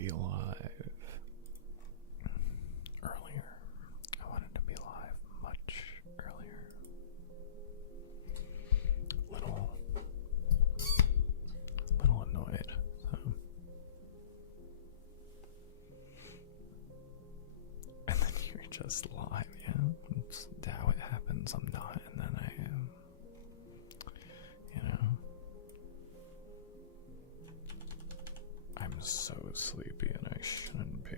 be live earlier. I wanted to be live much earlier. Little annoyed. So. And then you're just live, yeah? It's how it happens. I'm not, and then I am. You know? I'm so sleepy and I shouldn't be.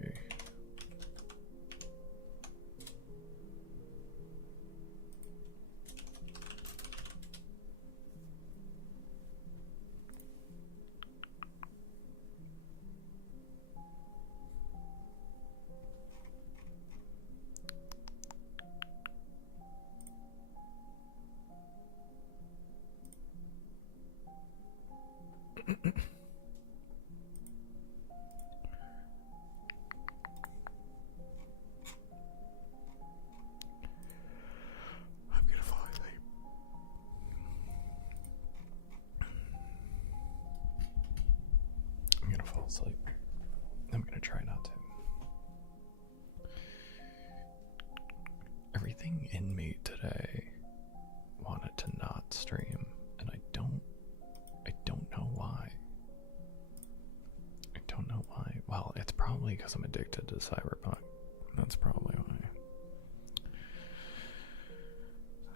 I'm gonna fall asleep. I'm gonna fall asleep. I'm gonna try not to. Everything in me today wanted to not stream, and I don't know why. I don't know why. Well, it's probably because I'm addicted to Cyberpunk. That's probably why.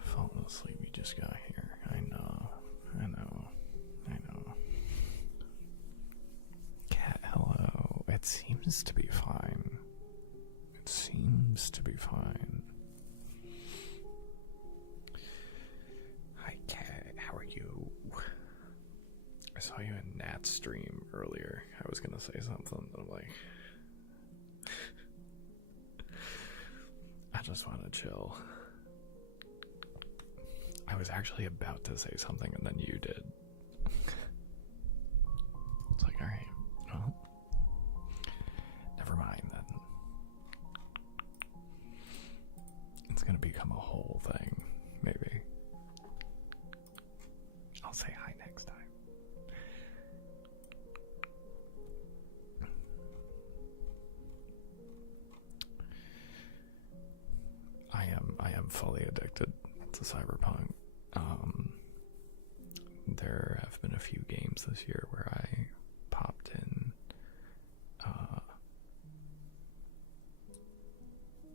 Falling asleep, you just got here. I know. Cat, hello. It seems to be fine. Hi, Cat. How are you? I saw you in Nat's stream earlier. I was gonna say something, but I'm like, I just want to chill. I was actually about to say something and then you did. It's like, alright, well, never mind then. It's gonna become a whole thing, maybe. I'll say hi next time. I am fully addicted to Cyberpunk. There have been a few games this year where I popped in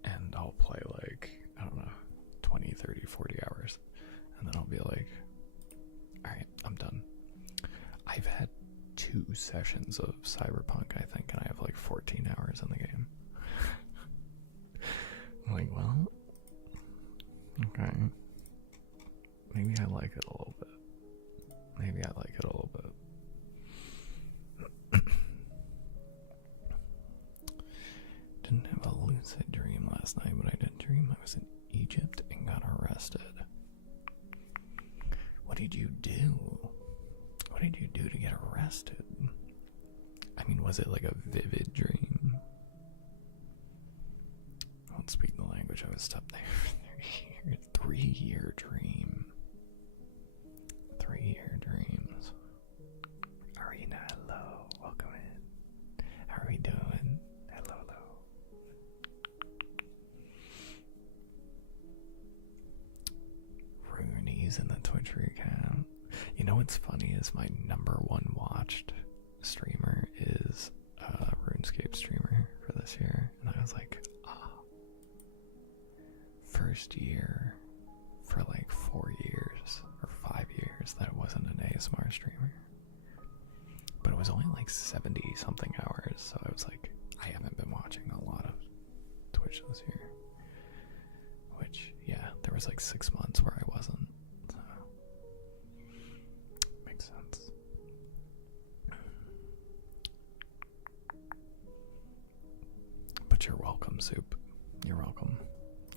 and I'll play like, I don't know, 20, 30, 40 hours, and then I'll be like, alright, I'm done. I've had 2 sessions of Cyberpunk, I think, and I have like 14 hours in the game. I'm like, well, okay. Maybe I like it a little bit. Didn't have a lucid dream last night, but I did dream I was in Egypt and got arrested. What did you do? What did you do to get arrested? I mean, was it like a vivid dream? I don't speak the language. I was stuck there for 3 years. 3-year dream. 3-year dreams. Arena, hello. Welcome in. How are we doing? Hello. Rooney's in the Twitch account. You know what's funny is my #1 watched streamer is a RuneScape streamer for this year. And I was like, first year for like 4 years or 5 years that it wasn't an ASMR streamer. But it was only like 70 something hours, so I was like, I haven't been watching a lot of Twitch this year. Which, yeah, there was like 6 months where I wasn't. So makes sense. But you're welcome, Soup. You're welcome.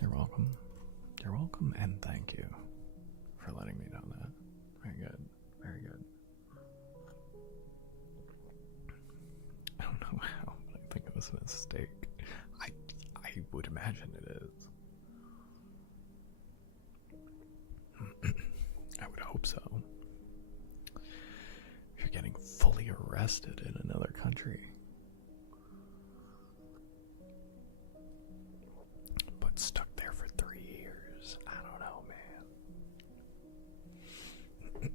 You're welcome, and thank you for letting me know that. Very good. I don't know how, but I think it was a mistake. I would imagine it is. I would hope so. If you're getting fully arrested in another country, got stuck there for 3 years. I don't know,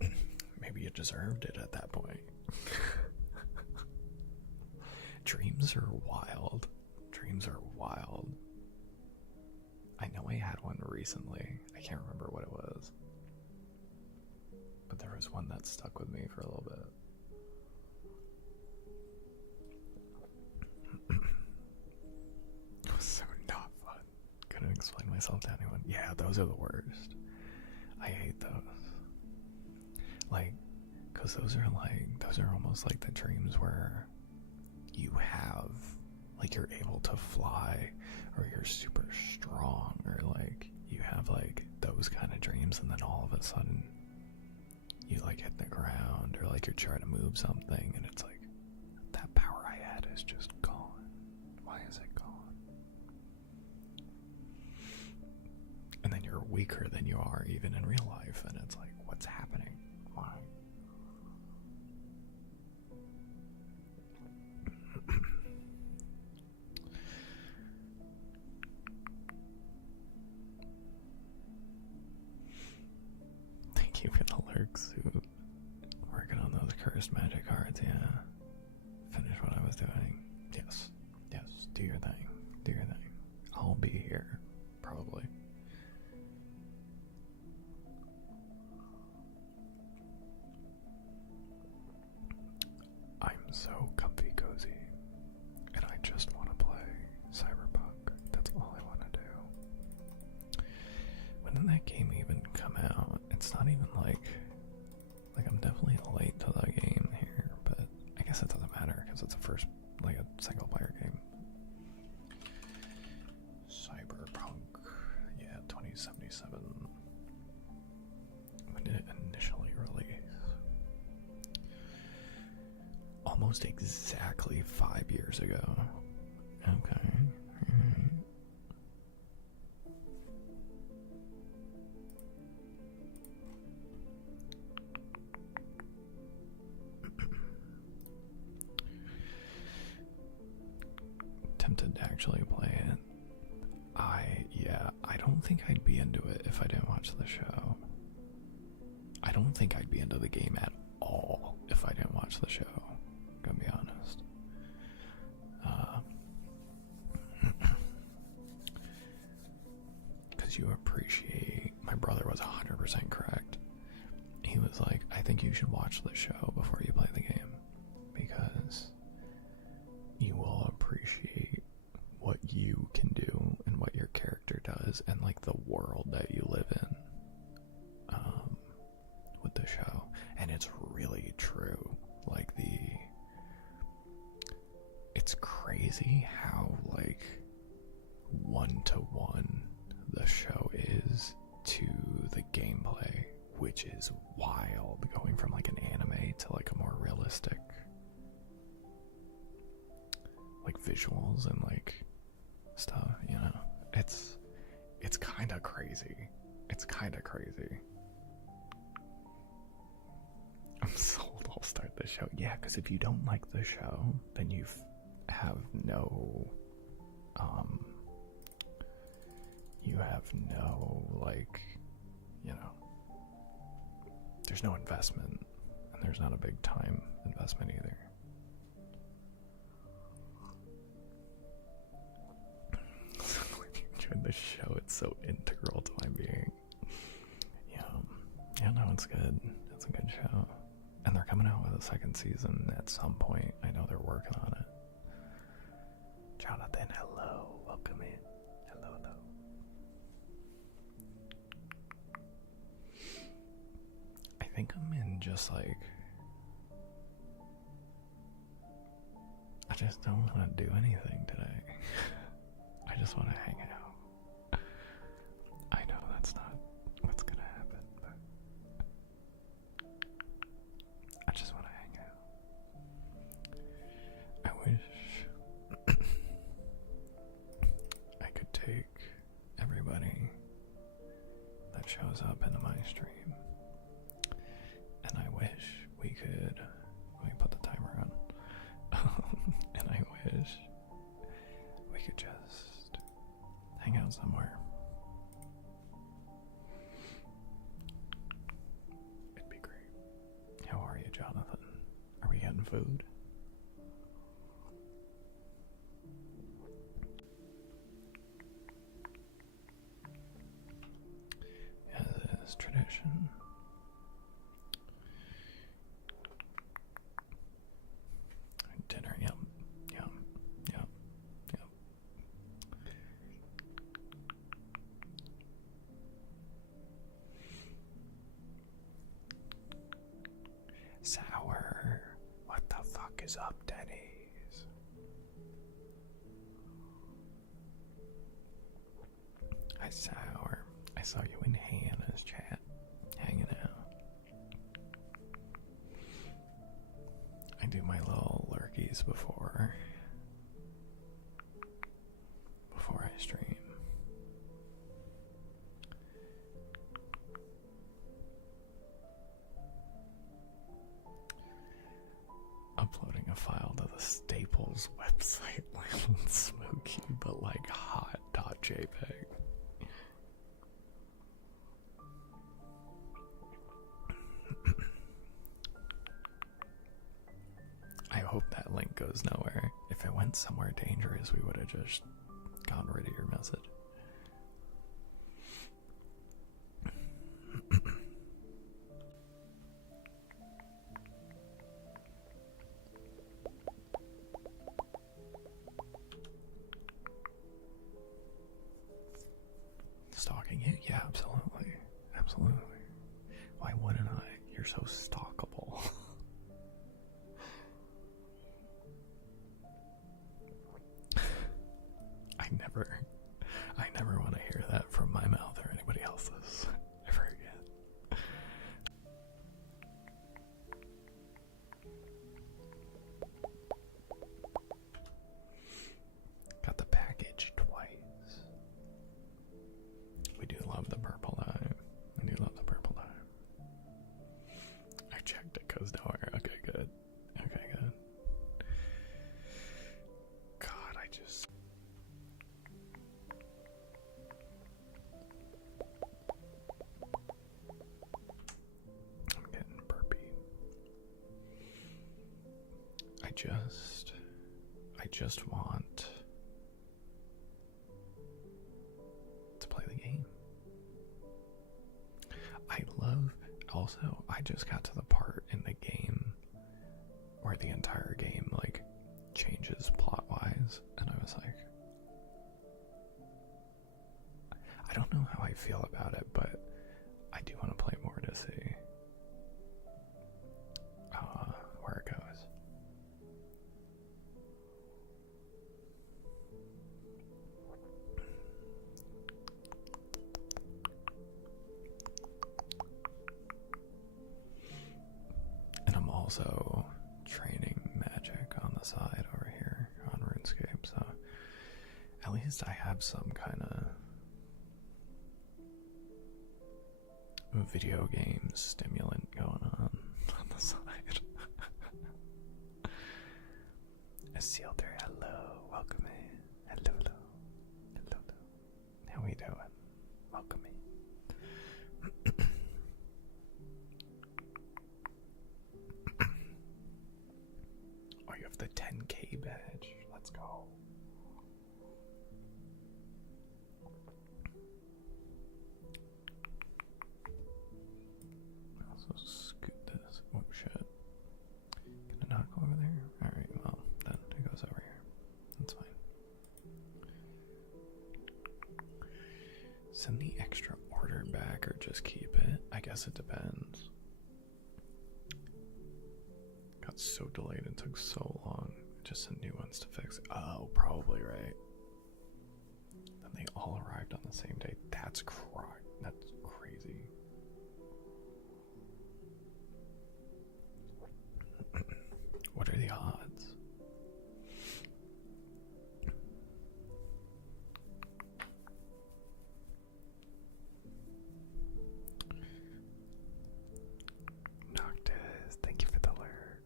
man. Maybe you deserved it at that point. Dreams are wild. Dreams are wild. I know I had one recently. I can't remember what it was. But there was one that stuck with me for a little bit. It was so not fun. Couldn't explain myself to anyone. Yeah, those are the worst. I hate those. Like, because those are almost like the dreams where you have, like, you're able to fly, or you're super strong, or like you have like those kind of dreams, and then all of a sudden you like hit the ground, or like you're trying to move something, and it's like, that power I had is just gone. Why is it gone? And then you're weaker than you are even in real life, and it's like, what's happening? Why? Thank you for the lurk suit. Working on those cursed magic cards, yeah. Finish what I was doing. Yes. Yes. Do your thing. Do your thing. I'll be here. Probably. I'm so comfy cozy. And I just want to play Cyberpunk. That's all I want to do. When did that game even come out? It's not even like I'm definitely late to the game here, but I guess it doesn't matter because it's a single player game. Cyberpunk, yeah, 2077. When did it initially release? Almost exactly 5 years ago. Okay. Tempted to actually play it. I don't think I'd be into it if I didn't watch the show. I don't think I'd be into the game at all if I didn't watch the show. Gonna be honest. Because you appreciate. My brother was 100% correct. He was like, I think you should watch the show before you play the game, because you will appreciate what you can do and what your character does, and like the world that you live in with the show. And it's really true. Like, it's crazy how like 1-to-1 the show is to the gameplay, which is wild, going from like an anime to like a more realistic like visuals and like stuff, you know. It's kind of crazy. It's kind of crazy. I'm sold. I'll start the show. Yeah, because if you don't like the show, then you have no like, you know, there's no investment, and there's not a big time investment either. When you enjoy the show, it's so integral to my being. Yeah, no, it's good. It's a good show. And they're coming out with a second season at some point. I know they're working on it. Jonathan, hello. Welcome in. Hello. I think I'm in just like... I just don't want to do anything today. I just want to hang out. I know that's not what's gonna happen, but I just want to hang out. I wish I could take everybody that shows up into my stream, and I wish we could... Let me put the timer on. And I wish we could just hang out somewhere. It'd be great. How are you, Jonathan? Are we getting food? As is tradition. Dinner, yum, yum, yum, yum. Sour. What the fuck is up, Denny's? Hi, Sour. I saw you in Hannah's chat, hanging out. I do my little lurkies before I stream. Uploading a file to the Staples website like smoky but like hot.jpg. I hope that link goes nowhere. If it went somewhere dangerous, we would have just gotten rid of your message. Stalking you? Yeah, absolutely. Absolutely. Why wouldn't I? You're so stalkable. I never want to hear that from my mouth or anybody else's ever again. Got the package twice. We do love the purple dye. We do love the purple dye. I checked it goes nowhere. Okay, good. Okay, good. God, I just... I just want to play the game. I just got to the part in the game where the entire game like changes plot-wise, and I was like, I don't know how I feel about it, but I do want to play more to see where it goes. Also training magic on the side over here on RuneScape, so at least I have some kind of video game stimulant going on the side. Sealter, hello, welcome in. Hello, hello, hello, hello. How we doing? Welcome in. The 10K badge. Let's go. Also scoot this. Oh shit. Can it not go over there? Alright, well, then it goes over here. That's fine. Send the extra order back or just keep it? I guess it depends. Got so delayed and took so long. Just sent new ones to fix. Oh, probably right. Then they all arrived on the same day. That's crazy. What are the odds? Noctis, thank you for the alert.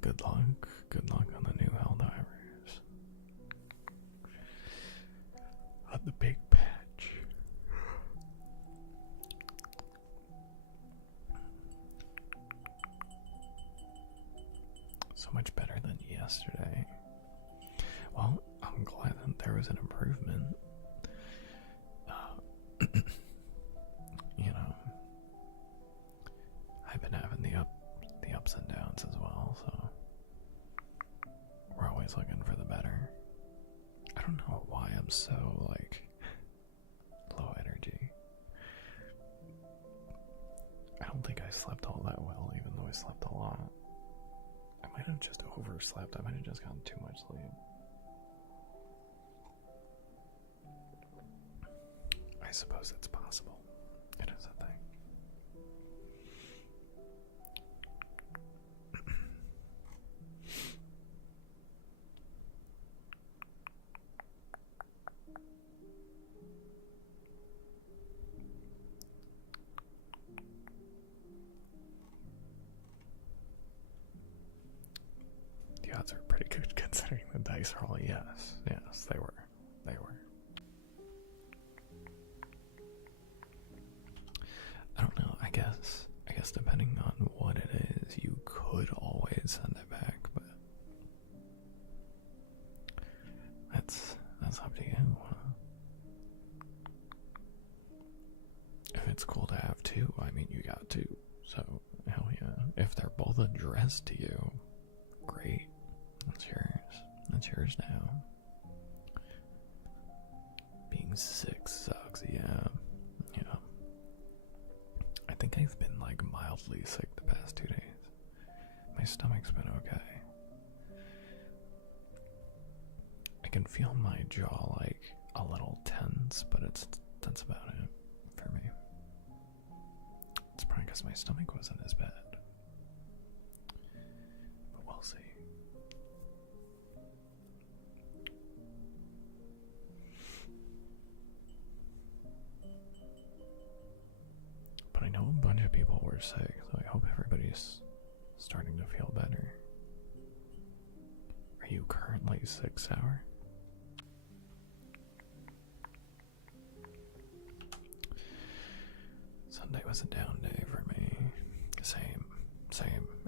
Good luck. Good luck on the new Helldivers. The big patch. So much better than yesterday. Well, I'm glad that there was an improvement. You know, I've been having the ups and downs as well, so we're always looking for the better. I don't know why I'm so like low energy. I don't think I slept all that well, even though I slept a lot. I might have just overslept. I might have just gotten too much sleep. I suppose it's possible. It is a thing. The odds are pretty good considering the dice roll. Yes, they were. I don't know. I guess depending on what it is, you could always send it back, but that's up to you. If it's cool to have two, I mean, you got two. So hell yeah. If they're both addressed to you, great. That's yours. That's yours now. Being sick sucks. Yeah. I think I've been like mildly sick the past 2 days. My stomach's been okay. I can feel my jaw like a little tense, but that's about it for me. It's probably because my stomach wasn't as bad. But we'll see. But I know a bunch of people were sick, so I hope everybody's starting to feel better. Are you currently sick, Sour? Sunday was a down day for me. Same,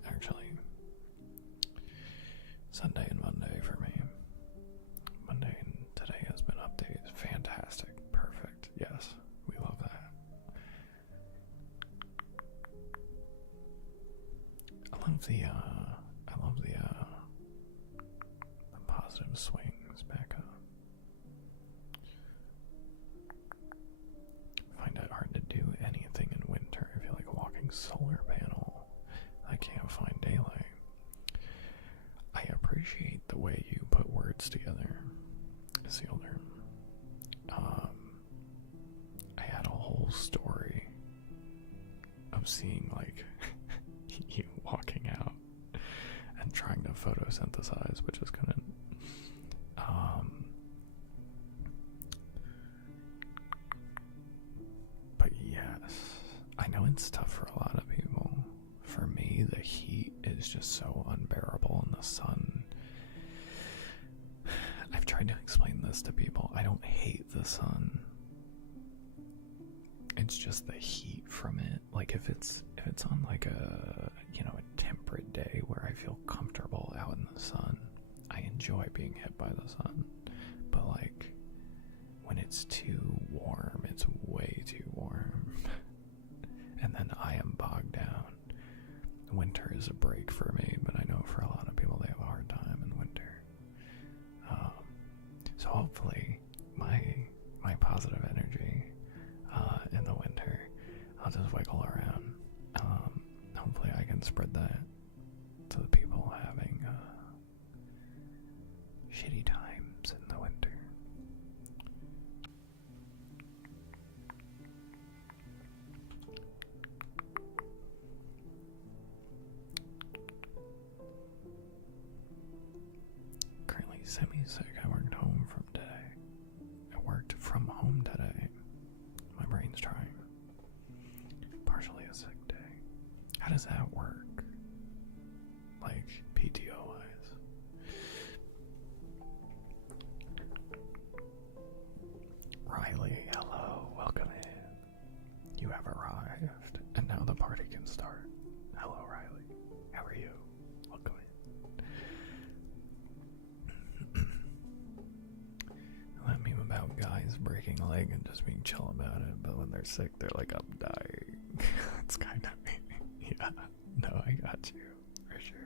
actually. Sunday and Monday for me. Monday and today has been updated. Fantastic. Perfect. Yes, we love that. I love the positive swings back up. I find it hard to do anything in winter. I feel like walking solar panel. I can't find daylight. I appreciate the way you put words together, Sealder. I had a whole story of seeing like you walking out and trying to photosynthesize, which is kind of but yes, I know it's tough for a lot of people. For me, the heat is just so unbearable in the sun. I've tried to explain this to people. I don't hate the sun. It's just the heat from it. Like if it's on like a temperate day where I feel comfortable out in the sun, I enjoy being hit by the sun. But like when it's too warm, it's way too warm. And then I am bogged down. Winter is a break for me, but I know for a lot of people they have a hard time in winter. So hopefully my positive energy in the winter, I'll just wiggle around. Hopefully I can spread that to the people having shitty times in the winter. Currently semi-sick. I worked home from today. My brain's trying. Partially a sick day. How does that work? Like, PTO-wise? are you? Welcome in. That meme about guys breaking a leg and just being chill about it, but when they're sick, they're like, I'm dying. It's kind of me. Yeah, no, I got you, for sure.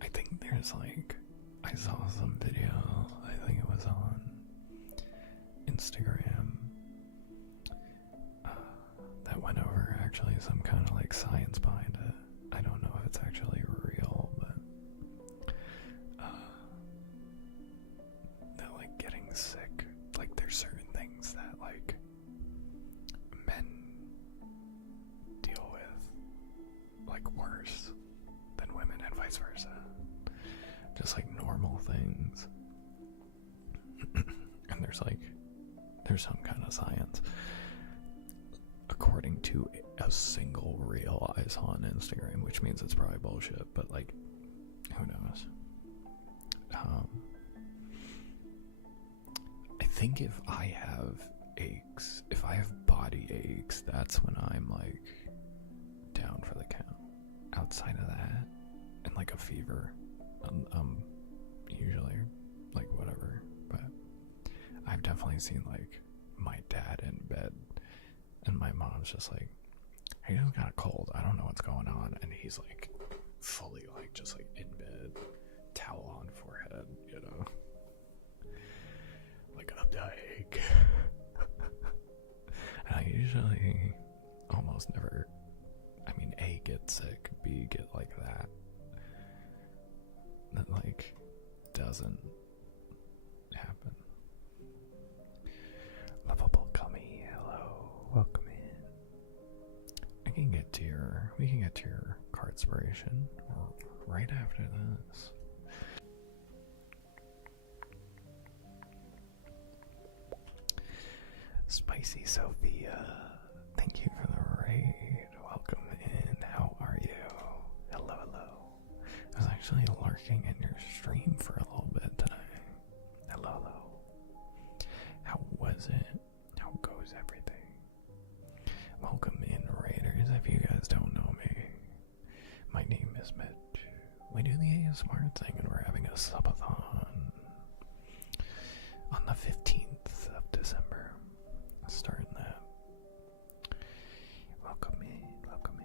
I think there's like, I saw some video, I think it was on Instagram, that went over actually some kind of like science behind it. I don't know if it's actually real, but that like getting sick, like there's certain things that like men deal with like worse than women and vice versa. Just like normal things. And there's some kind of science. According to a single reel I saw on Instagram, which means it's probably bullshit, but like, who knows? I think if I have aches, if I have body aches, that's when I'm like down for the count. Outside of that, and like a fever, usually like whatever. But I've definitely seen like my dad in bed, and my mom's just like, I just got a cold, I don't know what's going on, and he's like fully like just like in bed, towel on forehead, you know, like I'm dying. And I usually almost never, I mean, A, get sick, B, get like that like doesn't happen. Lovable Gummy, hello, welcome in. We can get to your card inspiration right after this. Spicy Sophia, thank you for the raid. Welcome in. How are you? Hello, hello. I was actually lurking in your stream for a little bit today. Hello, hello. How was it? How goes everything? Welcome in, raiders. If you guys don't know me, my name is Mitch. We do the ASMR thing, and we're having a Subathon on the 15th of December. Starting that. Welcome in, welcome in.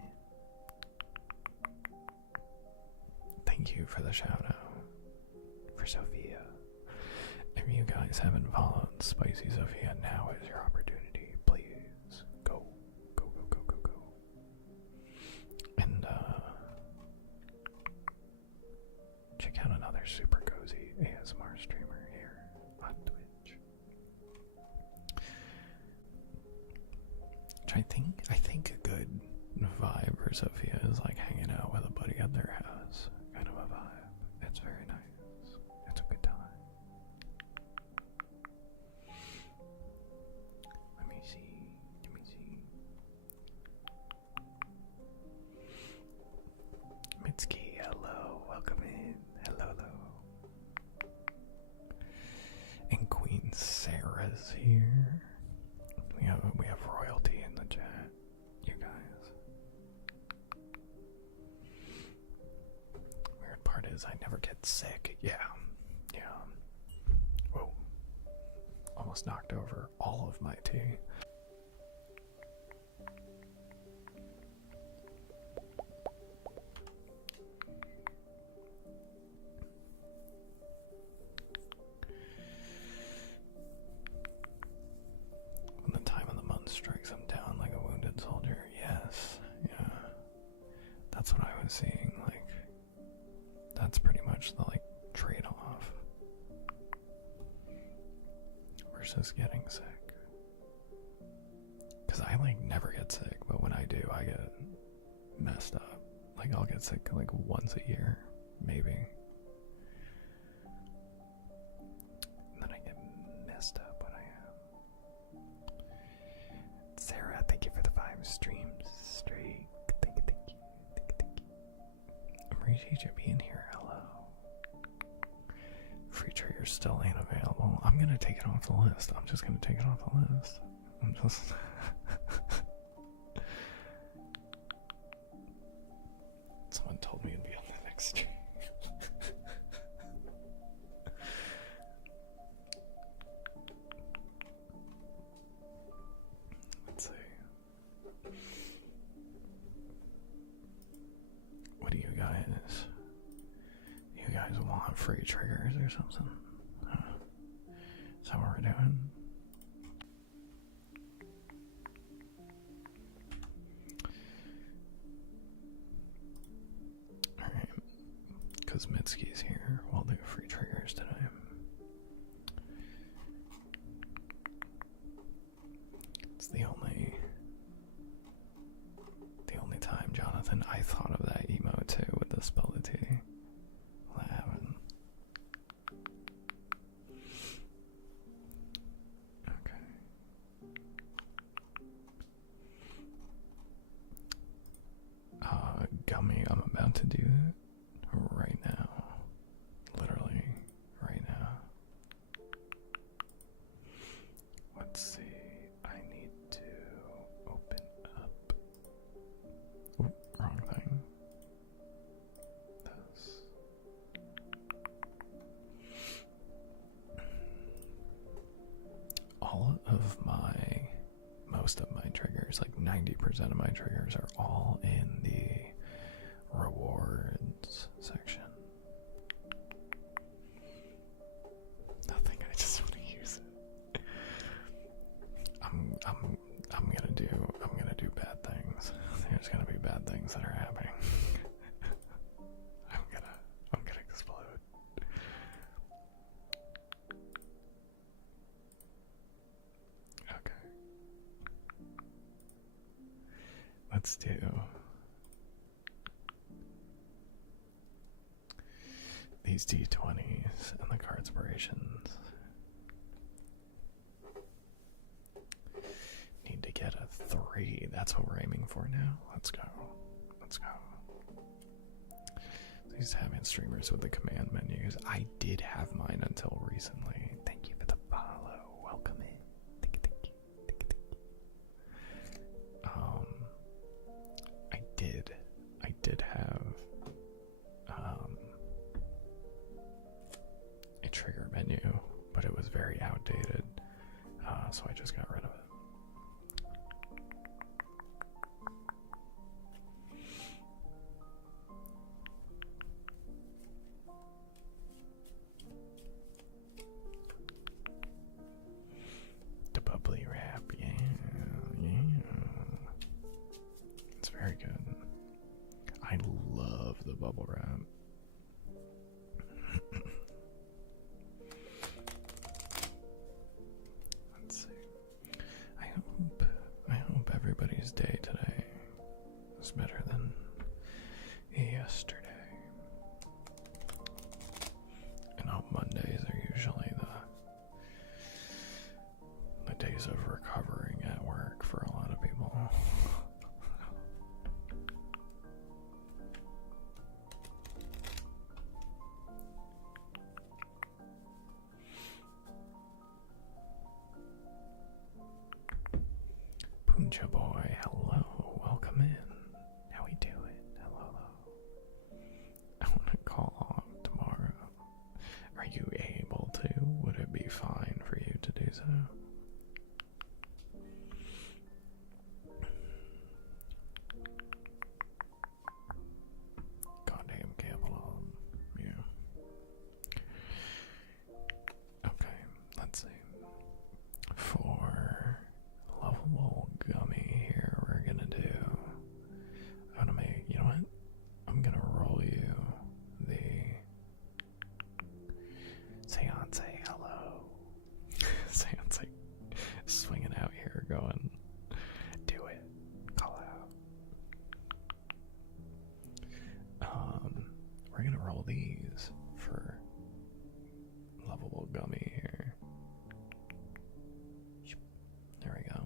Thank you for the shout out for Sophia. If you guys haven't followed Spicy Sophia, now is your opportunity. Please go, go, go, go, go, go. And check out another super cozy ASMR streamer here on Twitch. I think a good vibe for Sophia is like hanging out with a buddy at their house. Kind of a vibe. It's very nice. It's a good time. Let me see. Mitski, hello. Welcome in. Hello. And Queen Sarah's here. We have royalty in the chat, you guys. Weird part is I never get sick. Yeah. Whoa. Almost knocked over all of my tea. When the time of the month strikes, I'm down like a wounded soldier. Yes, yeah. That's what I was seeing. Like, that's pretty much the like trade-off versus getting sick. Because I like never get sick, but when I do, I get messed up. Like, I'll get sick like once a year, maybe. And then I get messed up when I am. Sarah, thank you for the 5 streams straight. Thank you. Appreciate you being here. Hello. Free trigger still ain't available. I'm gonna take it off the list. I'm just gonna take it off the list. I'm just. Someone told me it'd be on the next stream. Let's see. What do you guys? You guys want free triggers or something? Is that what we're doing? Alright. Because Mitski's here, we'll do free triggers today. It's the only time, Jonathan, I thought of that emote too with the spell the T. Well, I haven't. Okay. Gummy, I'm about to do that right now. Literally, right now. Let's see. I need to open up. Oop, wrong thing. This. Most of my triggers, like 90% of my triggers, are all in the rewards section. Nothing, I just want to use it. I'm gonna do bad things. There's gonna be bad things that are happening. I'm gonna explode. Okay. Let's do these D20s and the card inspirations. Need to get a 3. That's what we're aiming for now. Let's go. Let's go. These having streamers with the command menus. I did have mine until recently. Thank you for the follow. Welcome in. Thank you. I did have a trigger menu, but it was very outdated, so I just got rid of it. The bubbly wrap, yeah. It's very good. I love the bubble wrap. Let's see. I hope everybody's day today is better than yesterday. I know Mondays are usually the days of recovering at work for a lot of people. Puncha boy, hello, welcome in. How we doing? Hello. I want to call off tomorrow. Are you able to? Would it be fine for you to do so? Goddamn capital. Yeah. Okay, let's see. For lovable gummy here, we're gonna do. I'm gonna make. You know what? I'm gonna roll you the Seance. Hello. Seance swinging out here, going, do it. Call out. We're gonna roll these for lovable gummy here. There we go.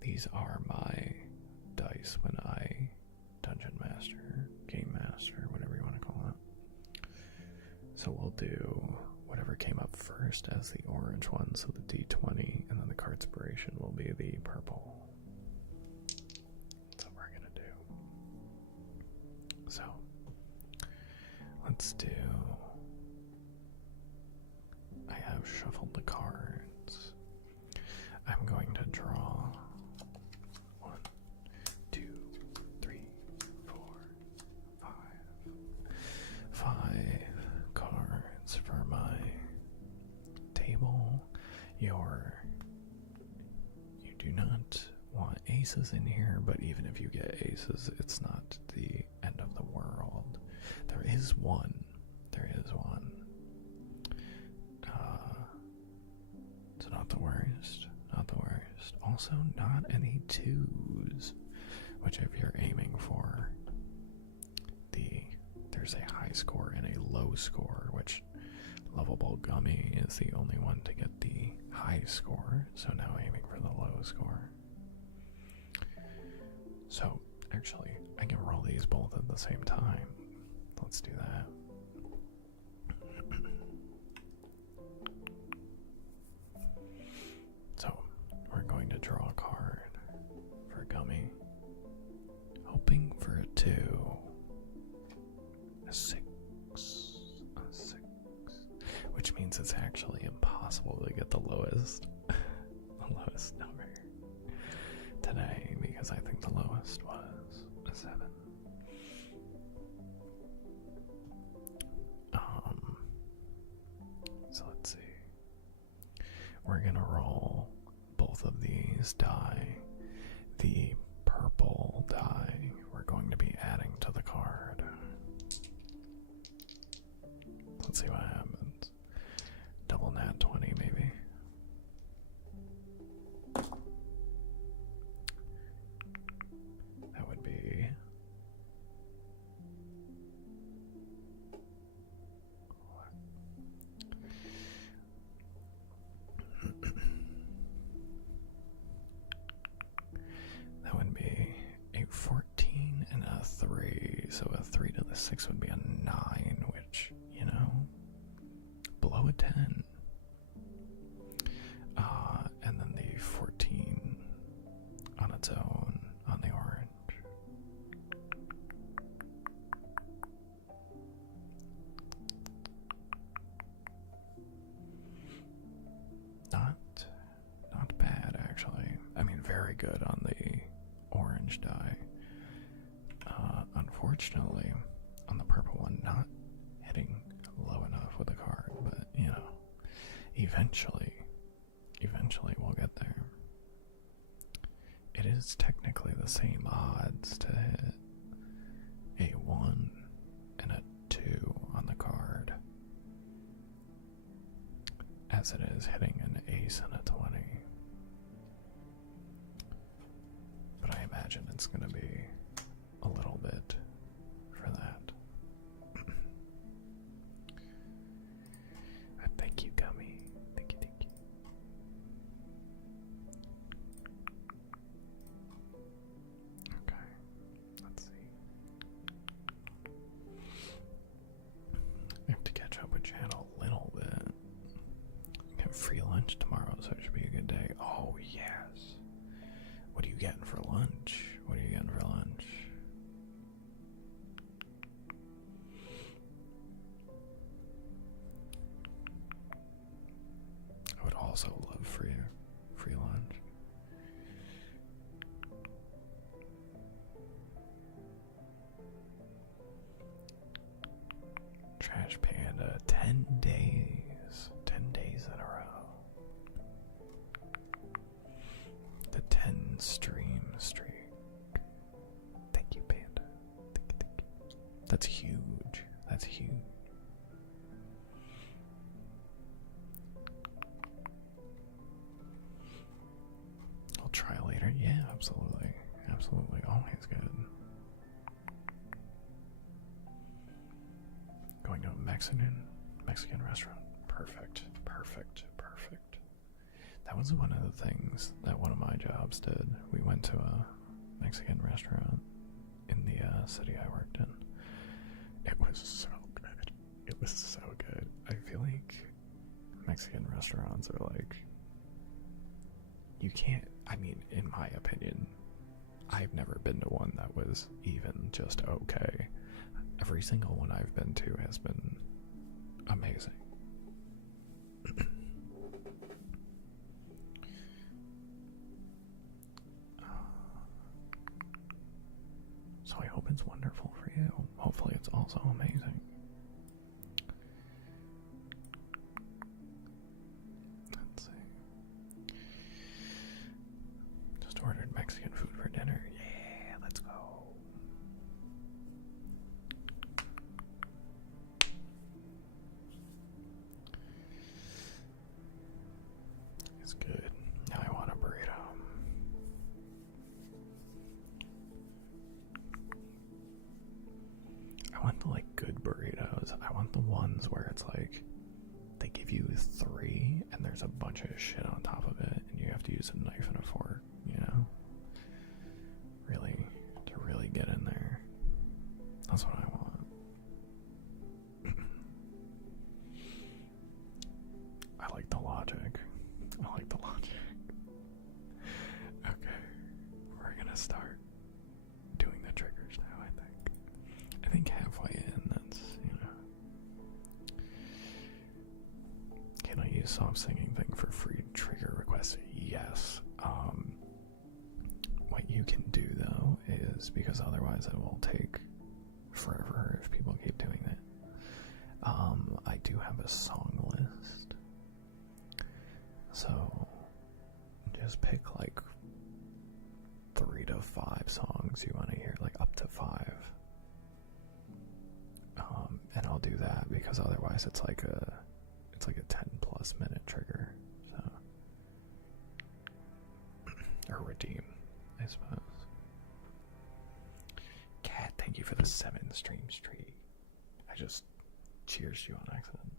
These are my dice when I dungeon master, game master, whatever you want to call it. do whatever came up first as the orange one, so the D20, and then the cardspiration will be the purple. That's what we're gonna do. So, let's do... I have shuffled the cards. I'm going to draw 1, 2, 3, 4, 5. 5 cards for my table. You do not want aces in here, but even if you get aces, it's not the end of the world. There is one. It's not the worst. Also, not any twos, which if you're aiming for there's a high score and a low score, which Lovable Gummy is the only one to get the high score, so now aiming for the low score. So, actually, I can roll these both at the same time. Let's do that. So, we're going to draw a card for Gummy, hoping for a 2. A 6, which means it's actually impossible to get the lowest number today, because I think the lowest was a 7. So let's see. We're gonna roll both of these die. The purple die we're going to be adding to the card. Let's see what happens. Double nat 20 maybe. That would be... that would be a 14 and a 3. So a 3 to the 6 would be a 9, which, you know, below a 10. And then the 14 on its own on the orange. Not bad, actually. I mean, very good on the orange die. Unfortunately, on the purple one, not hitting low enough with the card, but, you know, eventually we'll get there. It is technically the same odds to hit a 1 and a 2 on the card as it is hitting an ace and a 20. But I imagine it's going to be a little bit for that. Thank you, Gummy. Thank you. Okay, let's see. I have to catch up with Chad a little bit. I have free lunch tomorrow, so it should be a good day. Oh, yes. What are you getting for lunch? I would also love free lunch. Trash Panda, 10 days. 10 days in a row. The 10 stream streak. Thank you, Panda. Thank you. That's huge. I'll try later. Yeah, absolutely. Always good. Going to a Mexican restaurant. Perfect. That was one of the things that one of my jobs did. We went to a Mexican restaurant in the city I worked in. It was so good. I feel like Mexican restaurants are like, you can't, I mean, in my opinion, I've never been to one that was even just okay. Every single one I've been to has been amazing. So I hope it's wonderful for you. Hopefully it's also amazing. Let's see. Just ordered Mexican food for dinner. Yeah, let's go. It's good. Now I want a burrito. I want the like good burritos. I want the ones where it's like they give you 3 and there's a bunch of shit on top of it and you have to use a knife and a fork, you know? Really, to really get in there. That's what I want. I like the logic. I like the logic. Okay, we're gonna start doing the triggers now, I think. I think halfway in, that's, you know. Can I use soft singing thing for free trigger requests? Yes. What you can do, though, is, because otherwise it will take forever if people keep doing that, I do have a song list. So, just pick like 3 to 5 songs you want to hear, like up to 5. And I'll do that because otherwise it's like a 10+ minute trigger. So, or redeem, I suppose. Cat, thank you for the 7 streams tree. I just cheers you on accident.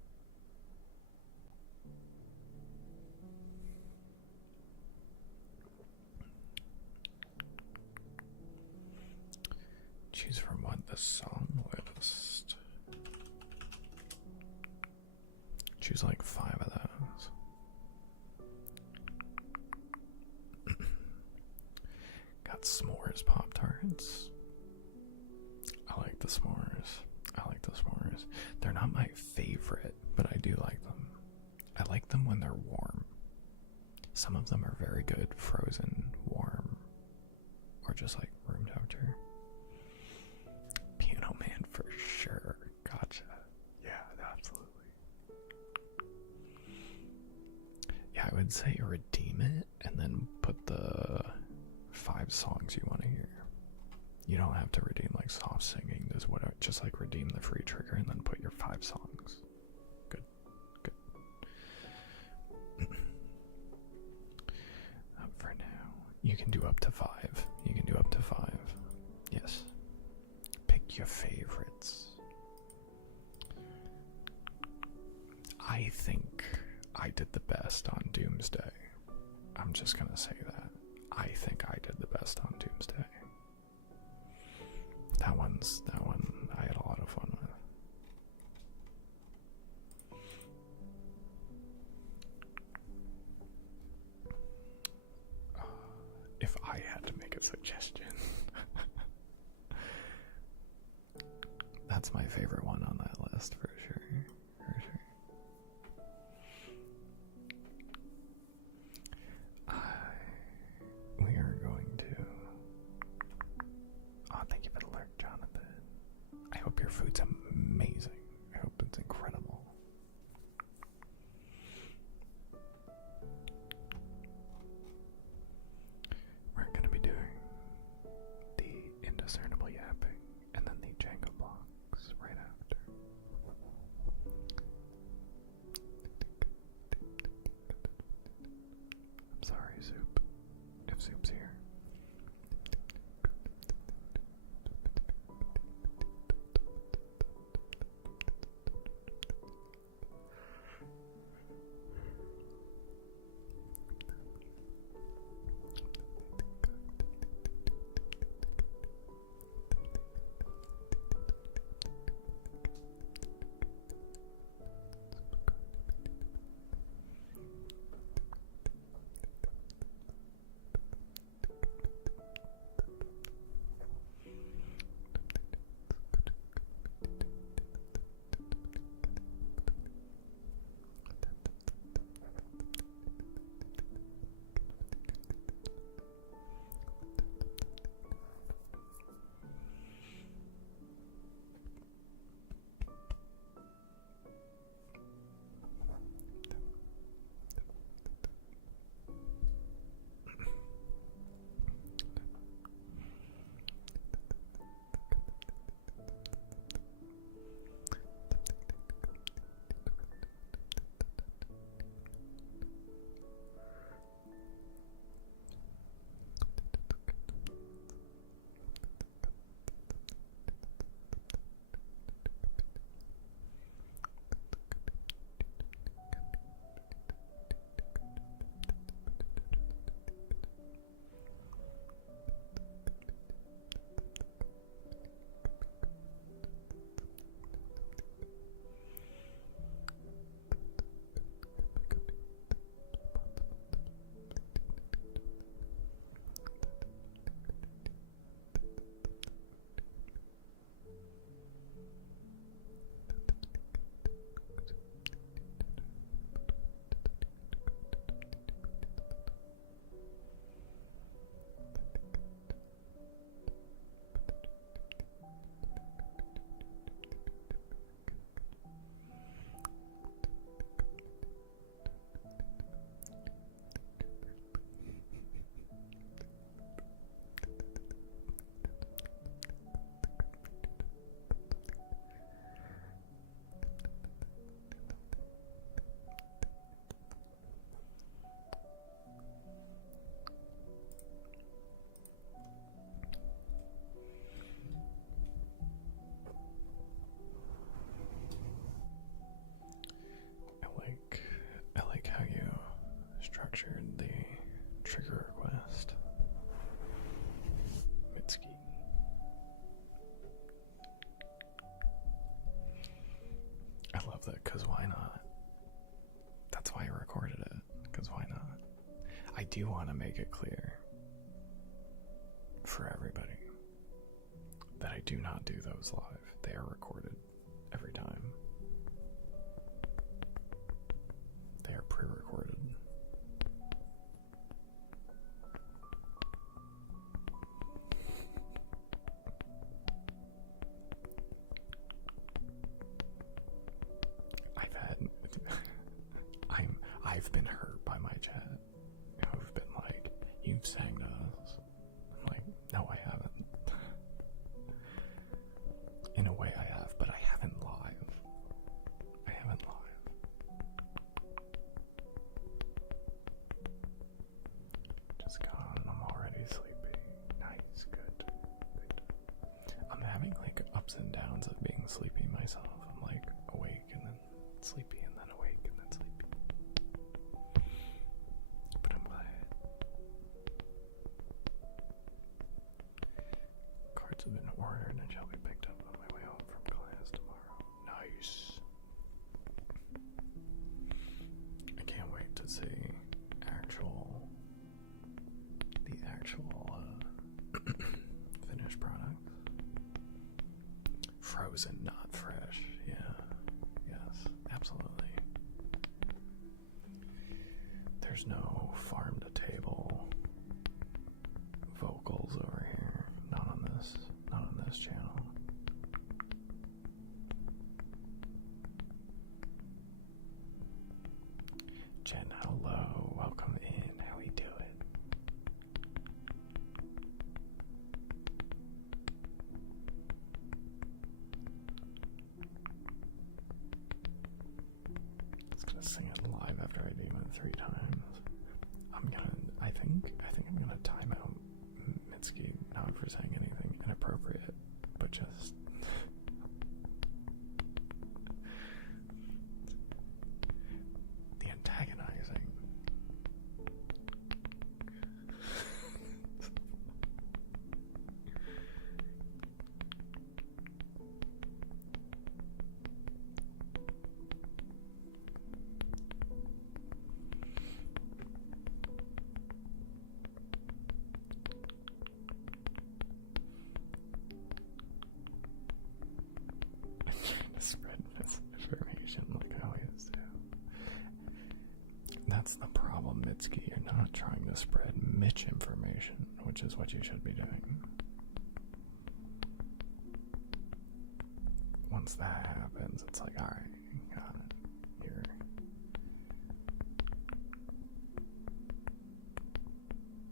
Choose from what? The song list. Choose like 5 of those. Got s'mores Pop-Tarts. I like the s'mores. I like the s'mores. They're not my favorite, but I do like them. I like them when they're warm. Some of them are very good frozen, warm, or just like room temperature. Piano Man for sure. Gotcha. Yeah, absolutely. Yeah, I would say redeem it and then put the 5 songs you want to hear. You don't have to redeem like soft singing. There's whatever. Just like redeem the free trigger and then put your 5 songs. Good. Good. For now, you can do up to 5. You can do up to 5. Yes. Pick your favorites. I think I did the best on Doomsday. I'm just gonna say that. I think I did the best on Doomsday. That one I had a lot of fun with. If I had to make a suggestion, that's my favorite one on that list for sure. For sure. We are going to. Oh, thank you for the lurk, Jonathan. I hope your food's amazing. I hope it's incredible. We're going to be doing the indiscernible yapping and then the Jenga blocks right after. I'm sorry, Soup. If Soup's here. do want to make it clear for everybody that I do not do those live. They are recorded every time. They are pre-recorded. I've been hurt by my chat. Who've been like, you've sang to us. I'm like, no, I haven't. In a way I have, but I haven't live. I haven't live. Just gone. I'm already sleepy. Nice, good. I'm having like ups and downs of being sleepy myself. I'm like awake and then sleepy and then awake and then sleepy. But I'm glad. Cards have been ordered and shall be picked up on my way home from class tomorrow. Nice. I can't wait to see the actual finished product. Frozen, not fresh. Yeah. Yes, absolutely. There's no farm to table vocals over here. Not on this channel. Jen, hello. Welcome in. How we doing? It's gonna sing it live after I name it 3 times. I think I'm gonna time out Mitski, not for saying anything inappropriate, but just the antagonizing. Spread misinformation like I always do. That's the problem, Mitski. You're not trying to spread Mitch information, which is what you should be doing. Once that happens, it's like, alright, got it. You're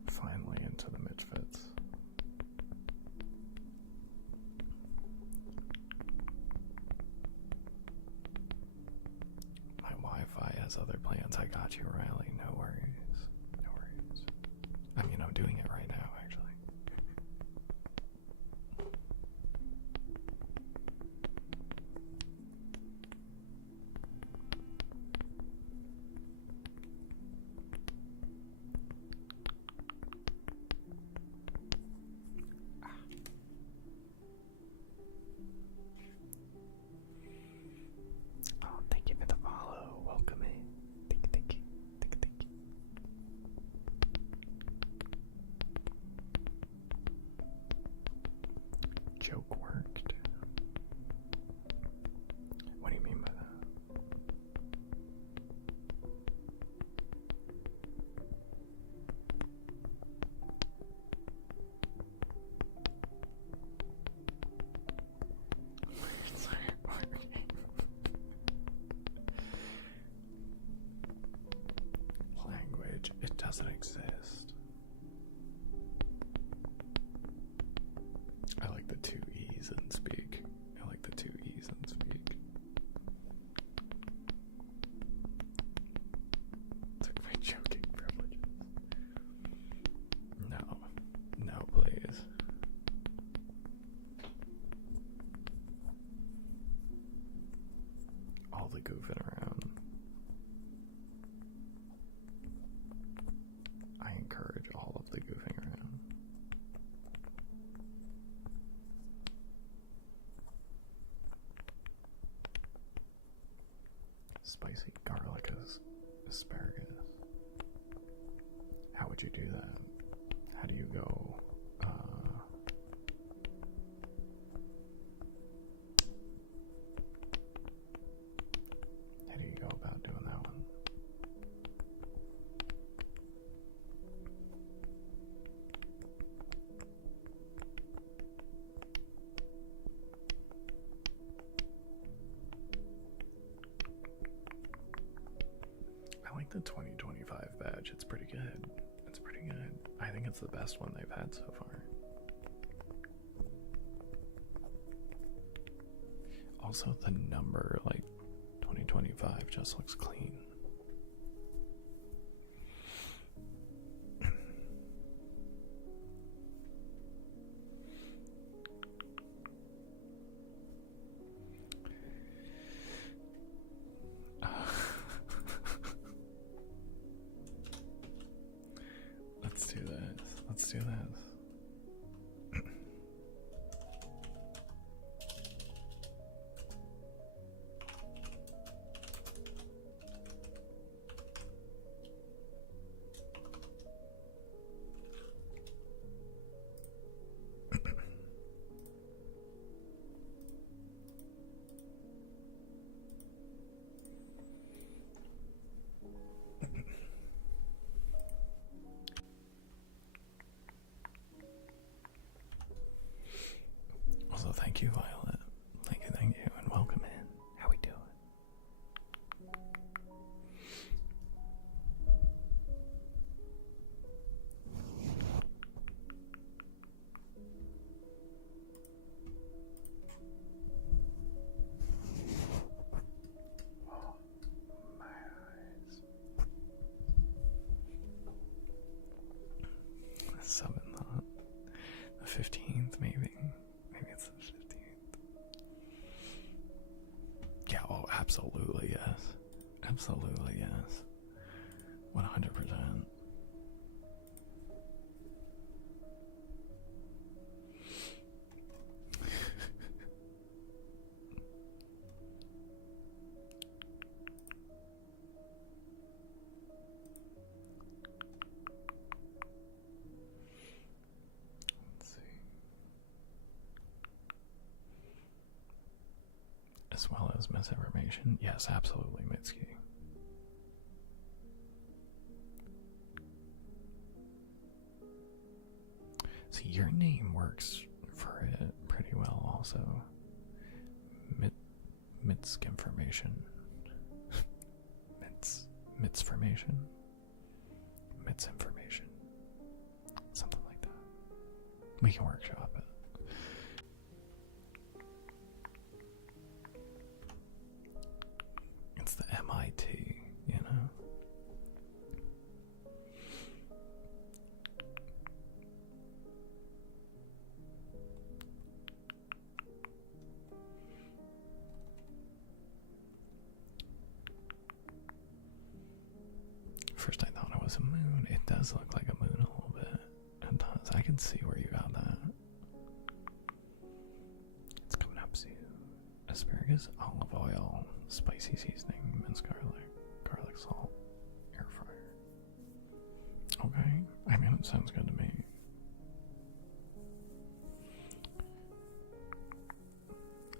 finally into the Mitch fits. Wi-Fi has other plans. I got you, Riley. No worries. No worries. I mean, I'm doing it right now, actually. Oh, thank you for the follow. Welcome in. Thank you. Joke worked. What do you mean by that? It's not working. Language, it doesn't exist. I like the 2 E's in speak. I like the 2 E's in speak. Took my joking privileges. No, please. All the goofing around. I encourage all of the goofing around. Spicy garlic asparagus. How would you do that? How do you go? How do you go about doing that one? I like the 2025 badge. It's pretty good. It's pretty good. I think it's the best one they've had so far. Also, the number, like 2025, just looks clean. Let's do this. Let's do this. Also, thank you, Violet. Thank you, and welcome in. How we doing? Oh, my eyes. Subathon. The 15th, maybe. Maybe it's the 15th. Yeah, oh, absolutely, yes. Absolutely, yes. 100%. Let's see. As well as misinformation. Yes, absolutely, Mitski. See, your name works for it pretty well, also. Mitsk information. Mitzformation. Mitzinformation. Something like that. We can workshop it. It's the MIT, you know? First I thought it was a moon. It does look like a moon a little bit. It does. I can see where you got that. It's coming up soon. Asparagus, olive oil, spicy seasoning, minced garlic salt, air fryer. Okay. I mean, it sounds good to me.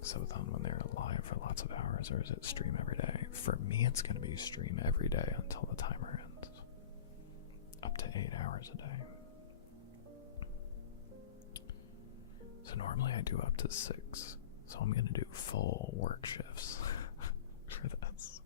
Subathon when they're live for lots of hours, or is it stream every day? For me, it's going to be stream every day until the timer ends. Up to 8 hours a day. So normally I do up to 6. So I'm going to do full work shifts for this.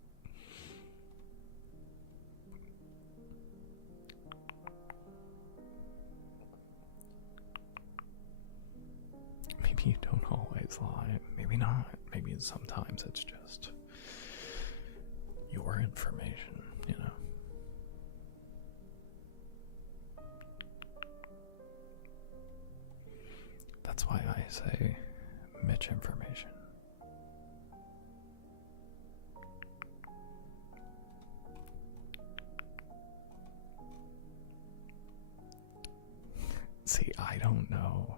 Maybe you don't always lie. Maybe not. Maybe sometimes it's just your information, you know? That's why I say Mitch information. See, I don't know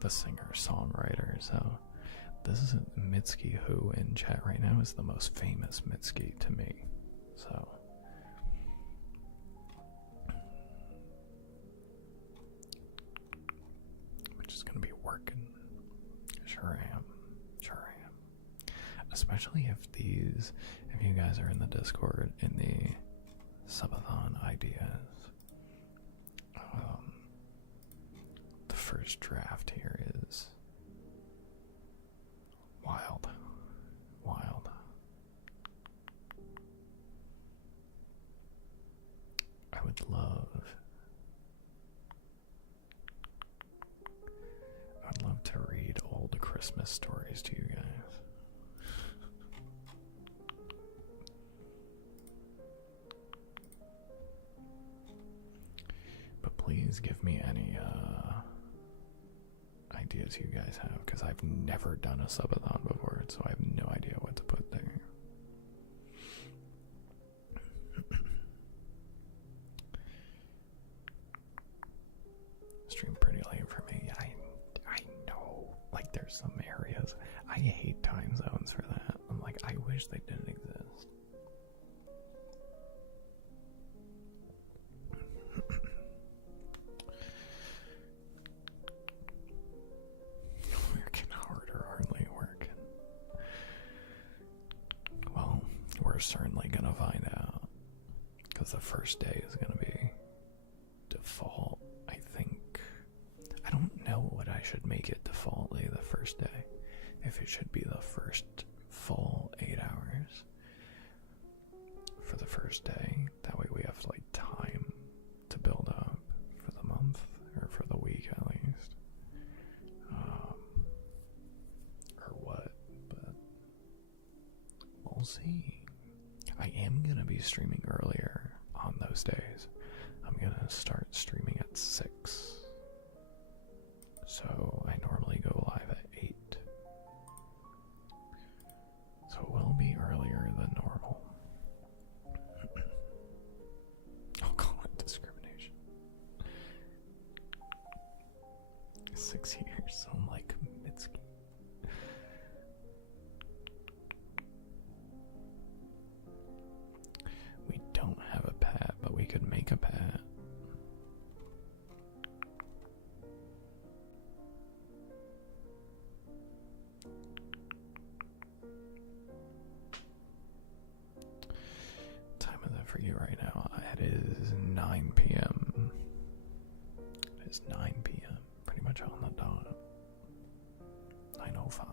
the singer-songwriter, so this is Mitski, who in chat right now is the most famous Mitski to me. So gonna be working. Sure I am. Sure I am. Especially if you guys are in the Discord, in the Subathon ideas. The first draft here is wild. Wild. I'd love to read old Christmas stories to you guys. But please give me any ideas you guys have, because I've never done a subathon before, so I have no idea what to put there. Stream pretty late for me. I know. Like, there's some areas. I hate time zones for that. I'm like, I wish they didn't exist. Working harder, hardly working. Well, we're certainly gonna find out. Because the first day is gonna be default, I think. I don't know what I should make it defaultly the first day. If it should be the first full 8 hours for the first day. That way we have like time to build up for the month, or for the week at least. Or what, but we'll see. I am gonna be streaming earlier on those days. I'm gonna start streaming at 6. So I normally go live at 8. So it will be earlier than normal. I'll call it discrimination. 6 years, so I'm like Mitski. We don't have a pet, but we could make a pet. Time is it for you right now? It is 9 p.m. It is 9 p.m. Pretty much on the dot. 9:05.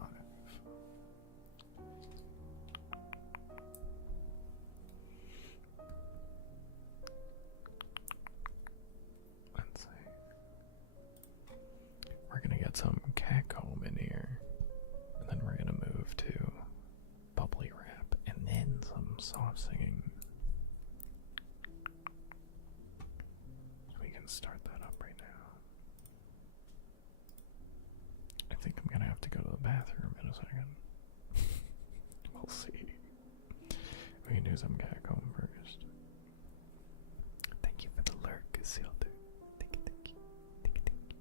Let's see. We're gonna get some catcomb in here, and then we're gonna move to bubbly rap, and then some soft singing. So we can start that up right now. I think I'm gonna have to go to the bathroom in a second. We'll see. We can do some catcomb first. Thank you for the lurk, Isildur. Thank you, thank you. Thank you, thank you.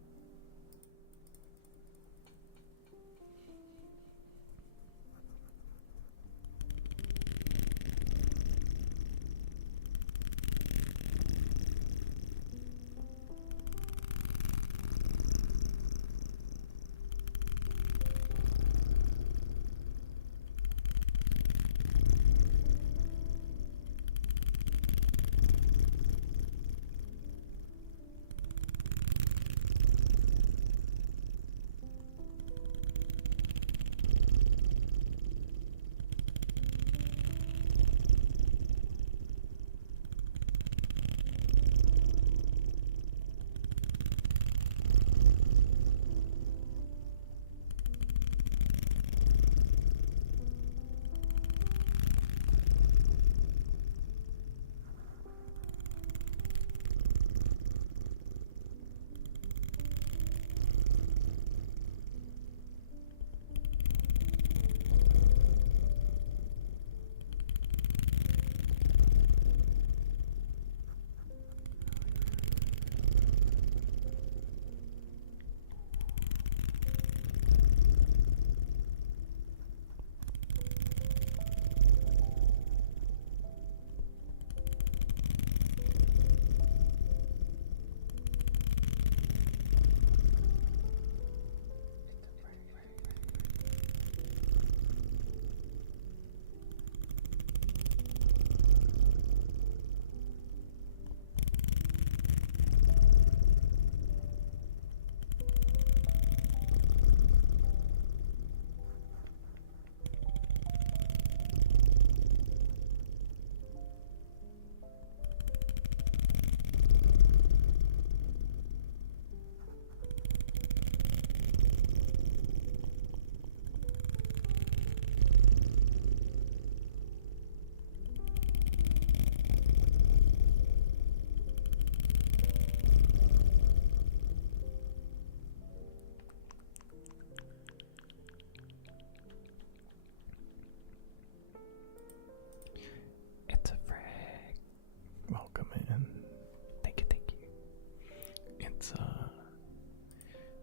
It's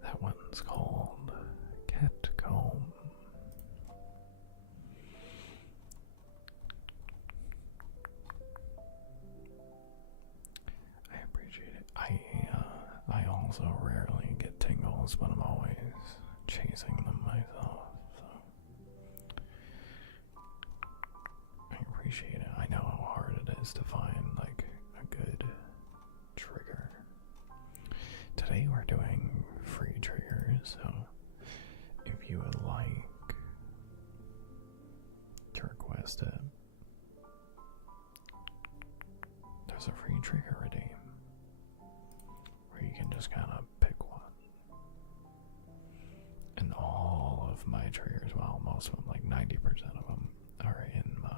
that one's called Catcomb. I appreciate it. I also rarely get tingles, but I'm always chasing them myself. So I appreciate it. I know how hard it is to find like a good trigger. Today we're doing free triggers, so if you would like to request it, there's a free trigger redeem where you can just kind of pick one. And all of my triggers, well, most of them, like 90% of them, are in my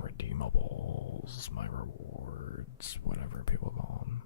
redeemables, my rewards, whatever people call them.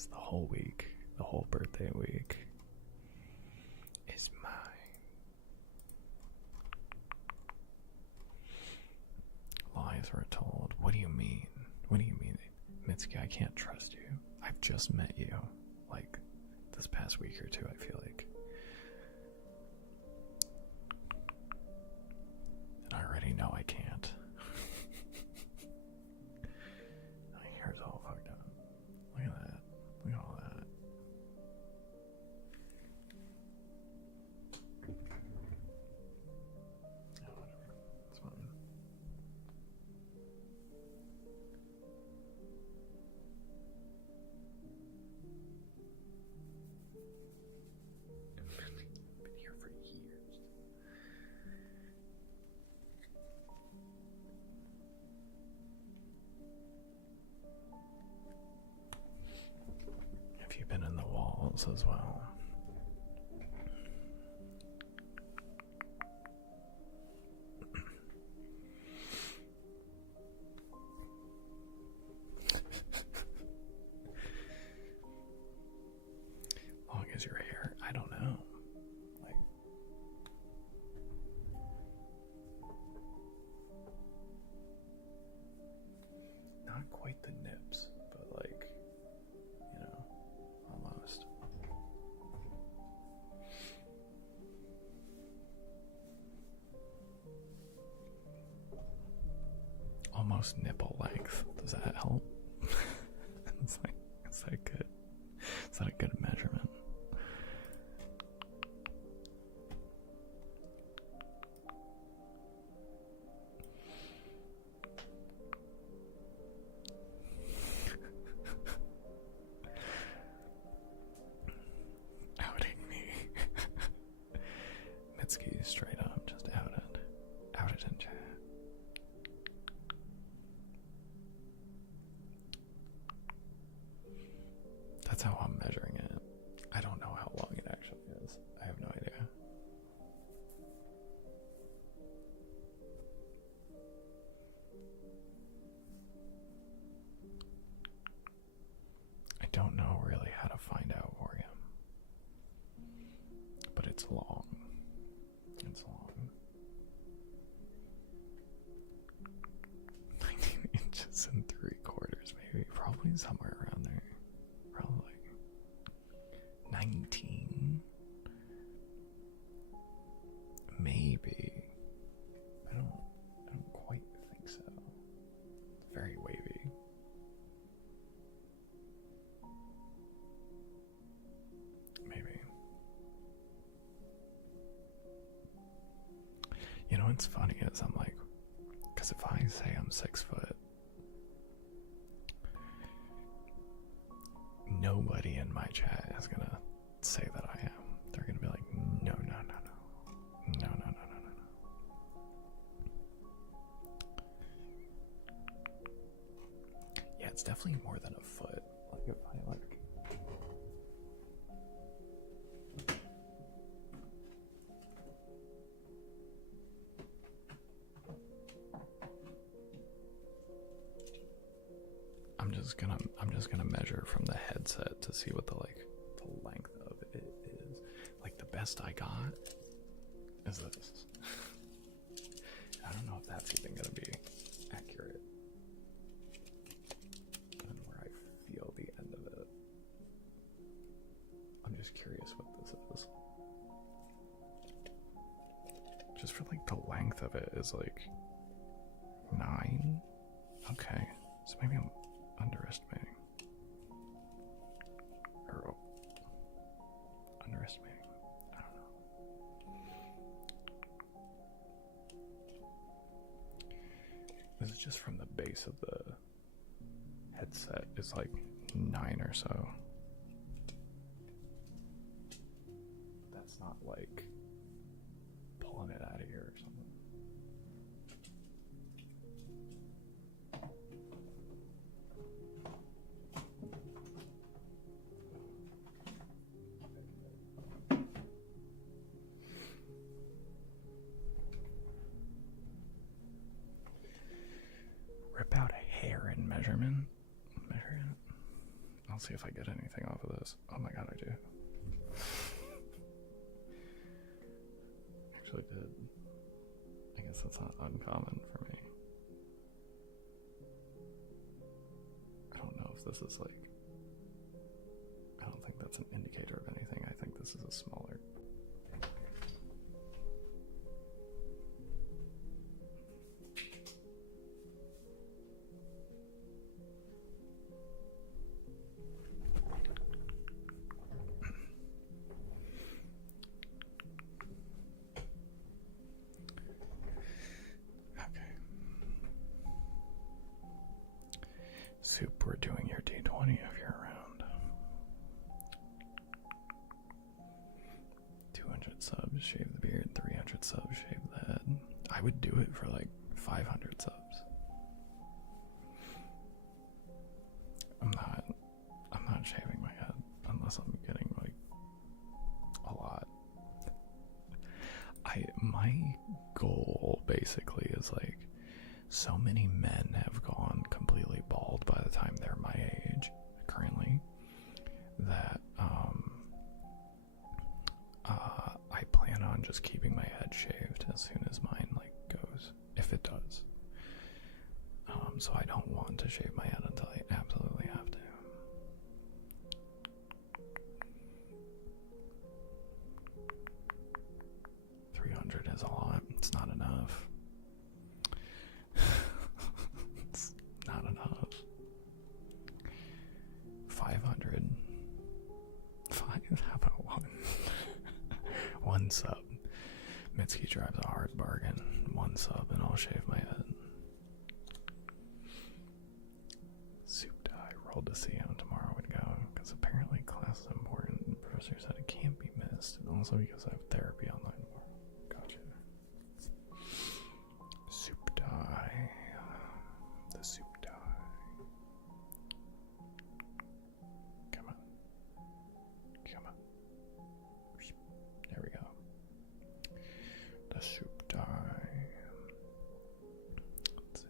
Yes, the whole week, the whole birthday week is mine. Lies were told. What do you mean? What do you mean? Mitsuki, I can't trust you. I've just met you, like, this past week or two, I feel like. And I already know I can't. My hair's all fucked up. Look at that. Look at all that. Oh, whatever. It's fine. Been here for years. Have you been in the walls as well? Long as your hair, I don't know. Like, not quite the nips, but like, you know, almost. Almost nipple length. Does that help? It's like, is that good? Is that a good measurement? Outing me. Mitsuki straight up just outed. Outed in chat. That's how I'm measuring it. I don't know how long it actually is. I have no idea. I don't know really how to find out for you. But it's long. It's long. 19 inches and 3/4, maybe. Probably somewhere around there. Probably 19. Maybe. I don't quite think so. It's very wavy. Maybe. You know what's funny is I'm like, because if I say I'm 6 foot, nobody in my chat is gonna say that I am. They're gonna be like, no, no, no, no. No, no, no, no, no, no. Yeah, it's definitely more than a foot. Like if I like I'm just gonna measure from the headset to see what the length of it is. Like the best I got is this. I don't know if that's even gonna be accurate. And where I feel the end of it. I'm just curious what this is. Just for like the length of it is like 9. Okay, so maybe I'm underestimating. Or underestimating. I don't know. This is just from the base of the headset. It's like 9 or so. That's not like pulling it out of here or something. Rip out a hair in measurement. Measure it. I'll I'll see if I get anything off of this. Oh my god, I do. Actually did. I guess that's not uncommon for me. I don't know if this is like... I don't think that's an indicator of anything. I think this is a smaller... Soup, we're doing your D20 if you're around. 200 subs, shave the beard. 300 subs, shave the head. I would do it for like 500 subs. I'm not shaving my head unless I'm getting like a lot. My goal basically is like, so many men have gone completely bald by the time they're my age currently that I plan on just keeping my head shaved as soon as mine like goes, if it does. So I don't want to shave my head until I absolutely have to. $300 is a lot. It's not enough. It's not enough. 500. How about one? One sub. Mitski drives a hard bargain. One sub and I'll shave my head. Soup dye. Rolled to see how tomorrow would go. Because apparently class is important. The professor said it can't be missed. And also because I have therapy online tomorrow. Gotcha. Soup dye. The soup dye. Come on. Come on. There we go. The soup dye. Let's see.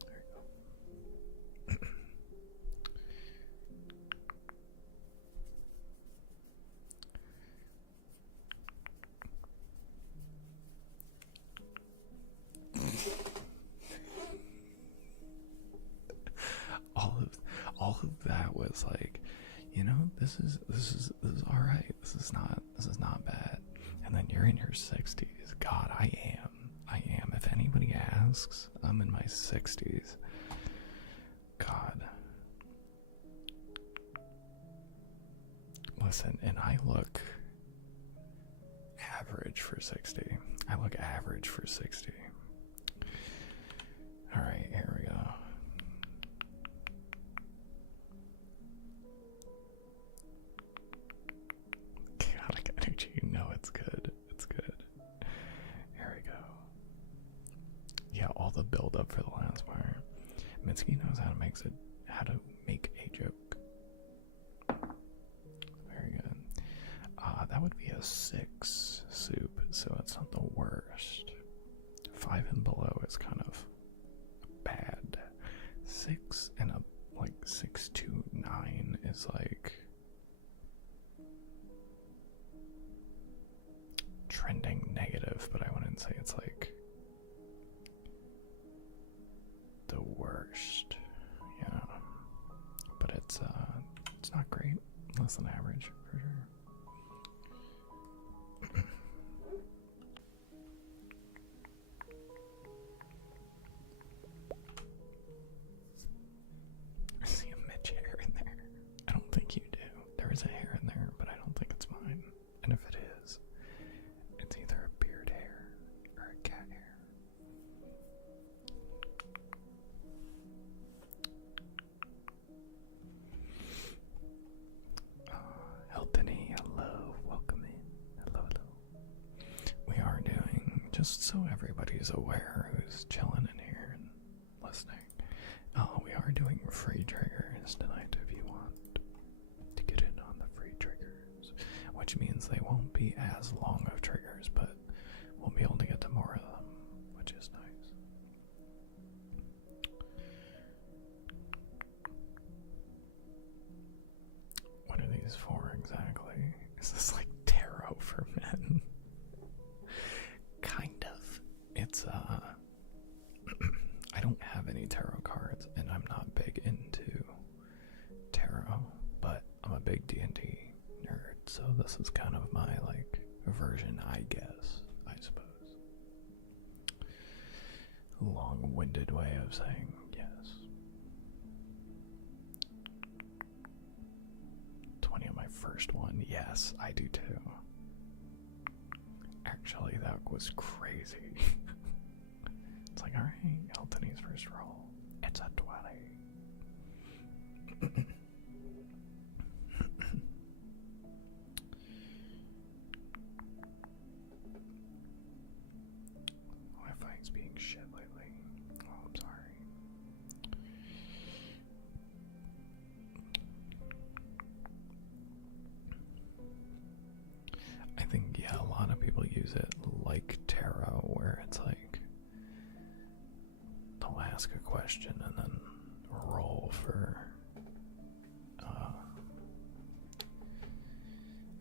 There you go. all of that was like, you know, this is all right. This is not bad. And then you're in your 60s. God, I am. If anybody asks, I'm in my 60s. God. Listen, and I look average for 60. I look average for 60. All right, here we go. Chaotic energy, you know it's good. It's good. Here we go. Yeah, all the build up for the last part. Mitski knows how to make a joke. Very good. That would be a 6 soup, so it's not the worst. 5 and below is kind of bad. 6 and up, like 6 to 9 is like trending negative, but I wouldn't say it's like the worst, you know. But it's not great, less than average for sure. I see a Mitch hair in there. I don't think you do. There is a hair in there, but I don't think it's mine. And if it is, it's either a beard hair or a cat hair. Helpini, hello, welcome in. Hello. We are doing, just so everybody's aware who's chilling in here and listening, we are doing free triggers tonight if you want to get in on the free triggers, which means they won't be as long of triggers, but we'll be able to get to more of them, which is nice. Is this like tarot for men? Kind of. It's I don't have any tarot cards, and I'm not big into tarot, but I'm a big D&D nerd, so this is kind of my like version, I guess, I suppose. Long-winded way of saying yes. 20 on my first one. Yes, I do too. Actually, that was crazy. It's like, alright, Elton's first roll. It's a 20. Wi-Fi's being shit lately. Oh, I'm sorry. I think, yeah, a lot of people use it like tarot, where it's like they'll ask a question and then roll for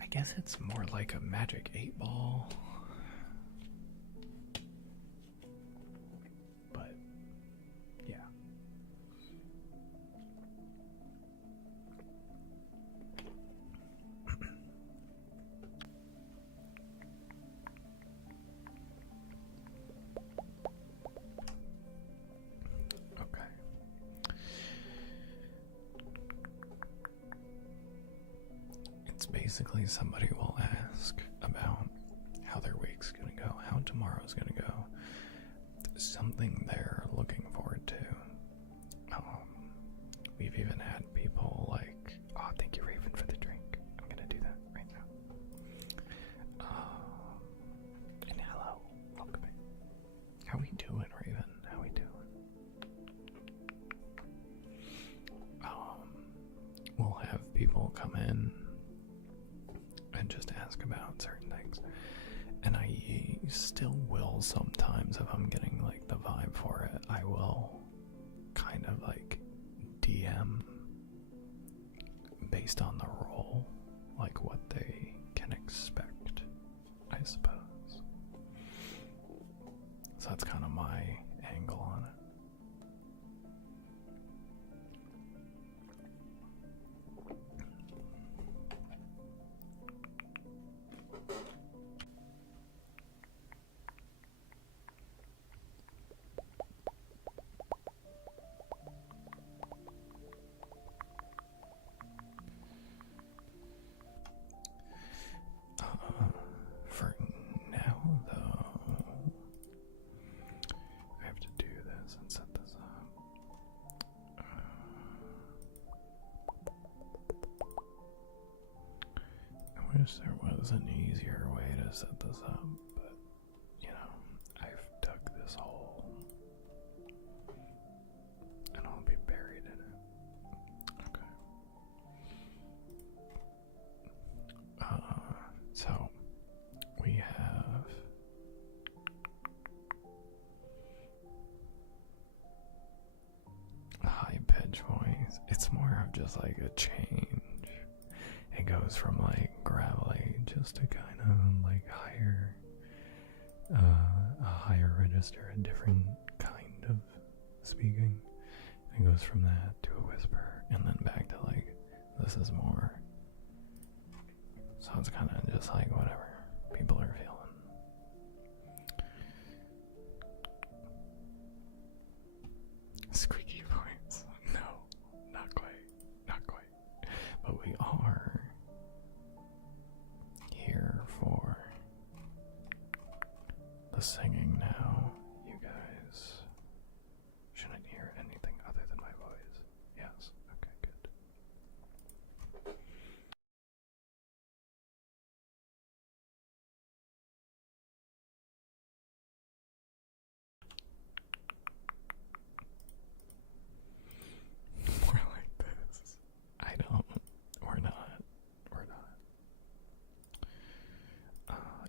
I guess it's more like a magic 8-ball. But yeah. Okay. It's basically somebody will ask about how their week's gonna go, how tomorrow's gonna go, something they're looking forward to. We've even had people like, oh, thank you, Raven, for the drink. I'm gonna do that right now. And hello, welcome in. How we doing, Raven? How we doing? We'll have people come in and just ask about certain things. And I still will sometimes, if I'm getting like the vibe for it, I will kind of like DM based on the role, like what they can expect, I suppose. So that's kind of my angle on it. For now, though, I have to do this and set this up. I wish there was an easier way to set this up, but, you know, I've dug this hole, and I'll be buried in it. Okay. So we have a high pitch voice. It's more of just like a change. It goes from like gravelly just to kind of like higher, a higher register, a different kind of speaking. It goes from that to a whisper, and then back to like, this is more. So it's kind of just like whatever people are feeling. Squeaky voice. No, not quite. Not quite. But we are here for the singing now. You guys shouldn't hear anything other than my voice. Yes. Okay, good. More like this. We're not.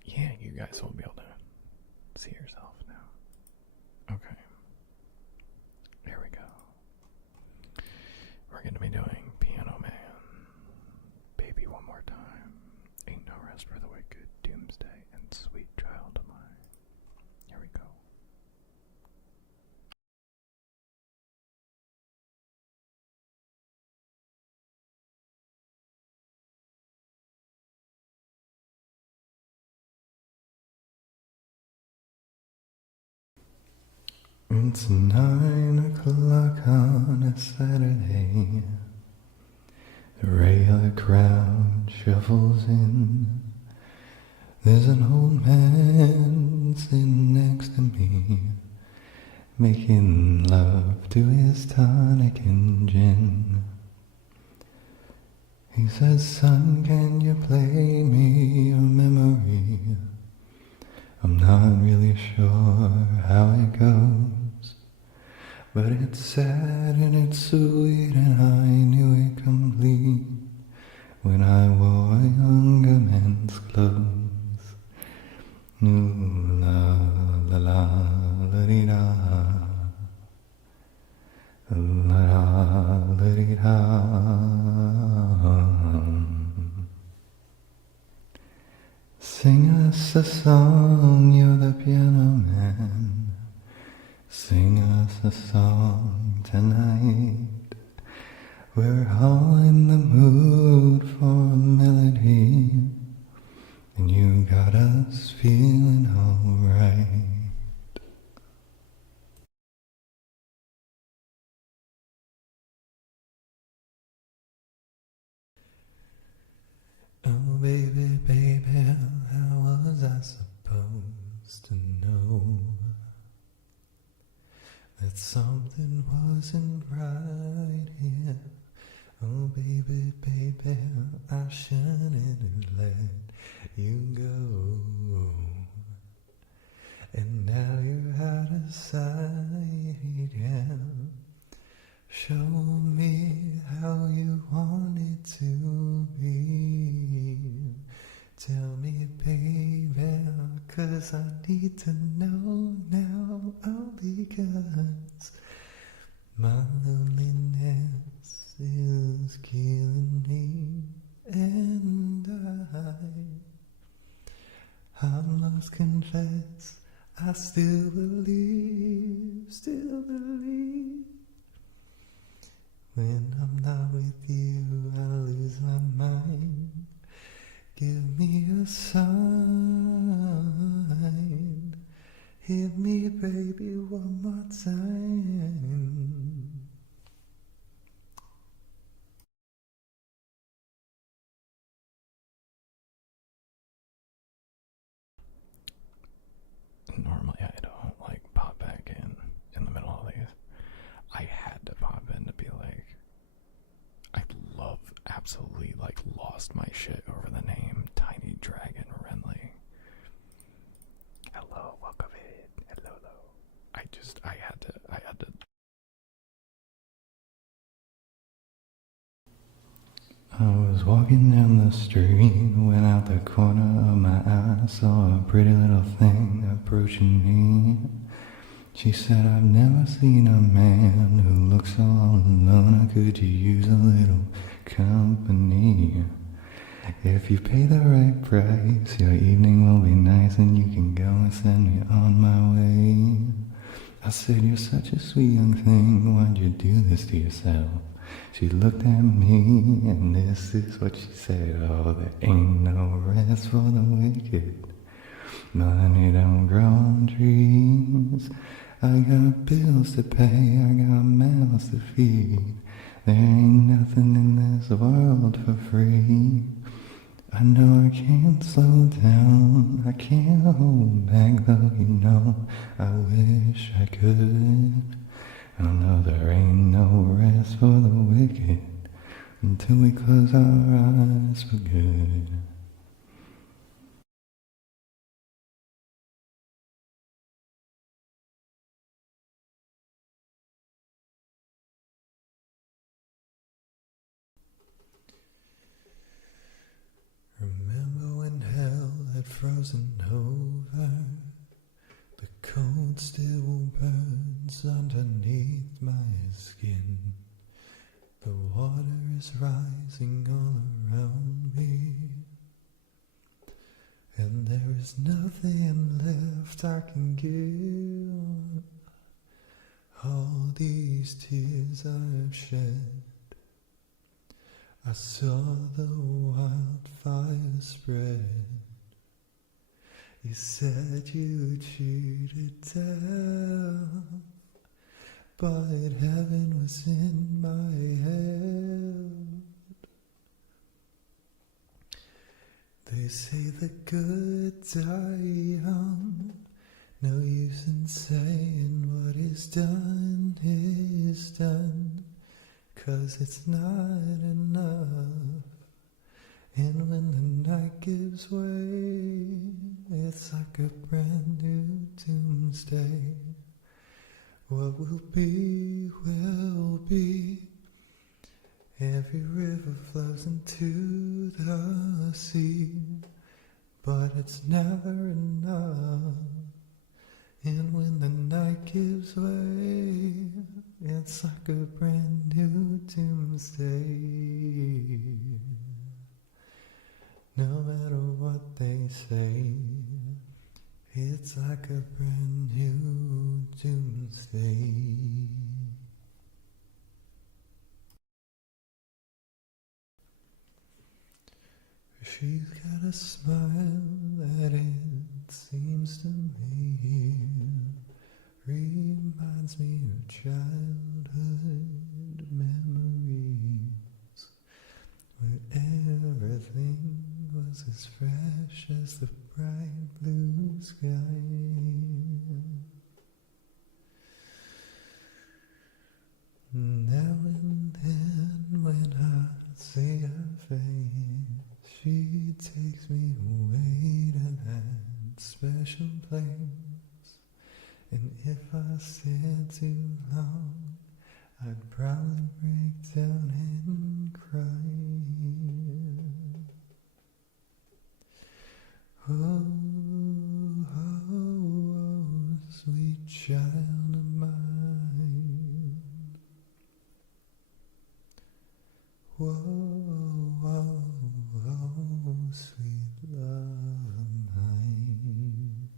Yeah, you guys will be able to see yourself now. Okay. Here we go. We're going to be doing Piano Man. Baby one more time. Ain't no rest for the wicked, doomsday, and sweet child of mine. Here we go. It's 9 o'clock on a Saturday. The regular crowd shuffles in. There's an old man sitting next to me, making love to his tonic and gin. He says, "Son, can you play me a memory? I'm not really sure how it goes, but it's sad and it's sweet and I knew it complete when I wore a younger man's clothes. Ooh, la la la la dee da, la la dee da." Sing us a song, you're the piano man. Sing us a song tonight. We're all in the mood for a melody, and you got us feeling alright. Oh baby, baby, how was I supposed to know that something wasn't right here? Oh baby, baby, I shouldn't let you go. And now you're out of sight, yeah. Show me how you want it to be. Tell me, baby, 'cause I need to know now. Oh, because my loneliness is killing me, and I must confess, I still believe. When I'm not with you, I lose my mind. Give me a sign. Hit me, baby, one more time. Normally I don't like pop back in the middle of these. I had to pop in to be like, I absolutely lost my shit over the name Tiny Dragon Renly. Hello, welcome in. Hello. I had to. I was walking down the street when out the corner of my eye saw a pretty little thing approaching me. She said, "I've never seen a man who looks so all alone. Could you use a little company? If you pay the right price, your evening will be nice and you can go and send me on my way." I said, "You're such a sweet young thing, why'd you do this to yourself?" She looked at me and this is what she said, "Oh, there ain't no rest for the wicked. Money don't grow on trees. I got bills to pay, I got mouths to feed. There ain't nothing in this world for free. I know I can't slow down, I can't hold back, though you know I wish I could. I know there ain't no rest for the wicked until we close our eyes for good." Remember when hell had frozen over? The cold still burns underneath my skin. The water is rising all around me. There's nothing left I can give. All these tears I've shed, I saw the wildfire spread. You said you cheated death, but heaven was in my head. They say the good die young. No use in saying what is done, 'cause it's not enough. And when the night gives way, it's like a brand new doomsday. What will be, will be. Every river flows into the sea, but it's never enough. And when the night gives way, it's like a brand new doomsday. No matter what they say, it's like a brand new doomsday. She's got a smile that it seems to me reminds me of childhood memories, where everything was as fresh as the bright blue sky. Now and then when I see her face, she takes me away to that special place. And if I stayed too long, I'd probably break down and cry. Oh, oh, oh, sweet child of mine. Whoa, whoa, whoa, sweet love of mine.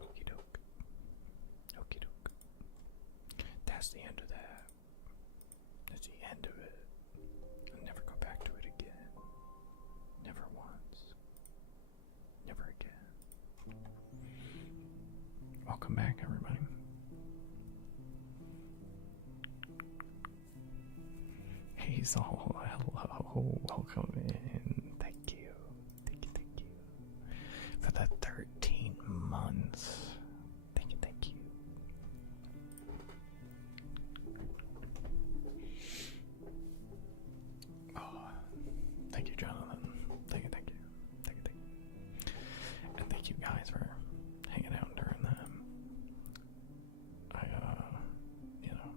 Okie doke. Okie doke. That's the end of that. That's the end of it. I'll never go back to it again. Never once. Never again. Welcome back, everybody. Hazel, hello. Welcome in. Thank you. Thank you, thank you. For the 13 months. Thank you, thank you. Oh, thank you, Jonathan. Thank you, thank you. Thank you, thank you. And thank you guys for hanging out during that. You know.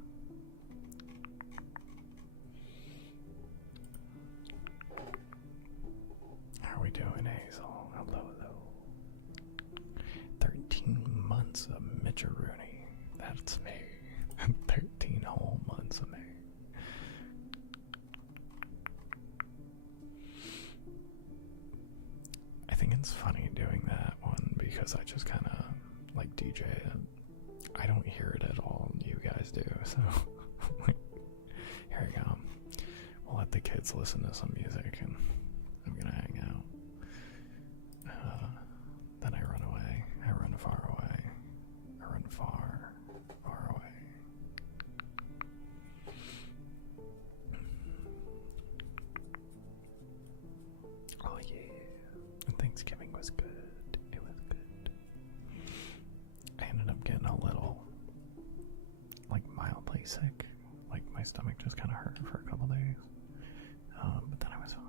How are we doing, Hazel? Hello, hello. 13 months of Mitcherooney. That's me. 13 whole months of me. I think it's funny doing that one because I just kind of like DJ it. I don't hear it at all. You guys do. So, like, here we go. We'll let the kids listen to some music and I'm gonna hang out. Then I run away. I run far away. I run far, far away. Oh yeah. Thanksgiving was good. It was good. I ended up getting a little, like, mildly sick. Like, my stomach just kind of hurt for a couple days. But then I was fine.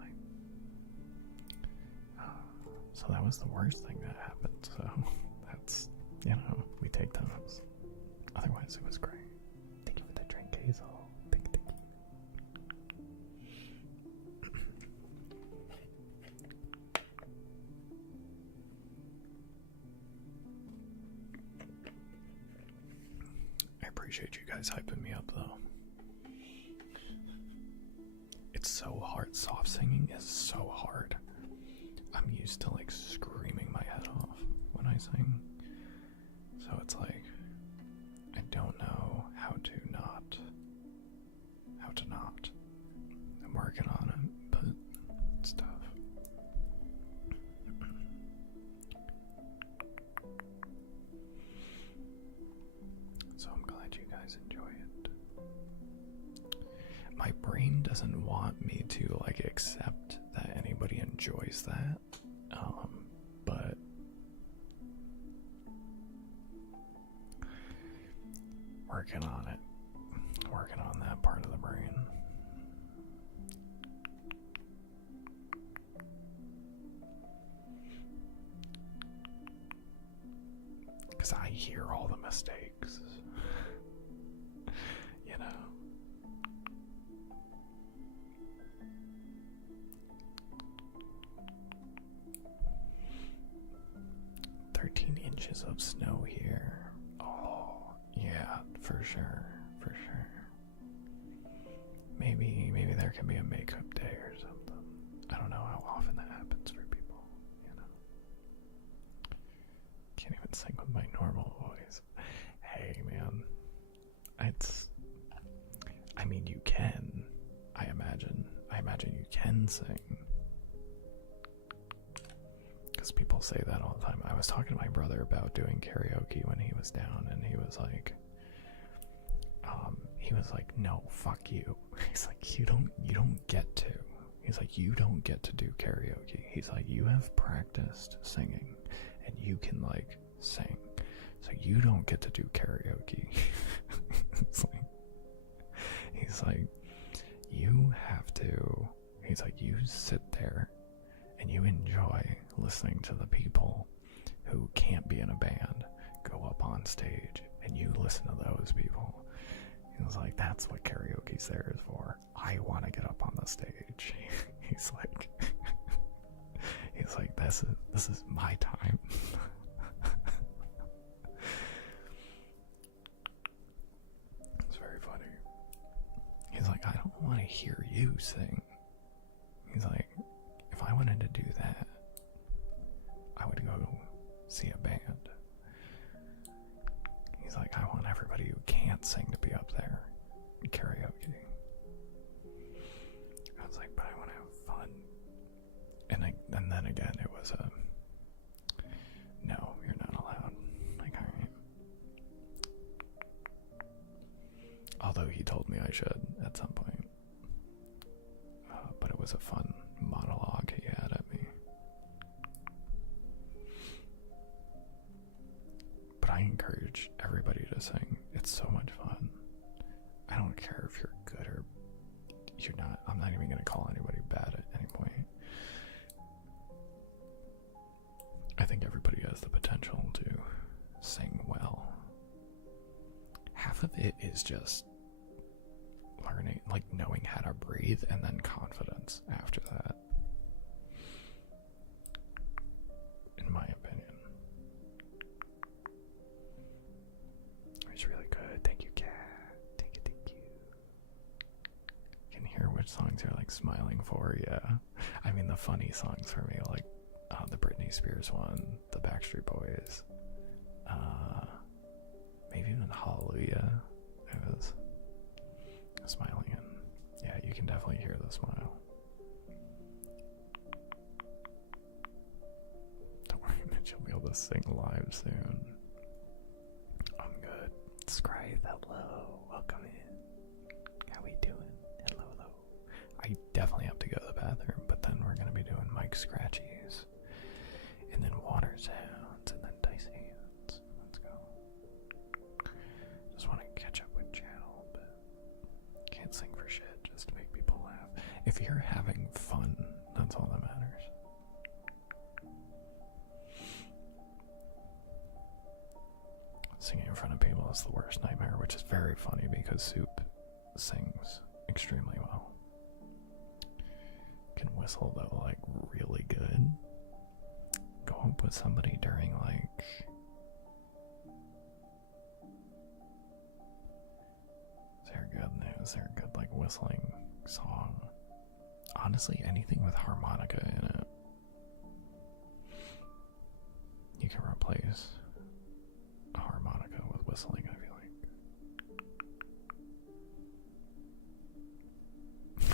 So that was the worst thing that happened. So that's, you know, we take those. Otherwise, it was great. Thank you for the drink, Hazel. Thank you. appreciate you guys hyping me up though. It's so hard. Soft singing is so hard. I'm used to like screaming my head off when I sing. So it's like, I don't know how to not. I'm working on it, but it's tough. So I'm glad you guys enjoy it. My brain doesn't want me to like accept that anybody enjoys that, but working on it, working on that part of the brain. Because I hear all the mistakes, you know. 13 inches of snow here. Oh, yeah, for sure, for sure. Maybe there can be a makeup day or something. I don't know how often that happens for people, you know. Can't even sing with my normal voice. Hey, man. I mean, you can, I imagine you can sing. Because people say that all the time. I was talking to my brother about doing karaoke when he was down, and he was like, no, fuck you. He's like, you don't get to. He's like, you don't get to do karaoke. He's like, you have practiced singing, and you can like sing, so you don't get to do karaoke. He's like, you have to. He's like, you sit there and you enjoy listening to the people who can't be in a band go up on stage, and you listen to those people. He was like, that's what karaoke's there is for. I want to get up on the stage. He's like, this is my time. It's very funny. He's like, I don't want to hear you sing. He's like, if I wanted to do that, I would go see a band. He's like, I want everybody who can't sing to be up there in karaoke. I was like, but I want to have fun. And then again, it was a, no, you're not allowed. Like, alright. Although he told me I should at some point. But it was a fun monologue he had at me. But I encourage everybody to sing. It's so much fun. I don't care if you're good or you're not. I'm not even going to call anybody bad at any point. I think everybody has the potential to sing well. Half of it is just learning, like knowing how to breathe, and then confidence after that, in my opinion. It's really good. Thank you, Kat. Thank you. You can hear which songs you're like smiling for. Yeah, I mean the funny songs for me, like the Britney Spears one, the Backstreet Boys, maybe even Hallelujah. I was smiling in. Yeah, you can definitely hear the smile. Don't worry, Mitch, you'll be able to sing live soon. I'm good. Scribe, hello. Welcome in. How we doing? Hello. I definitely have to go to the bathroom, but then we're going to be doing mic scratchies, and then water sounds, and then dice hands. Let's go. Just want to catch up with channel, but can't sing for shit, just to make people laugh. If you're having fun, that's all that matters. Singing in front of people is the worst nightmare, which is very funny because Soup sings extremely well. Can whistle though, like really good. Go up with somebody during like whistling song. Honestly, anything with harmonica in it. You can replace a harmonica with whistling, I feel like.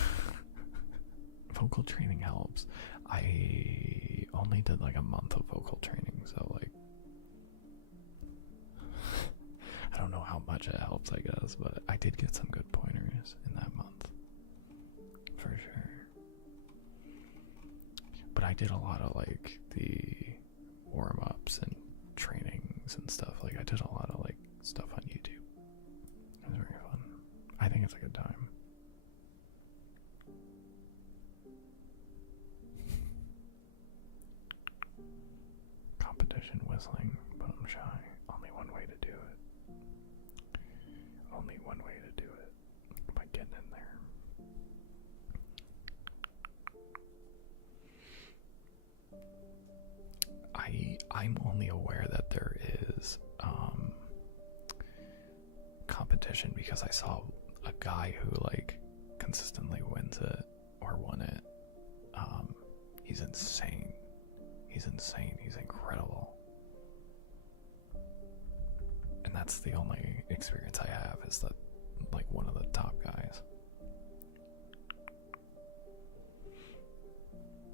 Vocal training helps. I only did like a month of vocal training, so like I don't know how much it helps, I guess, but I did get some good pointers in that month. For sure. But I did a lot of like the warm-ups and trainings and stuff. Like I did a lot of like stuff on YouTube. It was very fun. I think it's a good time. Competition whistling, but I'm shy. Only one way to do it. Only one way to do it. By getting in there. I'm only aware that there is competition because I saw a guy who like consistently wins it or won it. He's insane. He's insane. He's incredible. And that's the only experience I have, is that like one of the top guys.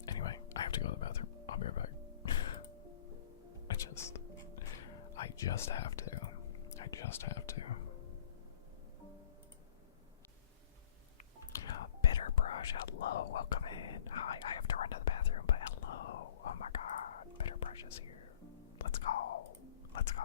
Anyway, I have to go to the bathroom. I'll be right back. I just have to. I just have to. Bitter Brush, hello, welcome in. Hi, I have to run to the bathroom, but hello. Oh my god, Bitter Brush is here. Let's go. Let's go.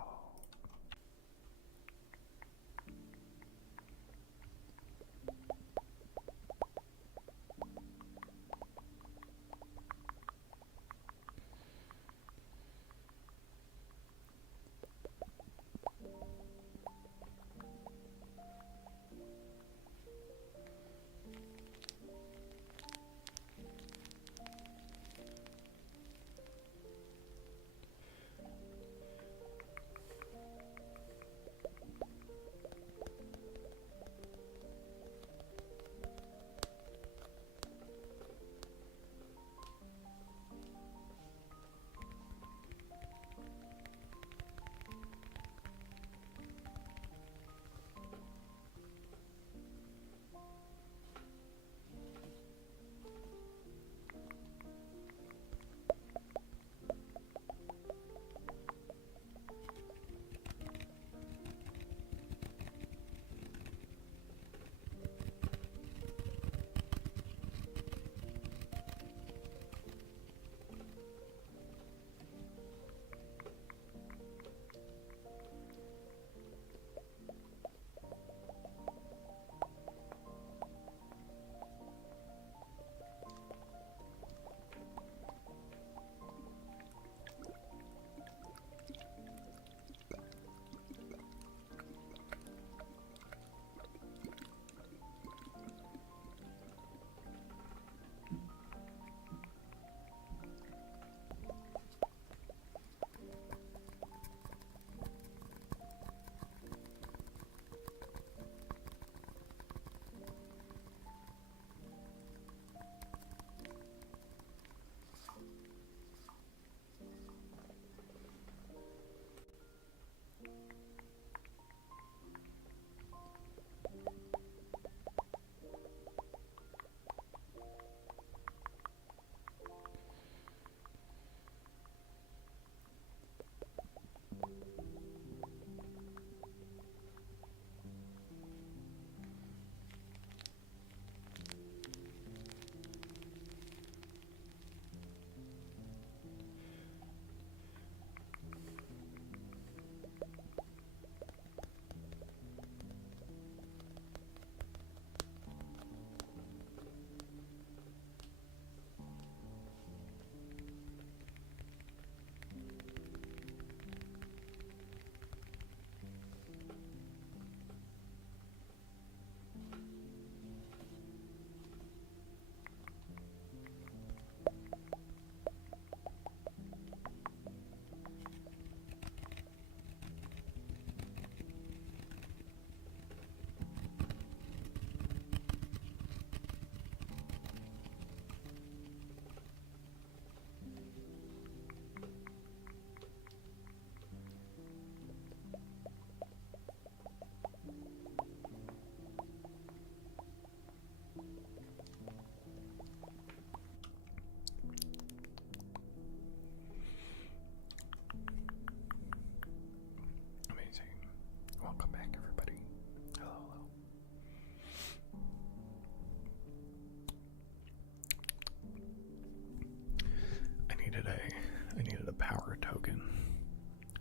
power token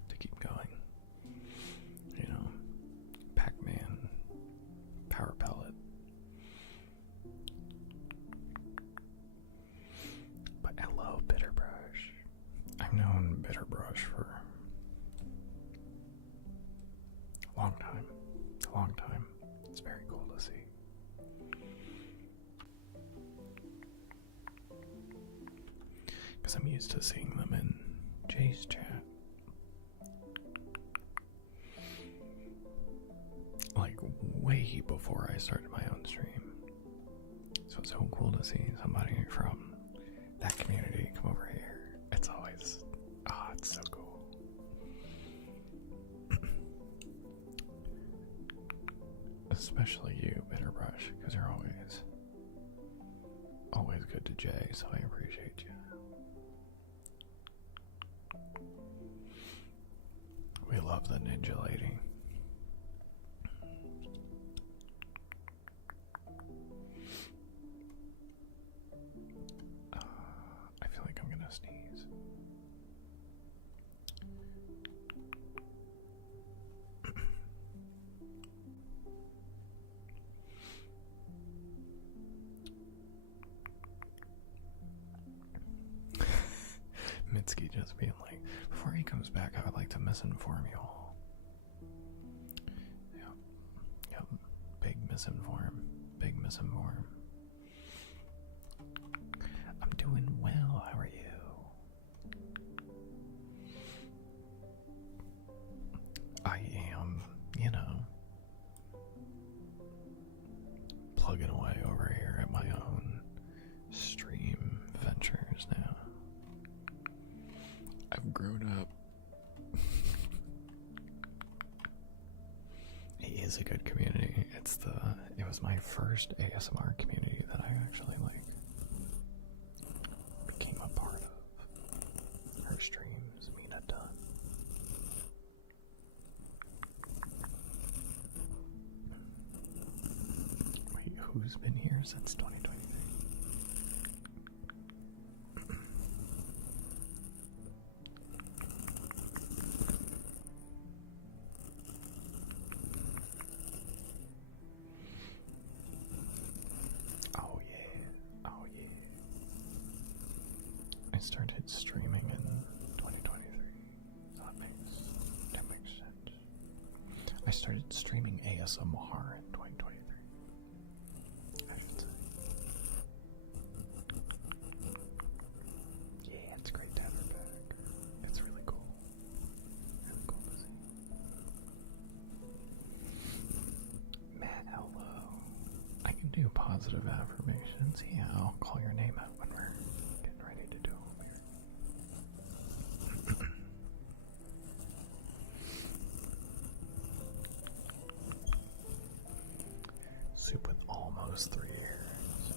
to keep going. You know, Pac-Man, power pellet. But hello, Bitterbrush. I've known Bitterbrush for a long time. A long time. It's very cool to see. Because I'm used to seeing them in Jay's chat. Like, way before I started my own stream. So it's so cool to see somebody from that community come over here. It's always, it's so cool. Especially you, Bitterbrush, because you're always good to Jay, so I appreciate you. We love the Ninja Lady. I feel like I'm gonna sneeze. Mitski just being like, before he comes back, I would like to misinform you all. Yep. Big misinform. Big misinform. I'm doing well. How are you? I am, plugging away over here at my own stream ventures now. I've grown up. It is a good community. It was my first ASMR community that I actually became a part of. Her streams mean a ton. Wait, who's been here since 2023? I started streaming in 2023. So that makes sense. I started streaming ASMR in 2023. I should say. Yeah, it's great to have her back. It's really cool. Really cool to see. Matt, hello. I can do positive affirmations. Yeah, I'll call your name out when we're getting ready to do them here. Soup with almost 3 years.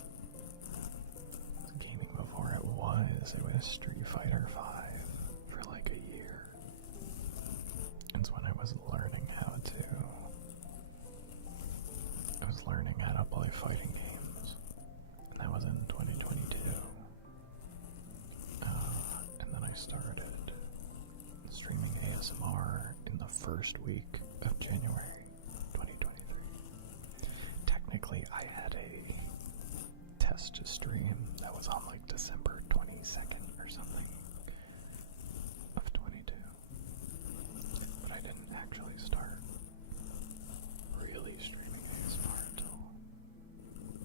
Gaming before it was Street Fighter 5 for like a year. It's when I was learning how to play fighting games. And that was in 2022. And then I started streaming ASMR in the first week of January 2023. Technically, I had a test stream that was on like December 22nd or something of 22. But I didn't actually start really streaming ASMR until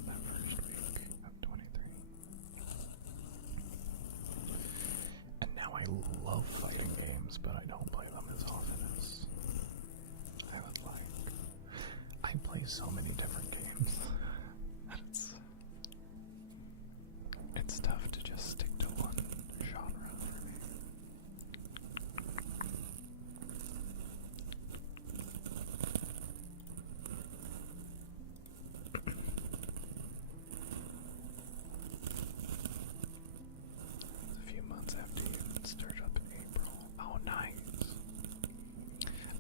that first week of 23. And now I love fighting games, but I don't play them as often as I would like. I play so many different games that it's tough to just stick to one genre for me. A few months after you start up in April. Oh, nice.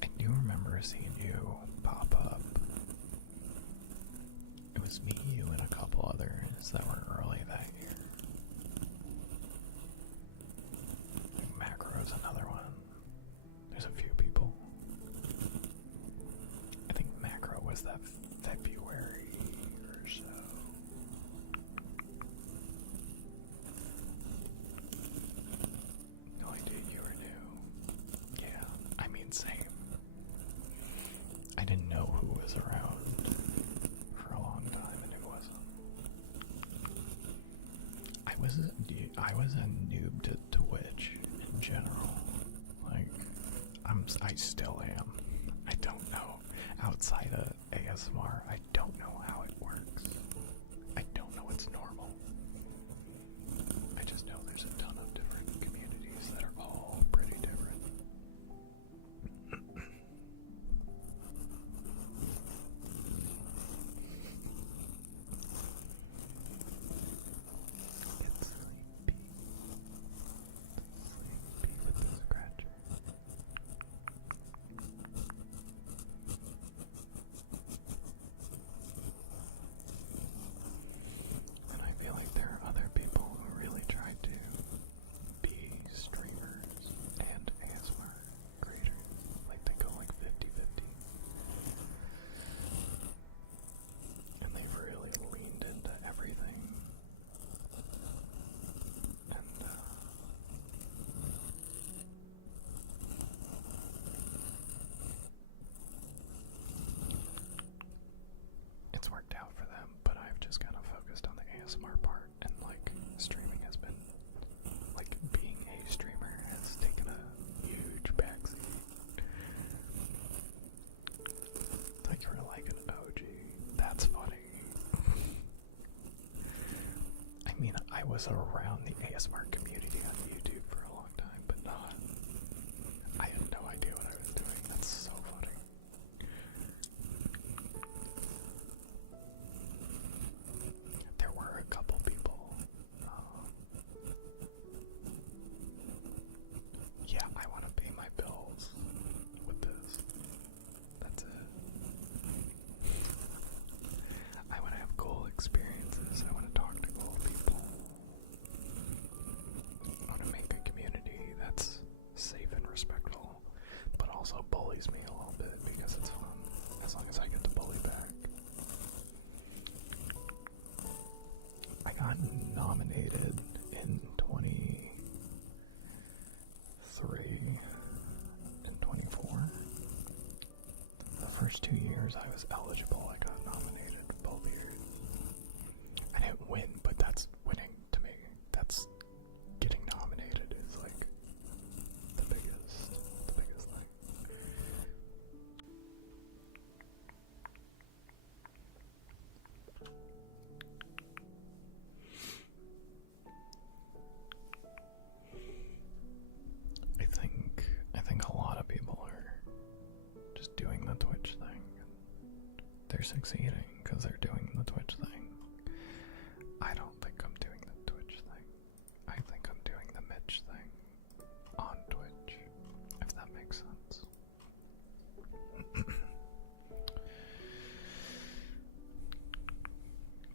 I do remember seeing you pop up I was a noob to Twitch in general. Like, I still am. I don't know. Outside of ASMR, I don't know how it works. I don't know what's normal. I just know there's a ton of different communities that are all pretty different. Get sleepy. Sleepy with the scratcher. And I feel like there are other people who really try to be streamers and ASMR creators. Like they go like 50-50. And they've really leaned into everything. And it's worked out for them, but I've just kind of focused on the ASMR part, and like streaming has been, like being a streamer has taken a huge backseat. Thought you were like an OG. That's funny. I mean, I was around the ASMR community on YouTube for a long time, but not. I had no idea what I was doing. That's so funny. There were a couple people. Yeah, I want to pay my bills with this. That's it. I want to have cool experiences. I want to talk to cool people. I want to make a community that's safe and respectful, but also bullies me a little bit because it's fun, as long as I get to bully back. I got nominated in 23 and 24. The first 2 years I was eligible, I got nominated both years. I didn't win, but that's winning to me. That's getting nominated is like the biggest thing. I think a lot of people are just doing the Twitch thing. They're succeeding because they're doing the Twitch thing. I don't think I'm doing the Twitch thing. I think I'm doing the Mitch thing on Twitch, if that makes sense.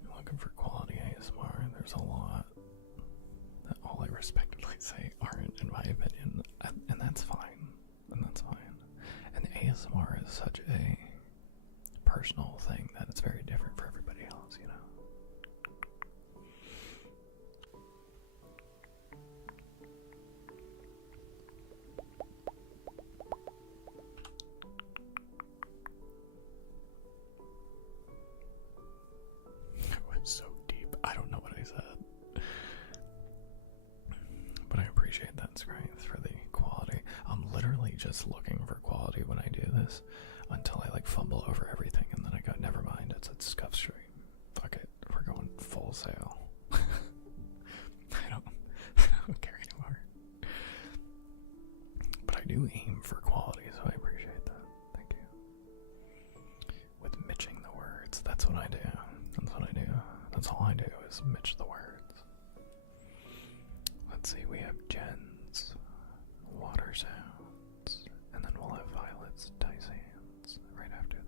You're looking for quality ASMR, there's a lot that all I respectfully say aren't, in my opinion, and that's fine. And that's fine. And ASMR is such a personal thing that it's very different for everybody else, you know? It was so deep. I don't know what I said. But I appreciate that strength for the quality. I'm literally just looking for quality when I do this until I like fumble over everything, and then I go, never mind, it's a scuff stream. Fuck it, we're going full sail. I don't care anymore. But I do aim for quality, so I appreciate that. Thank you. With mitching the words, that's what I do. That's what I do. That's all I do is mitch the words. Let's see, we have Jen's water sounds, and then we'll have Violet's dice hands right after that.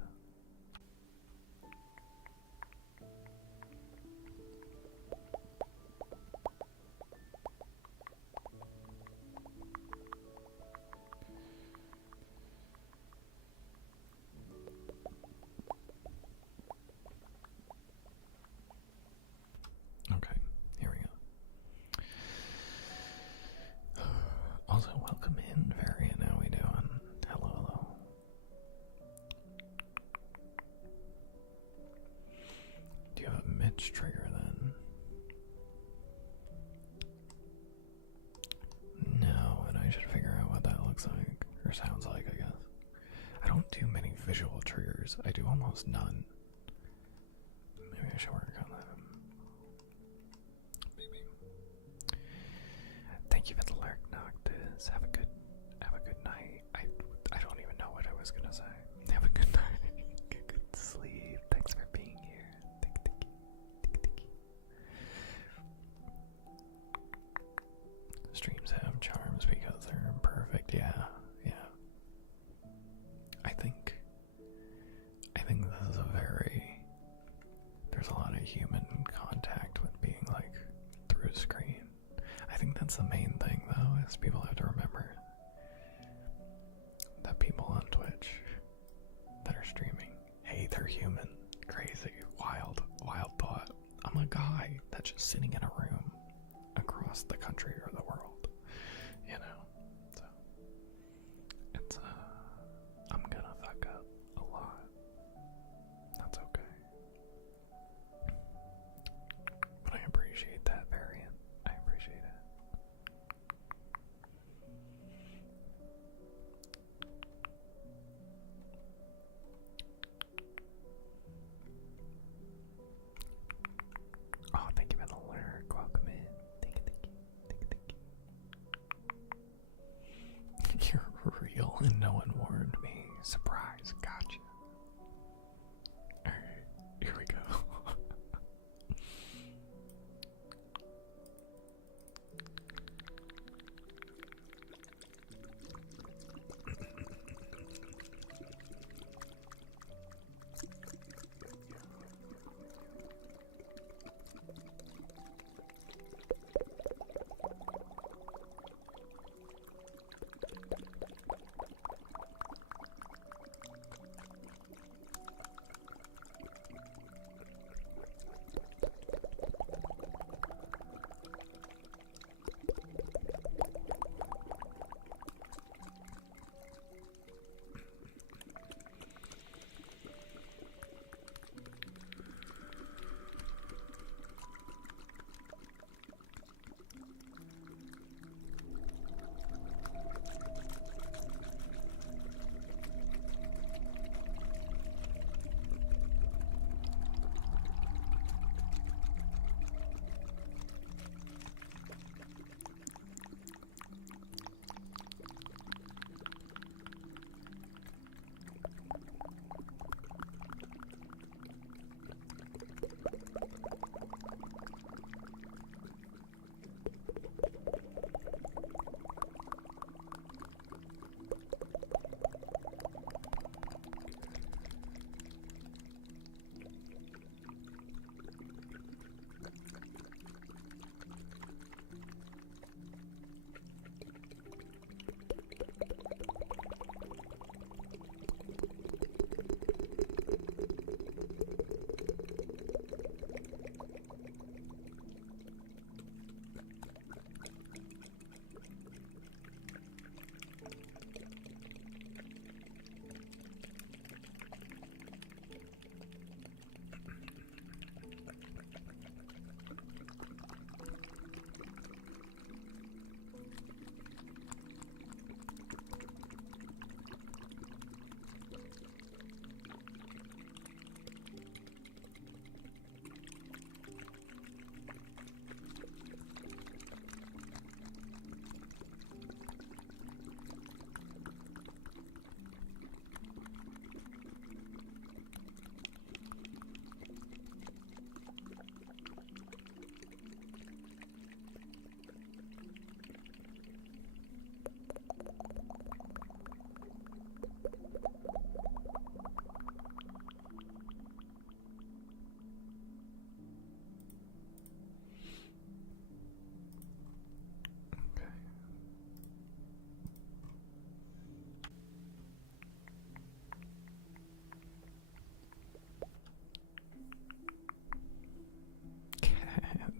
Okay, here we go. Also, welcome in, Varian. How we doing? Hello, hello. Do you have a Mitch trigger then? too many visual triggers. I do almost none. Maybe I should work on that. Maybe. Thank you for the lurk, Noctis. Have a good night. I don't even know what I was gonna say. Have a good night. Get good sleep. Thanks for being here. Thank you. Streams have charms because they're imperfect. Yeah. I think this is there's a lot of human contact with being like through a screen. I think that's the main thing though, is people have to remember that people on Twitch that are streaming, hey, they're human. Crazy, wild thought. I'm a guy that's just sitting in a room across the country or the world, you know? So, it's, I'm gonna fuck up a lot. That's okay. But I appreciate that variant. I appreciate it. Oh, thank you for the lurk. Welcome in. Thank you. You're real and no one warned me. Surprise. Gotcha. Alright, here we go.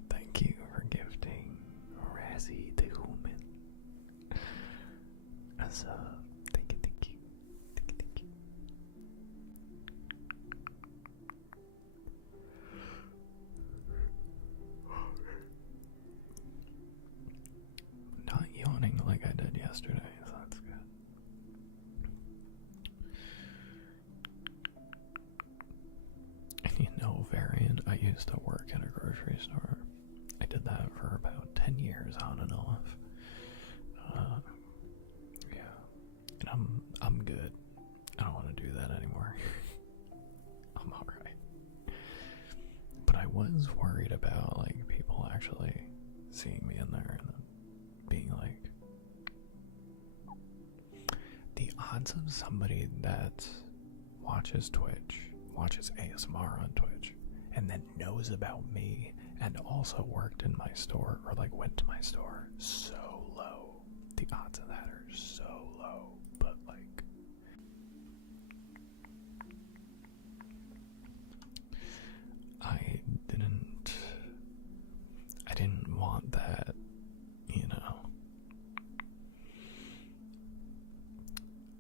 Thank you for gifting Razzie the Human. Thank you. Not yawning like I did yesterday, so that's good. used to work in a grocery store. I did that for about 10 years on and off. Yeah. And I'm good. I don't want to do that anymore. I'm alright. But I was worried about like people actually seeing me in there and then being like, the odds of somebody that watches Twitch, watches ASMR on Twitch, and then knows about me and also worked in my store or like went to my store, so low. The odds of that are so low. But like, I didn't want that, you know.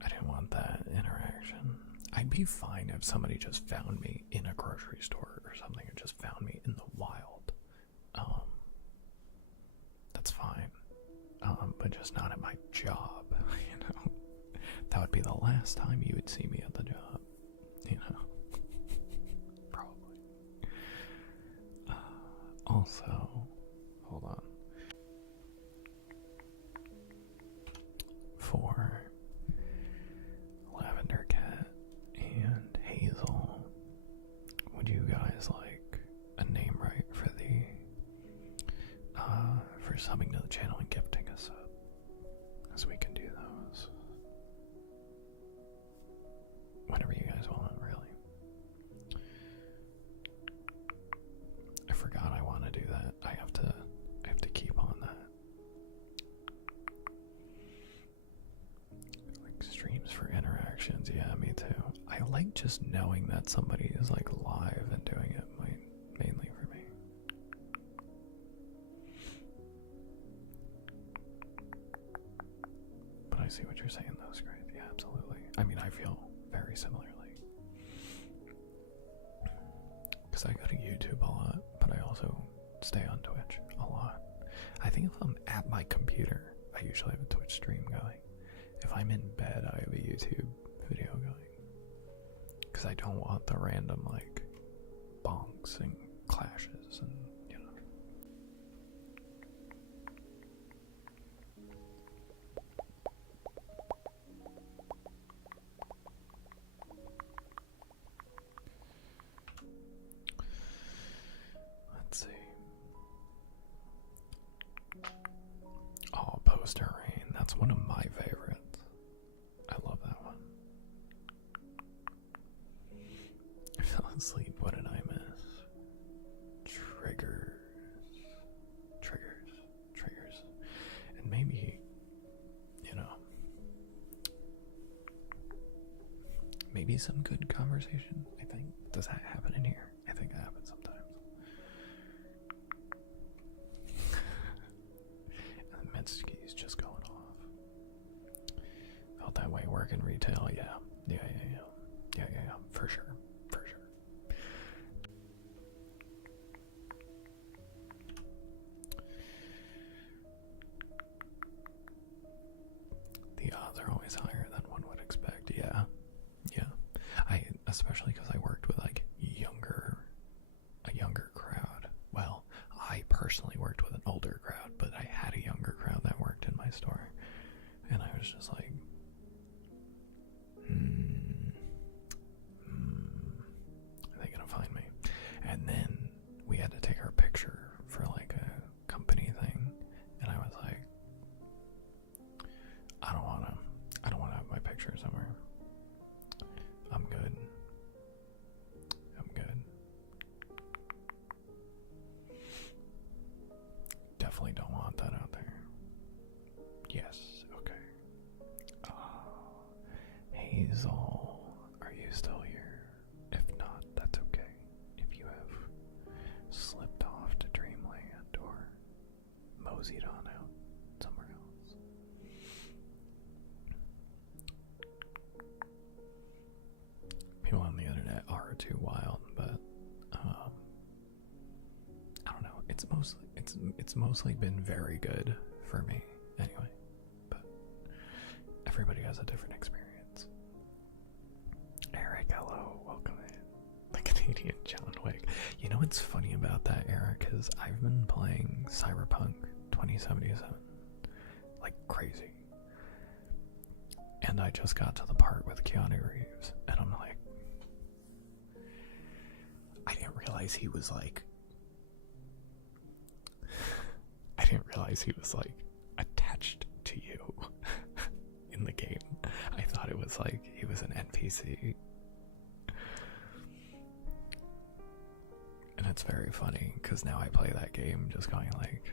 I didn't want that interaction. I'd be fine if somebody just found me in a grocery store or something, or just found me in the wild. That's fine. But just not at my job, you know. That would be the last time you would see me at the job, you know. Probably. Also, hold on. For Lavender Cat and Hazel, would you guys like a name right for the for subbing to the channel and gifting a sub? As we can do those whenever you guys want, really. I forgot I want to do that. I have to keep on that. Like streams for interactions, yeah, me too. I like just knowing that somebody is like live and doing it, mainly for me. But I see what you're saying, though, Scrape. Yeah, absolutely. I mean, I feel very similarly. Because I go to YouTube a lot, but I also stay on Twitch a lot. I think if I'm at my computer, I usually have a Twitch stream going. If I'm in bed, I have a YouTube video going. Because I don't want the random, like, bonks and clashes and, you know. Let's see. Oh, Poster Rain. That's one of my favorites. I love that one. I fell asleep. What did I miss? Triggers. And maybe, you know, maybe some good conversation, I think. Does that happen in here? I think that happens sometimes. And Mitsuki's just going off. Felt that way working retail, yeah. Yeah, for sure. The odds are always higher than one would expect, yeah. Especially because I worked with like a younger crowd. Well, I personally worked with an older crowd, but I had a younger crowd that worked in my store. And I was just like, are they gonna find me? And then we had to take our picture for like a company thing, and I was like, I don't wanna have my picture somewhere. I'm good. Definitely don't want that out there. Yes, okay. Hazel, are you still here? If not, that's okay. If you have slipped off to Dreamland or moseyed on out somewhere else. People on the internet are too wild, but I don't know. It's mostly been very good for me anyway. But everybody has a different experience. Eric, hello, welcome in. Look at Canadian John Wick. You know what's funny about that, Eric? Is I've been playing Cyberpunk 2077 like crazy. And I just got to the part with Keanu Reeves, and I'm like, I didn't realize he was like attached to you in the game. I thought it was like he was an NPC. And it's very funny because now I play that game just going like,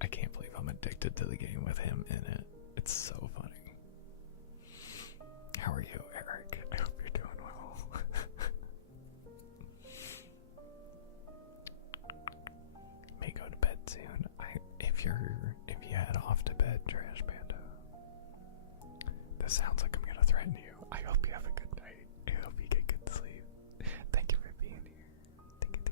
I can't believe I'm addicted to the game with him in it. It's so funny. How are you, Eric? I hope you're doing well. May go to bed soon. If you head off to bed, Trash Panda. This sounds like I'm gonna threaten you. I hope you have a good night. I hope you get good sleep. Thank you for being here. Thank you.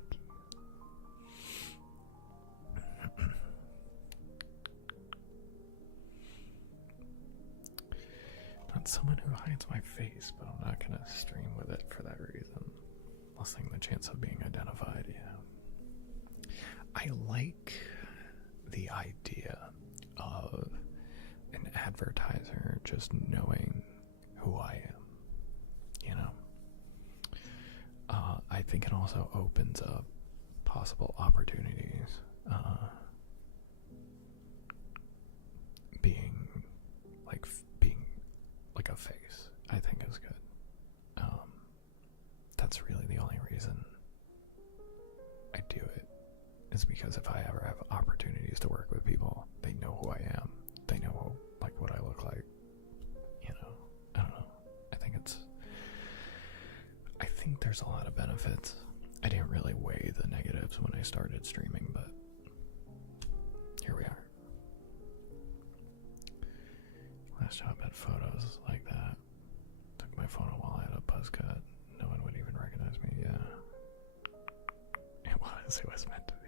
Not someone who hides my face, but I'm not gonna stream with it for that reason. Lessening the chance of being identified, yeah. I like the idea of an advertiser just knowing who I am, you know? I think it also opens up possible opportunities. Being like a face, I think is good. That's really the only reason I do it, is because if I ever have opportunities to work with people, they know who I am. They know like what I look like. You know, I don't know. I think there's a lot of benefits. I didn't really weigh the negatives when I started streaming, but here we are. Last job had photos like that. Took my photo while I had a buzz cut. No one would even recognize me. Yeah. It was meant to be.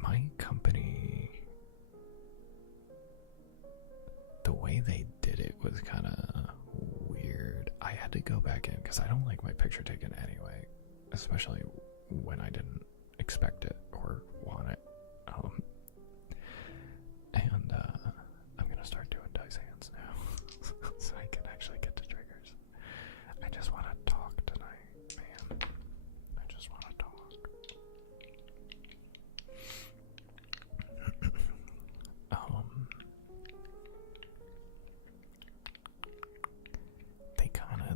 My company, the way they did it was kind of weird. I had to go back in because I don't like my picture taken anyway, especially when I didn't expect it or want it. And I'm gonna start doing dice hands now so I can actually get to triggers. I just want to talk tonight, man. I just want to talk.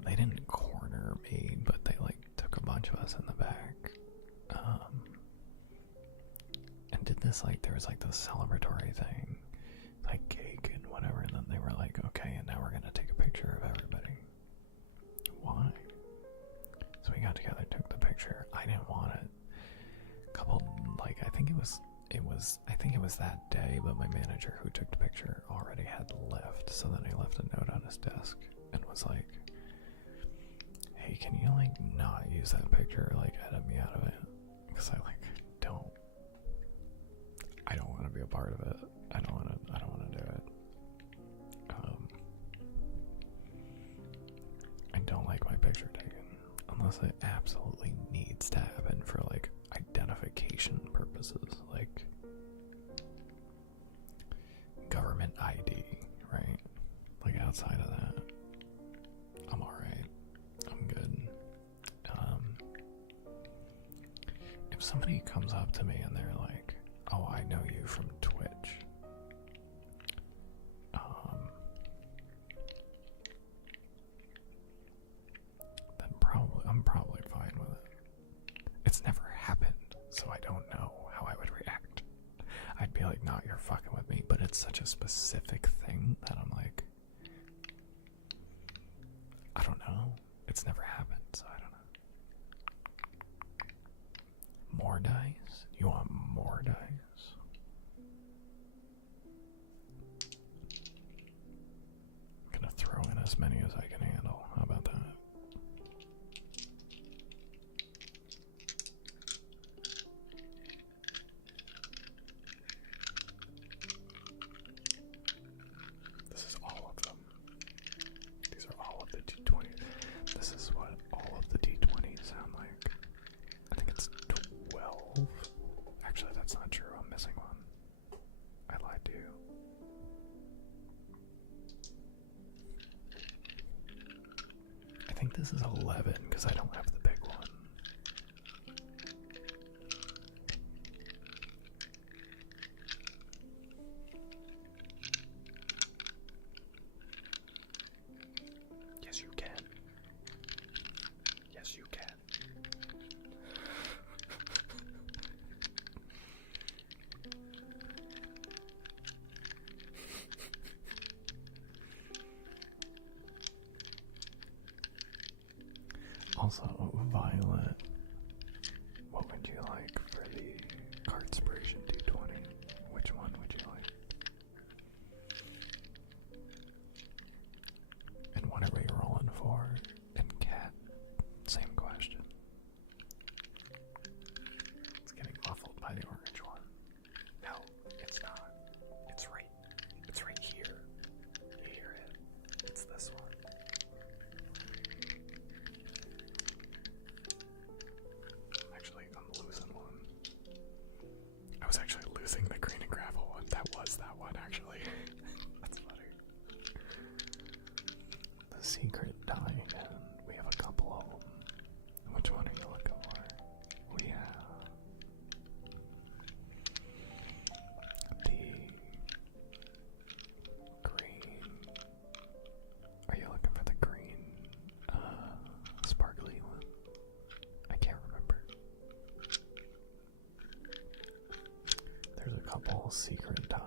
They didn't corner me, but they like took a bunch of us in the back, and did this like, there was like this celebratory thing, like cake and whatever, and then they were like, okay, and now we're gonna take a picture of everybody. Why? So we got together, took the picture. I didn't want it. I think it was that day, but my manager who took the picture already had left, so then he left a note on his desk and was like, hey, can you like not use that picture, like edit me out of it, because I don't want to be a part of it. I don't want to do it. I don't like my picture taken unless it absolutely needs to happen for like identification purposes, like government ID, right? Like outside of that, I'm alright. I'm good. If somebody comes up to me and they're like, oh, I know you from Twitch, then I'm probably fine with it. It's never happened, so I don't know how I would react. I'd be like, nah, you're fucking with me, but it's such a specific thing that I'm like, I don't know. It's never happened, so I don't know. More dice? You want more dice? I'm gonna throw in as many as I can handle. How about that? This is all of them. These are all of the D20. This is what all of the D20 think this is 11 because I don't have the big one. Yes, you can. Yes, you can. Also, Violet, what would you like for the Cardspiration 220? Which one would you like? And what are we rolling for? And Cat, same question. It's getting muffled by the orange one. No, it's not. It's right here. You hear it? It's this one. I'm losing one. I was actually losing the green and gravel one. That was that one, actually. That's funny. The secret die again. We have a couple of them. Which one are you looking for? We have the green. Are you looking for the green, sparkly one? I can't remember. There's a couple secret die.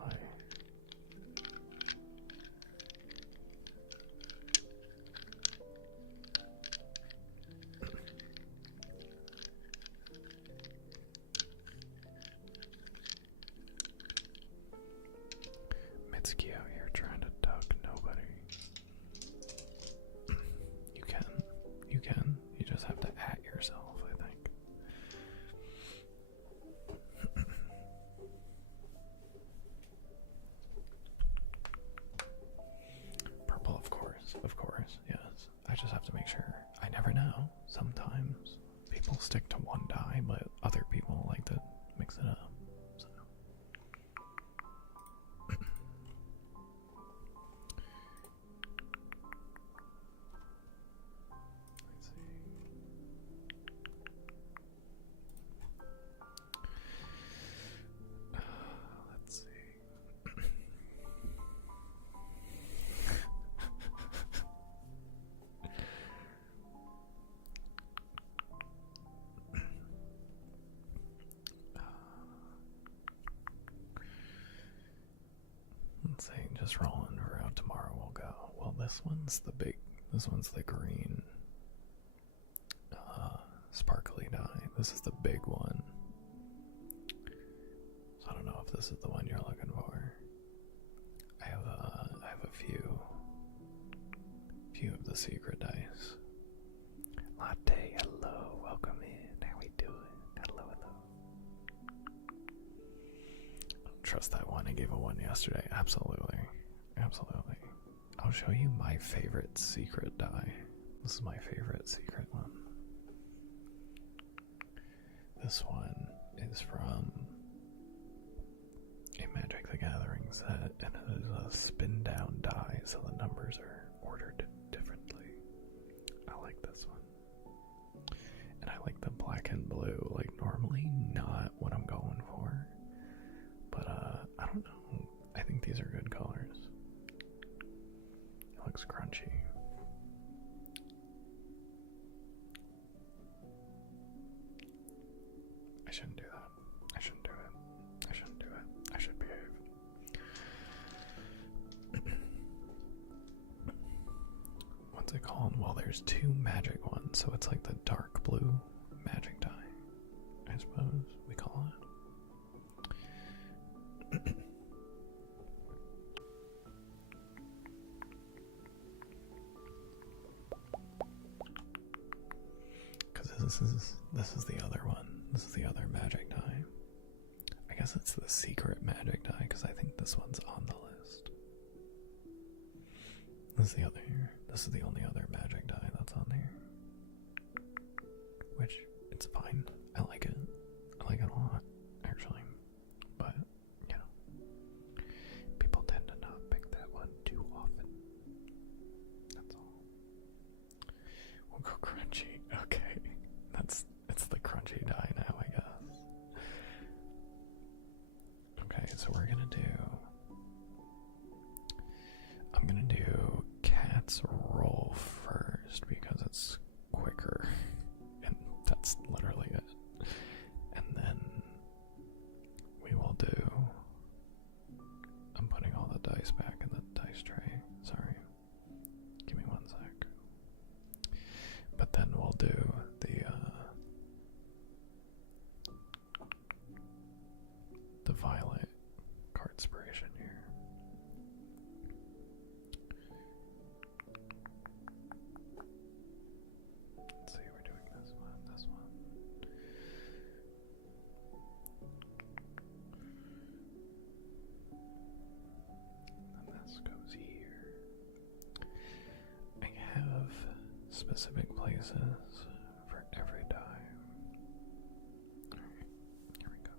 Mitsuki out here trying to duck nobody. You can. You can. You just have to at yourself, I think. Purple, of course, yes. I just have to make sure. I never know. Sometimes people stick to one die, but other people like to mix it up. So. Let's see. Let's see. Let's see, just rolling around tomorrow we'll go. Well, this one's the green sparkly die. This is the big one. So I don't know if this is the one you're looking for. I have a few of the secret dice. Latte, hello, welcome in. How we doing? Hello. Trust that one. I gave a 1 yesterday. Absolutely. I'll show you my favorite secret die. This is my favorite secret one. This one is from a Magic the Gathering set, and it is a spin down die, so the numbers are ordered differently. I like this one. And I like the black and blue. Like, normally not what I'm going for. But, I don't know. I think these are good colors. It looks crunchy. I shouldn't do that. I shouldn't do it. I should behave. What's it called? Well, there's two magic ones, so it's like the dark blue magic die, I suppose we call it. Because this is the other one. This is the other magic die. I guess it's the secret magic die because I think this one's on the list. This is the only other magic die that's on here. Which, it's fine. I like it. I like it a lot, actually. But, you know, people tend to not pick that one too often. That's all. dice tray. Sorry. Give me 1 sec. But then we'll do the violet card inspiration here. Let's see, we're doing this one, this one. And this goes here. I have specific places for every die. Alright, here we go.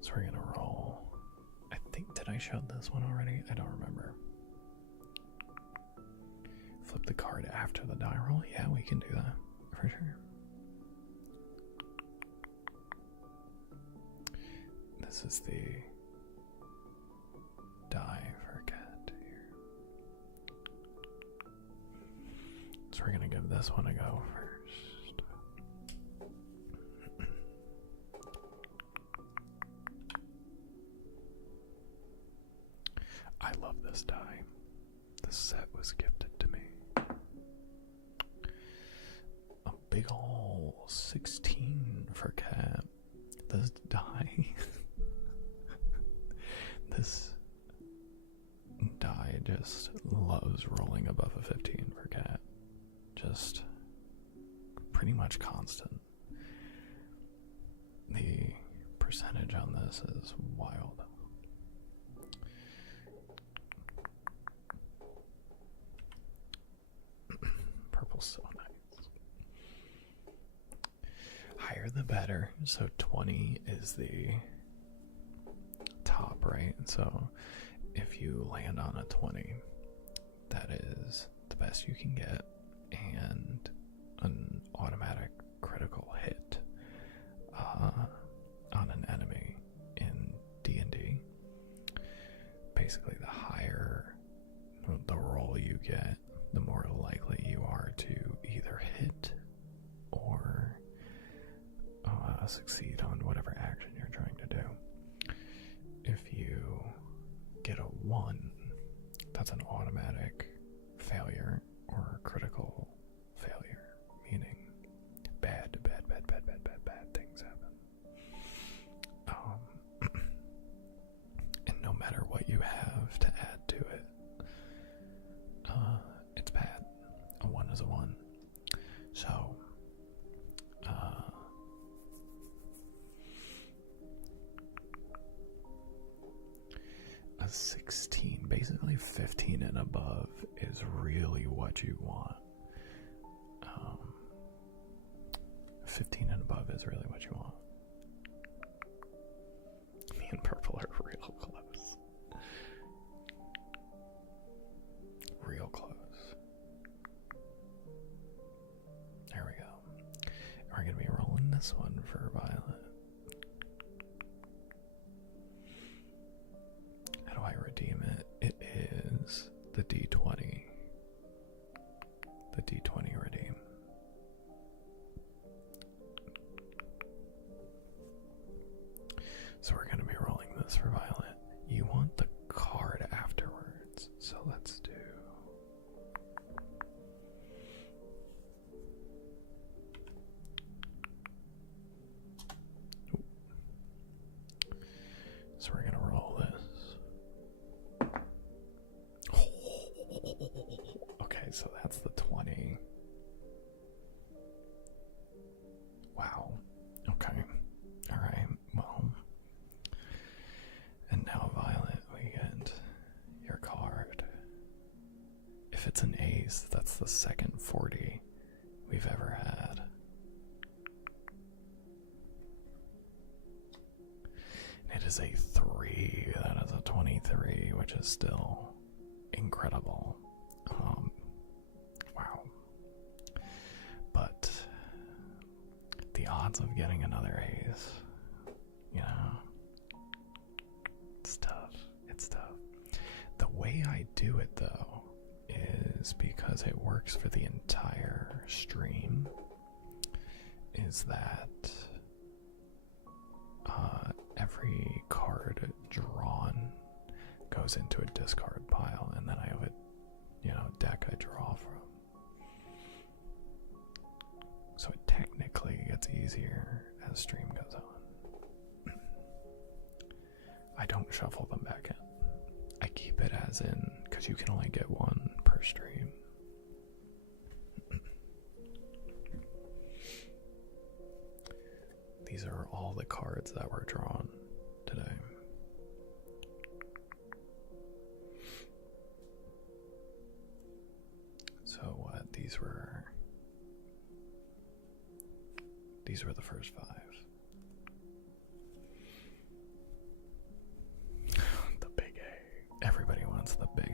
So we're gonna roll. I think, did I show this one already? I don't remember. Flip the card after the die roll? Yeah, we can do that, for sure. This is the die for cat here. So we're gonna give this one a go first. I love this die. This set was gifted to me. A big ol' 16 for cat. This die. This die just loves rolling above a 15 for cat. Just pretty much constant. The percentage on this is wild. Purple's so nice. Higher the better. So 20 is the top, right? So if you land on a 20, that is the best you can get, and an automatic critical hit on an enemy in D&D. Basically, the higher the roll you get, the more likely you are to either hit or succeed on whatever action you're trying to do. If you get a 1, that's an automatic failure or a critical failure, meaning bad things happen. And no matter what you have to add to it, it's bad. A 1 is a 1. So, a 16, basically 15 and above, is really what you want. 15 and above is really what you want. Me and purple are real close. Real close. There we go. We're going to be rolling this one for violet. How do I redeem it? It is the D20. The D20 redeem. So we're going to be rolling this for violet. You want the card afterwards, so let's do... So we're going to roll this. Okay, so that's the 20. Wow. Okay. Alright, well. And now, violet, we get your card. If it's an ace, that's the second 40 we've ever had. It is a 3. That is a 23, which is still incredible. Wow. But the odds of getting another ace, you know, it's tough. It's tough. The way I do it, though, is because it works for the entire stream, is that every card drawn goes goes into a discard pile, and then I have a, deck I draw from. So it technically gets easier as stream goes on. I don't shuffle them back in. I keep it as in, because you can only get one per stream. These are all the cards that were drawn today. So what? These were the first 5. The big A. Everybody wants the big A.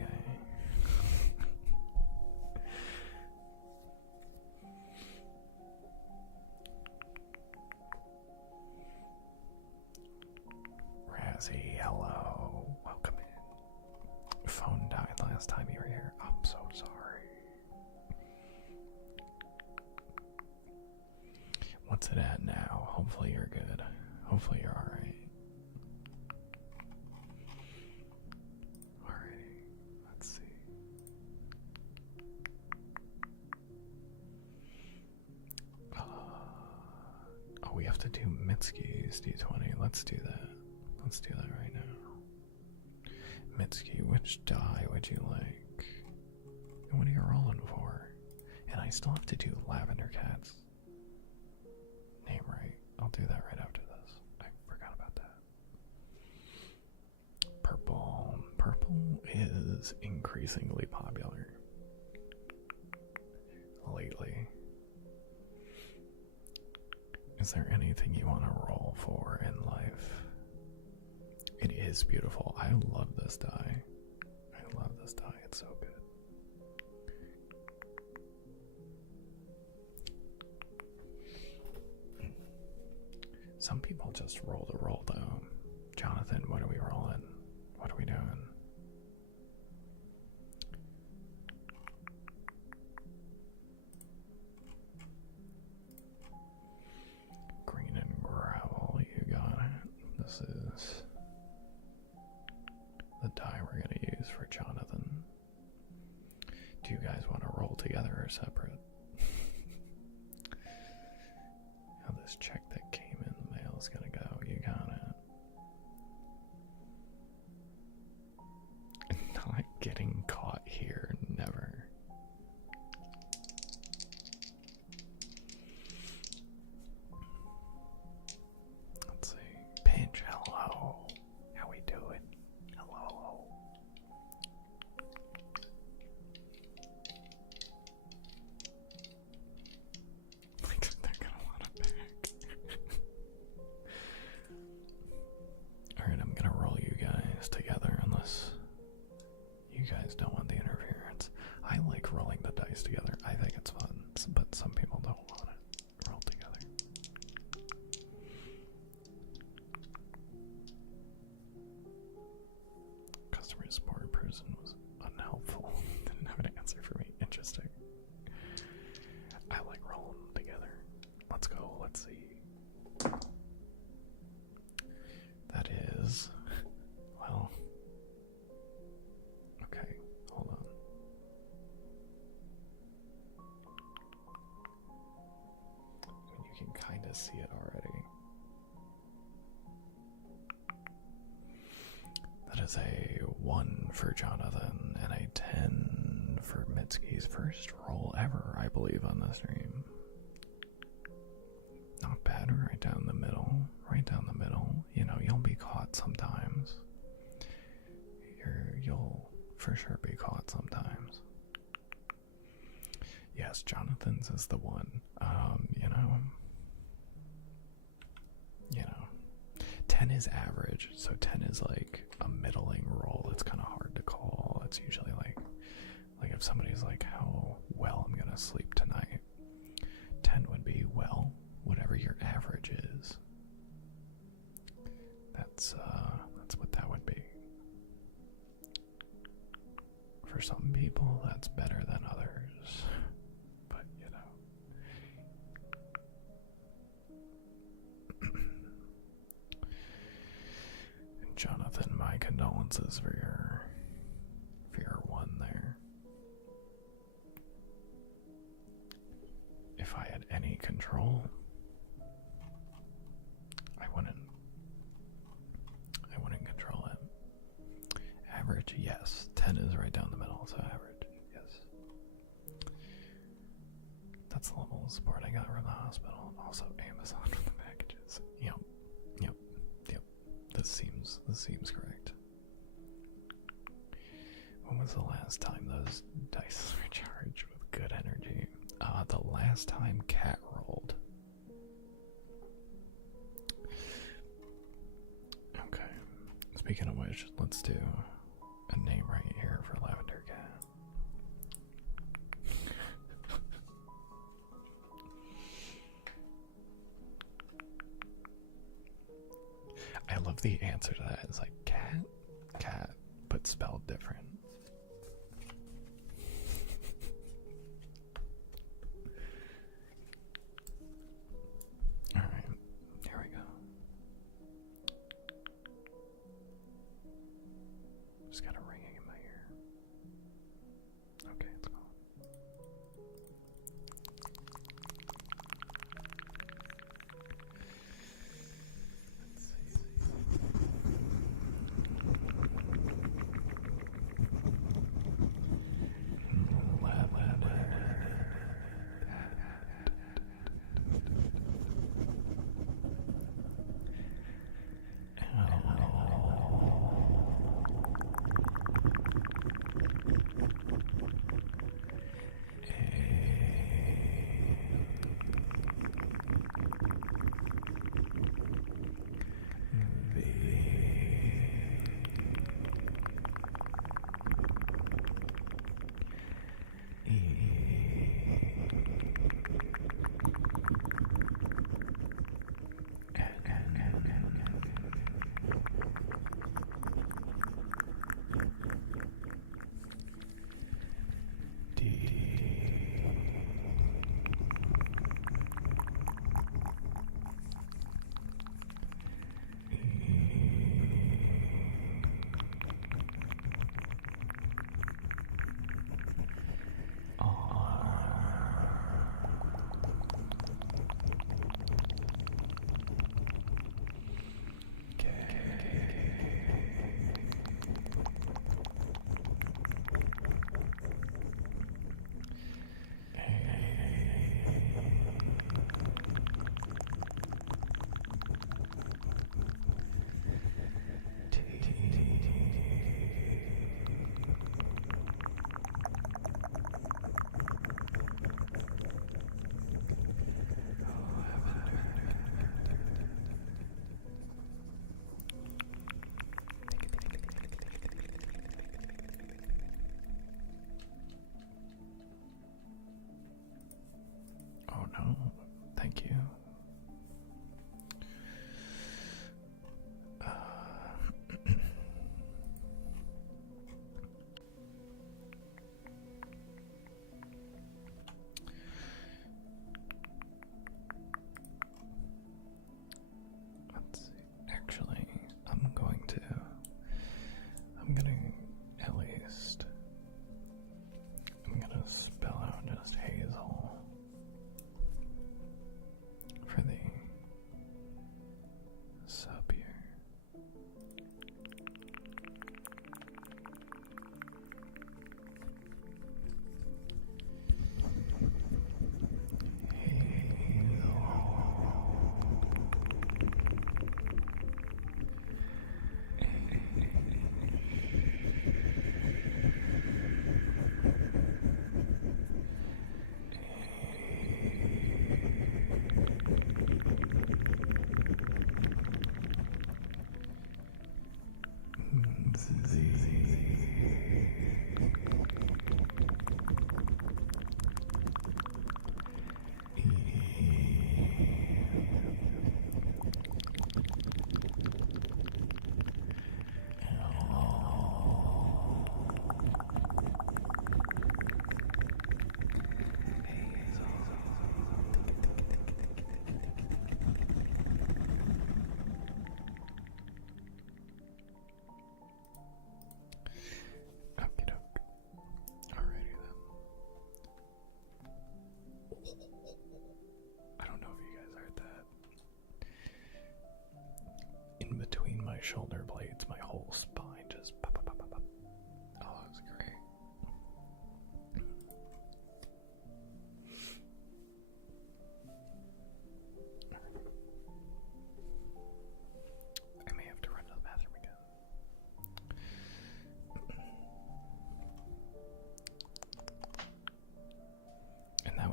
Razzie, hello. Welcome in. Phone died last time you were here. I'm so sorry. What's it at now? Hopefully you're good. Hopefully you're alright. Alrighty. Let's see. Oh, we have to do Mitski's D20. Let's do that. Let's do that right now. Mitski, which die would you like? And what are you rolling for? And I still have to do Lavender Cat's name right. I'll do that right after this. I forgot about that. Purple. Purple is increasingly popular lately. Is there anything you want to roll for in life? It is beautiful. I love this die. I love this die. It's so good. Some people just roll the roll, though. Jonathan, what are we rolling? What are we doing? Green and gravel, you got it. This is the die we're going to use for Jonathan. Do you guys want to roll together or separate? How this check that came in the mail is going to go. You got it. Not getting caught here, never. Let's see. Pinch, hello. How we doing? Hello. Like they're gonna want it back. Alright, I'm gonna roll you guys together unless you guys don't want the interference. I like rolling the dice together. I think it's fun, but some people don't want it rolled together. Customer support person was unhelpful. Didn't have an answer for me. Interesting. I like rolling them together. Let's go. Let's see. That is, well, okay, hold on. I mean, you can kind of see it already. That is a 1 for Jonathan and a 10 for Mitski's first roll ever, I believe, on the stream. Not bad, right down the middle. Right down the middle. You know, you'll be caught sometimes. You'll for sure be caught sometimes. Yes, Jonathan's is the one. You know, 10 is average, so 10 is like a middling roll. It's kind of hard to call. It's usually like if somebody's like, how well I'm gonna sleep tonight, 10 would be, well, whatever your average is. That's what that would be. For some people, that's better than others. But, you know. Jonathan, my condolences for your control. I wouldn't control it. Average, yes. 10 is right down the middle, so average, yes. That's the level of support I got from the hospital. Also Amazon for the packages. Yep. This seems correct. When was the last time those dice were charged with good energy? The last time Cat rolled. Okay. Speaking of which, let's do a name right here for Lavender Cat. I love the answer to that. It's like cat, but spelled different. Alright, here we go. Just got a ringing in my ear. Okay, it's gone. Oh no, thank you. Let's see. Actually, I'm gonna spell out just Hazel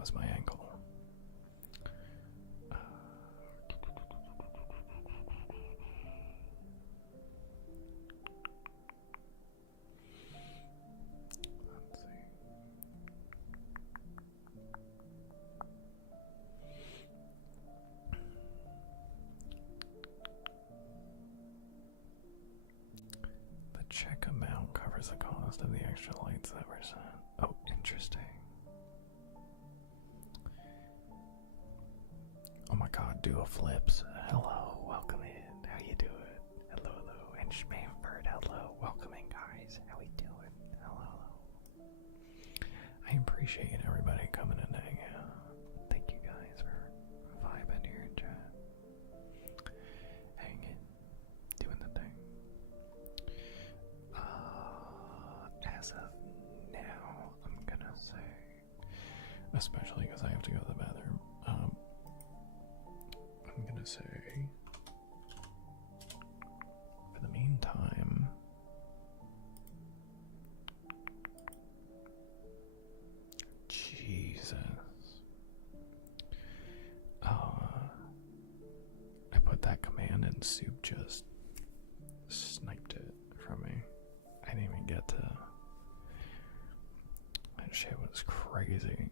was my ankle. Let's see. The check amount covers the cost of the extra lights that were sent. Oh, interesting. Oh my god, duo flips. Hello, welcome in. How you doing? Hello, hello. And Schmanford, hello. Welcome in, guys. How we doing? Hello, hello. I appreciate everybody coming in and hanging out. Thank you guys for vibing here in chat. Hanging. Doing the thing. As of now, I'm gonna say, especially because I have to go to the bathroom, I'm gonna say, for the meantime, Jesus, I put that command and Soup just sniped it from me. I didn't even get to. That shit was crazy.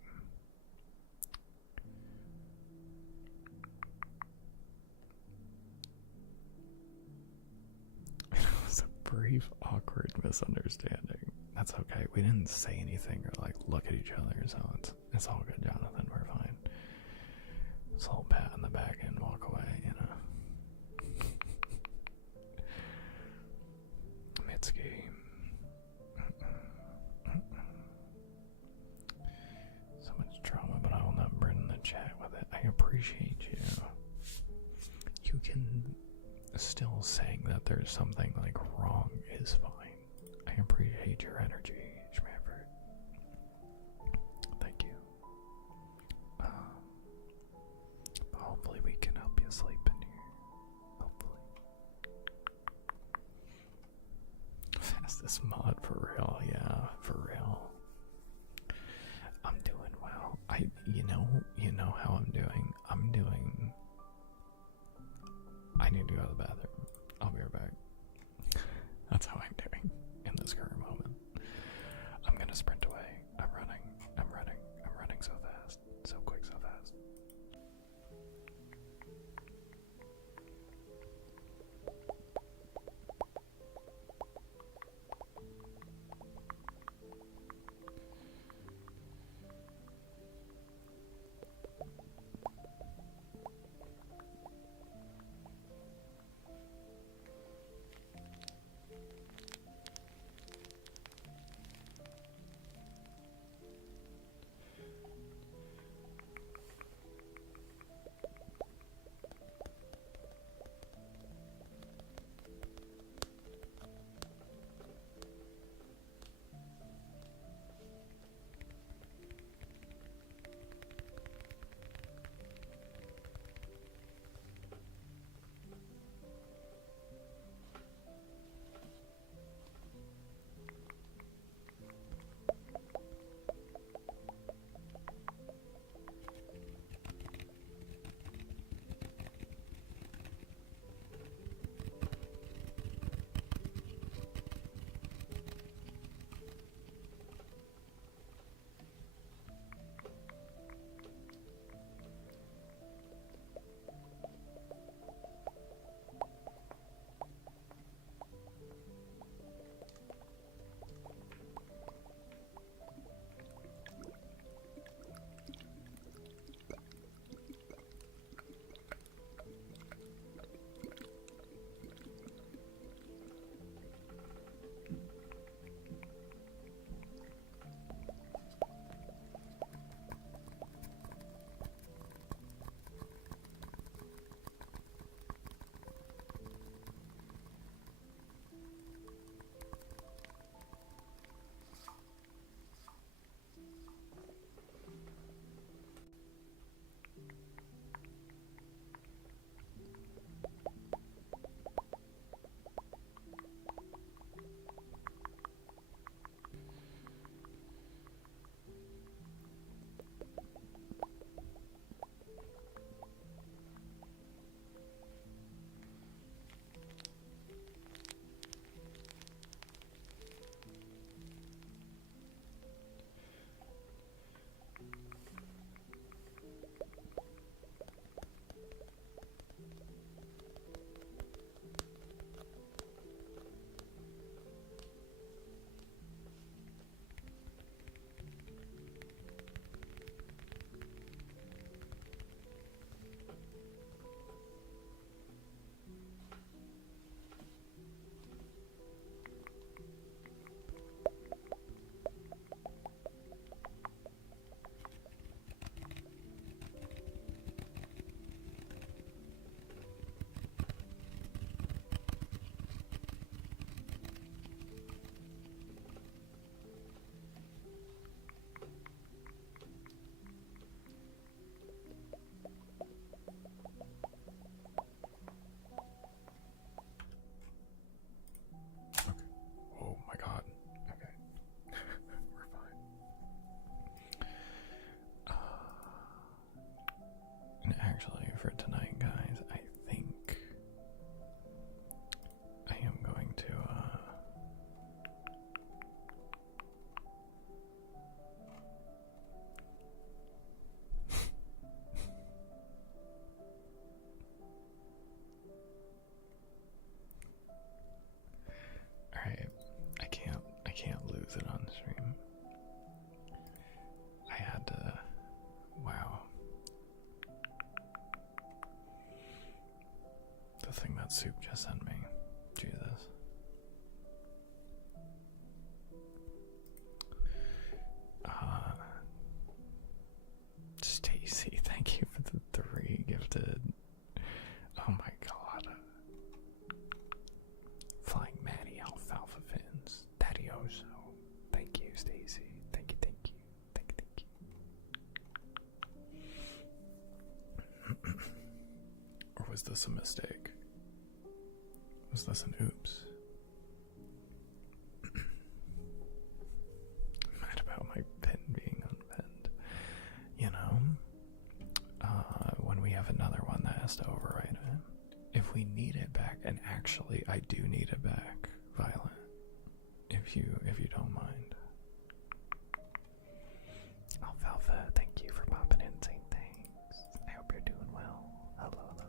It was a brief, awkward misunderstanding. That's okay. We didn't say anything or like look at each other, so it's all good, Jonathan. We're fine. Just a little pat on the back and walk away, you know. Mitski. So much drama, but I will not burden the chat with it. I appreciate you. You can still saying that there's something like wrong is fine. I appreciate your energy, Schmaffer. Thank you. Hopefully we can help you sleep in here. Hopefully. Fastest mod for real, yeah, for real. I'm doing well. You know how I'm doing. I need to go to the bathroom. I'll be right back. That's how I'm doing in this current moment. I'm gonna sprint away. I'm running so fast. So quick, so fast. just sent me? Jesus. Stacy, thank you for the 3 gifted. Oh my god. Flying Maddie Alfalfa Fins. Daddy Oso. Thank you, Stacy. Thank you, thank you. Thank you, thank you. Or was this a mistake? Was this an oops? Mad about my pin being unpinned. You know? When we have another one that has to overwrite it. If we need it back, and actually I do need it back, Violet. If you don't mind. Alfalfa, thank you for popping in and saying thanks. I hope you're doing well. Hello, hello.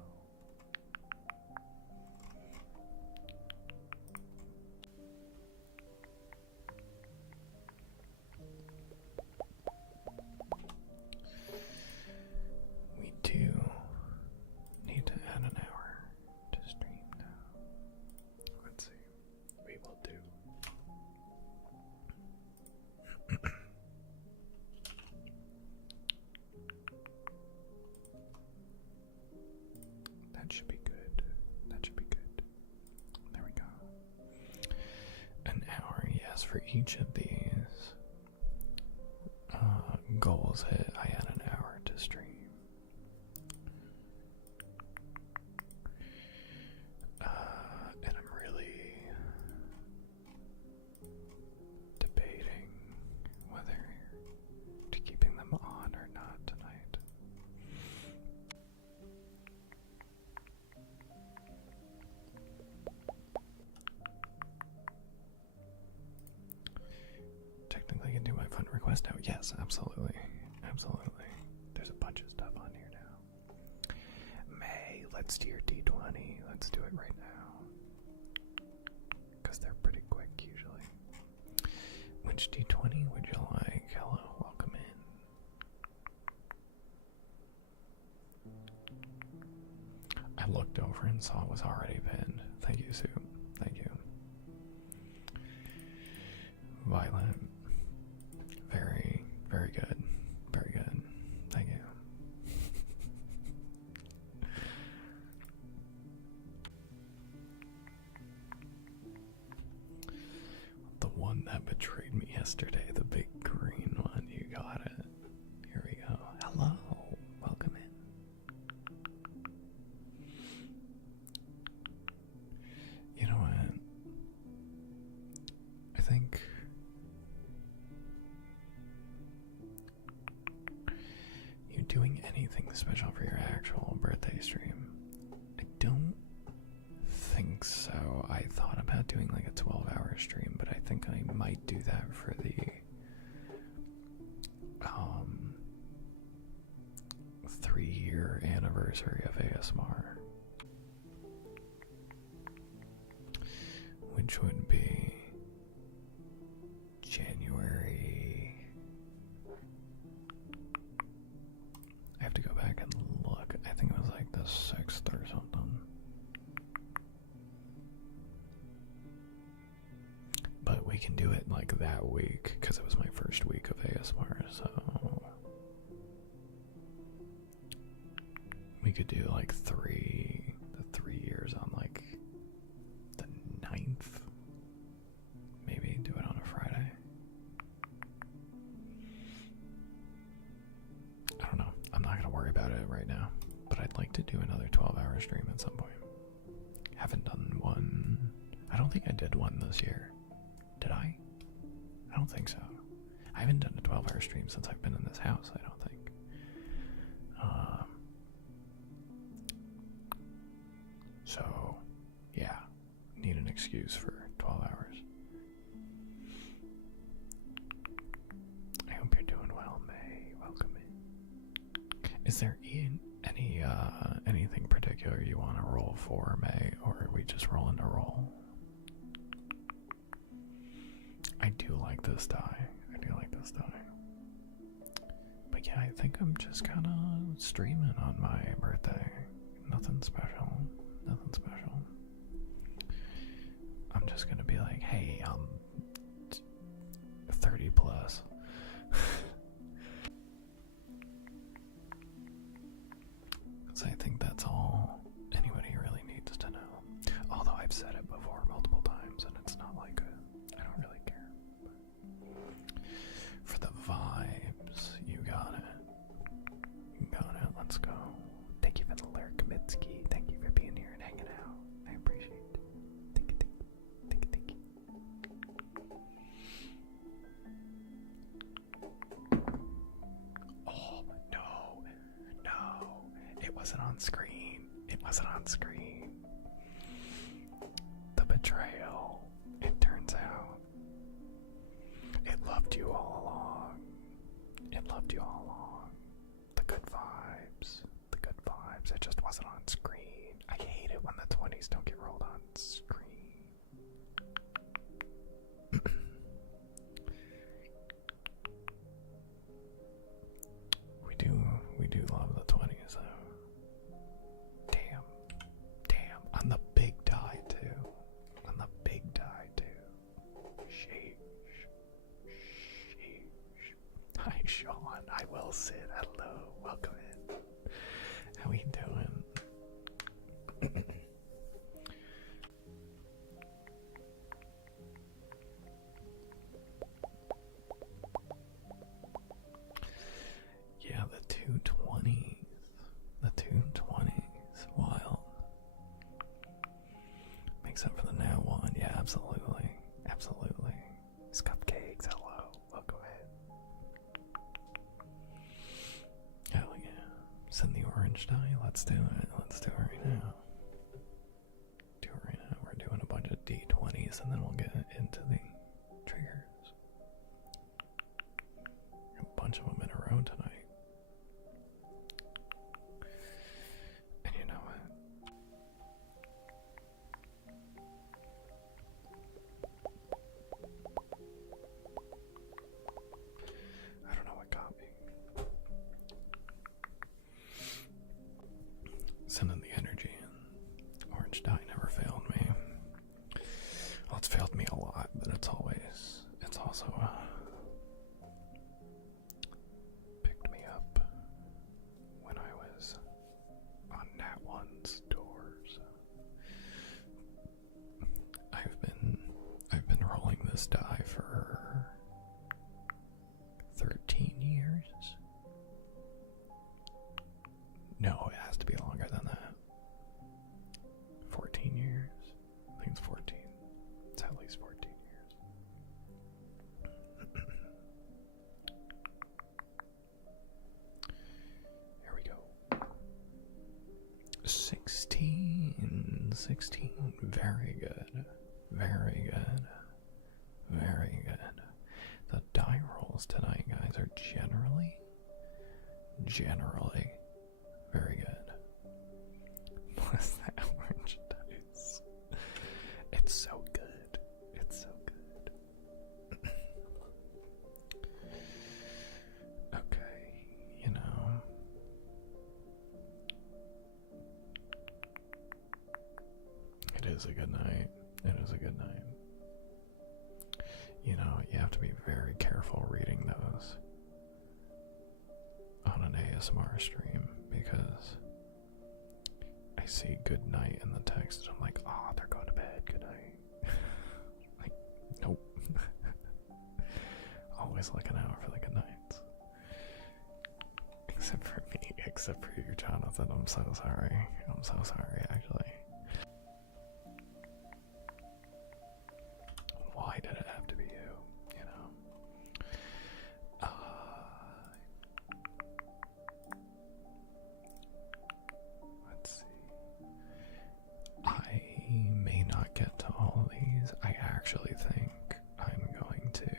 We do need to add an hour to stream now. Let's see. We will do. That should be good. That should be good. There we go. An hour, yes, for each of these goals hit, I add an hour to stream. And I'm really debating whether to keeping them on or not tonight. Technically, I can do my fun request now. Yes, absolutely. Absolutely. There's a bunch of stuff on here now. May, let's do your D20. Let's do it right now. Because they're pretty quick, usually. Which D20 would you like? Hello, welcome in. I looked over and saw it was already pinned. Thank you, Sue. Thank you. Violent. Very, very good. Very good. Thank you. The one that betrayed me yesterday, the big green one. You got it. Here we go. Hello. Welcome in. You know what? I think you doing anything special for your actual birthday stream? I don't think so. I thought about doing like a 12-hour stream, but I think I might do that for the 3-year anniversary of ASMR, which would be January. I have to go back and look. I think it was like the 6th or something. But we can do it like that week because it was my first week of ASMR, so we could do like the 3 years on like the 9th. Maybe do it on a Friday. I don't know. I'm not gonna worry about it right now, but I'd like to do another 12-hour stream at some point. Haven't done one. I don't think I did one this year. Did I? I don't think so. I haven't done a 12-hour stream since I've been in this house, I don't think. So, yeah, need an excuse for 12 hours. I hope you're doing well, May. Welcome in. Is there anything particular you want to roll for, May, or are we just rolling to roll? I do like this die. But yeah, I think I'm just kind of streaming on my birthday. Nothing special. Nothing special. just gonna be like, hey, I'm 30 plus. So I think that's all anybody really needs to know. Although I've said it before multiple times, and it's not like I don't really care. But for the vibes, you got it. You got it. Let's go. Thank you for the lyric, Mitski. Thank you for being here and hanging out. I appreciate it. Thank you, thank you, thank you, thank you. Oh, no. It wasn't on screen. It wasn't on screen. The betrayal. It turns out. It loved you all along. It loved you all along. The good vibes. The good vibes. It just wasn't on screen. I hate it when the 20s don't get rolled on screen. We do love the 20s though. Damn. On the big die too. Sheesh. Hi Sean, I will sit. Hello, welcome in. How we doing? Yeah, the 220s. The 220s. Wild. Makes up for the now one. Yeah, absolutely. Cupcakes, hello. Welcome in. Hell yeah. Send the orange die. Let's do it. Let's do it right now. We're doing a bunch of D20s and then we'll get into the triggers. A bunch of them in a row tonight. And you know what? I don't know what got me. Sending the energy in. Orange dye never failed me. Well, it's failed me a lot, but it's also picked me up when I was on Nat 1's doors. I've been rolling this die for 13 years. No, it has to be longer than that. 14 years. I think it's 14. It's at least 14 years. Here we go. 16. Very good. The die rolls tonight, guys, are generally very good. What's that orange dice? It's so good. Okay, you know. It is a good night. You know, you have to be very careful reading those on an ASMR stream because I see good night in the text and I'm like, oh, they're going to bed, good night. Like, nope. Always looking out for the good nights. Except for me, except for you, Jonathan. I'm so sorry, actually. Why did it have to be you, you know? Let's see. I may not get to all these. I actually think I'm going to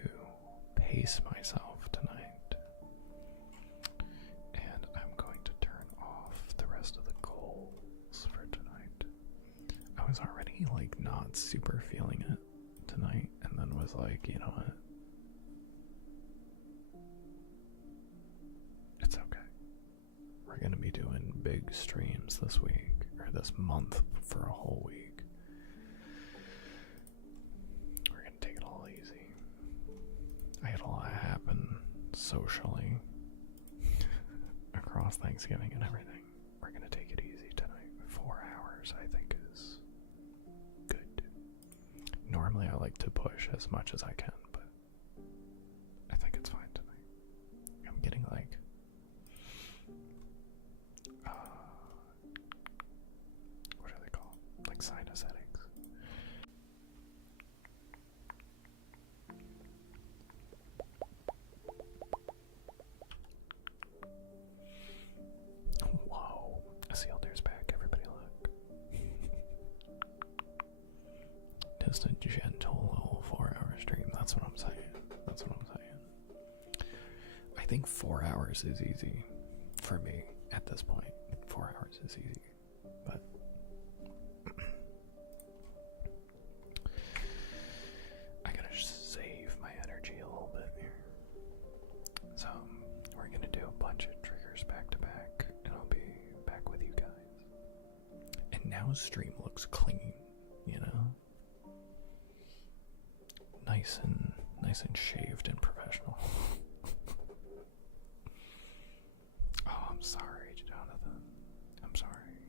pace myself tonight. And I'm going to turn off the rest of the goals for tonight. I was already like not super feeling it tonight, and then was like, you know what? It's okay. We're gonna be doing big streams this week, or this month for a whole week. socially across Thanksgiving and everything. We're gonna take it easy tonight. 4 hours, I think, is good. Normally, I like to push as much as I can, but I think it's fine tonight. I'm getting like what are they called? Like sinus headaches. Whoa. Sealed Air's back, everybody look. Just a gentle little 4-hour stream. That's what I'm saying. That's what I'm saying. I think 4 hours is easy for me at this point. 4 hours is easy. But I gotta save my energy a little bit here. So we're gonna do a bunch of triggers back to back, and I'll be back with you guys. And now stream looks clean, you know? Nice and shaved and professional. Oh, I'm sorry, Jonathan. I'm sorry.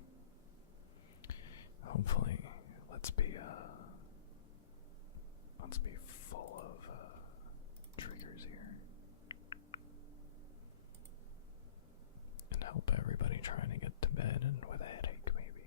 Hopefully, let's be full of triggers here, and help everybody trying to get to bed and with a headache, maybe.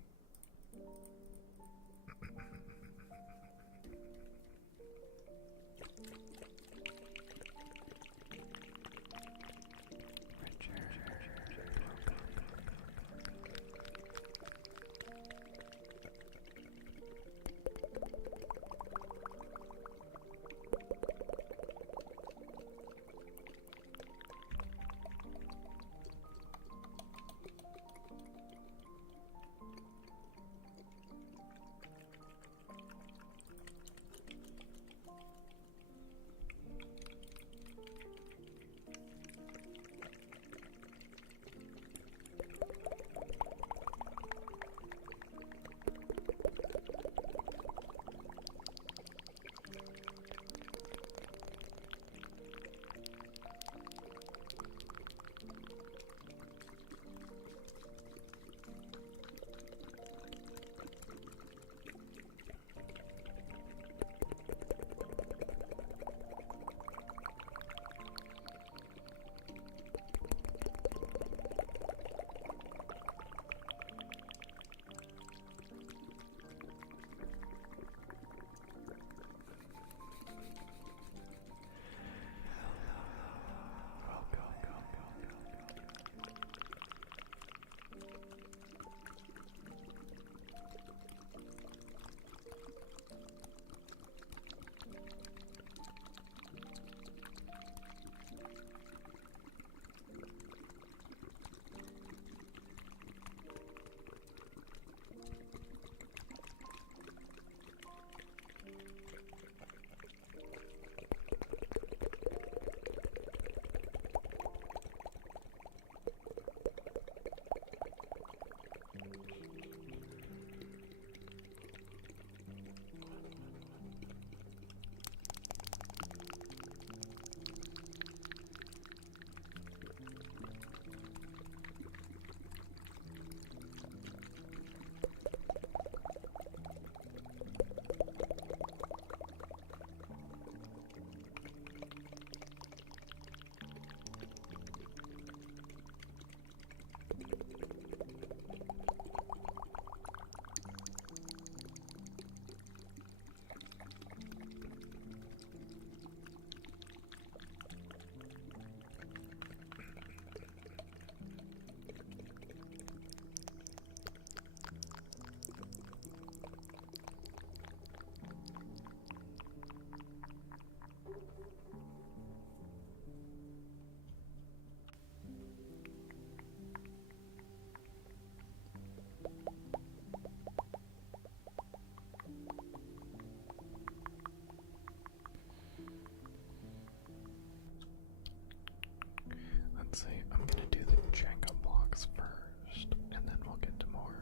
Let's see, I'm gonna do the Jenga blocks first, and then we'll get to more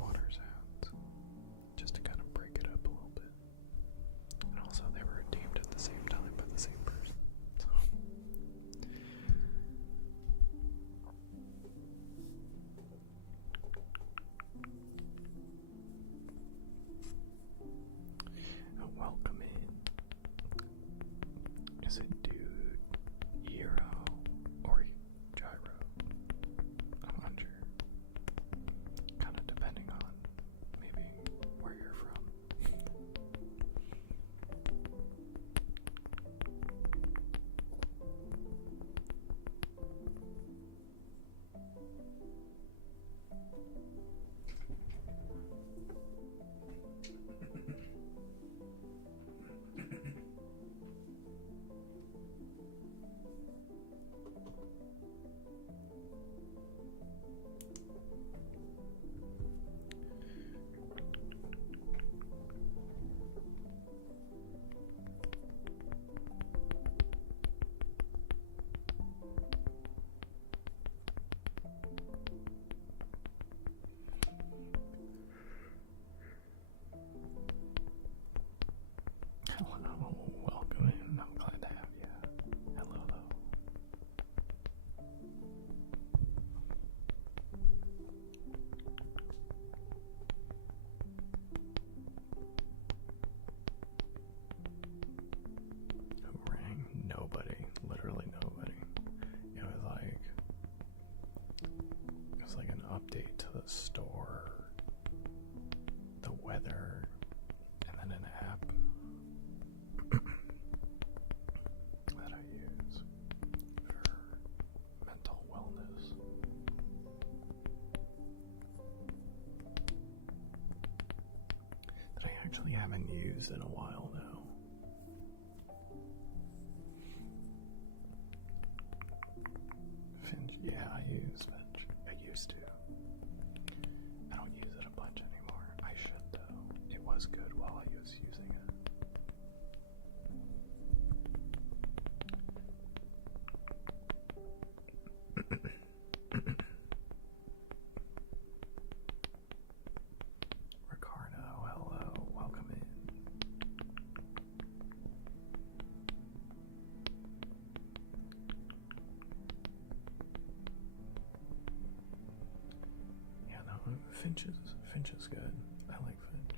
water sounds, just to kind of break it up a little bit. And also, they were redeemed at the same time by the same person. So, Is it dude, Euro, or gyro? I'm not sure. Kind of depending on maybe where you're from. Hello, welcome in. I'm glad to have you. Hello. Who rang? Nobody. Literally nobody. It was like an update to the store, the weather, and then an app that I use for mental wellness. That I actually haven't used in a while now. Finch, yeah, I use Finch. I used to. I don't use it a bunch anymore. I should though. It was good while I was using it. Ricardo, hello, welcome in. Yeah, no, Finch is good. I like Finch.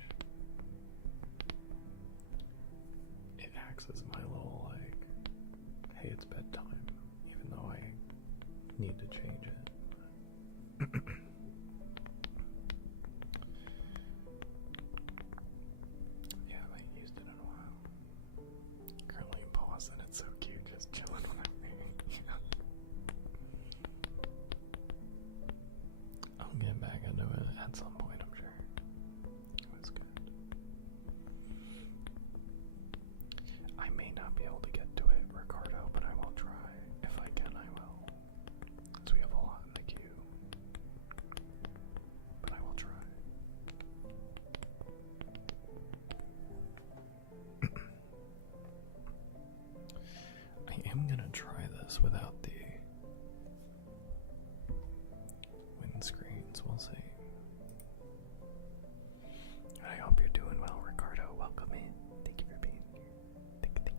It acts as my little, like, hey, it's bedtime, even though I need to change it. Yeah, I haven't used it in a while. Currently in Boston, it's so cute, just chilling when I'm reading. I'll get back into it at some point, I'm sure. It was good. I may not be able to get to it, Ricardo, but I will try. If I can, I will. Because we have a lot in the queue. But I will try. I am gonna try this without the windscreens. We'll see. I hope you're doing well, Ricardo. Welcome in. Thank you for being here. Thank you.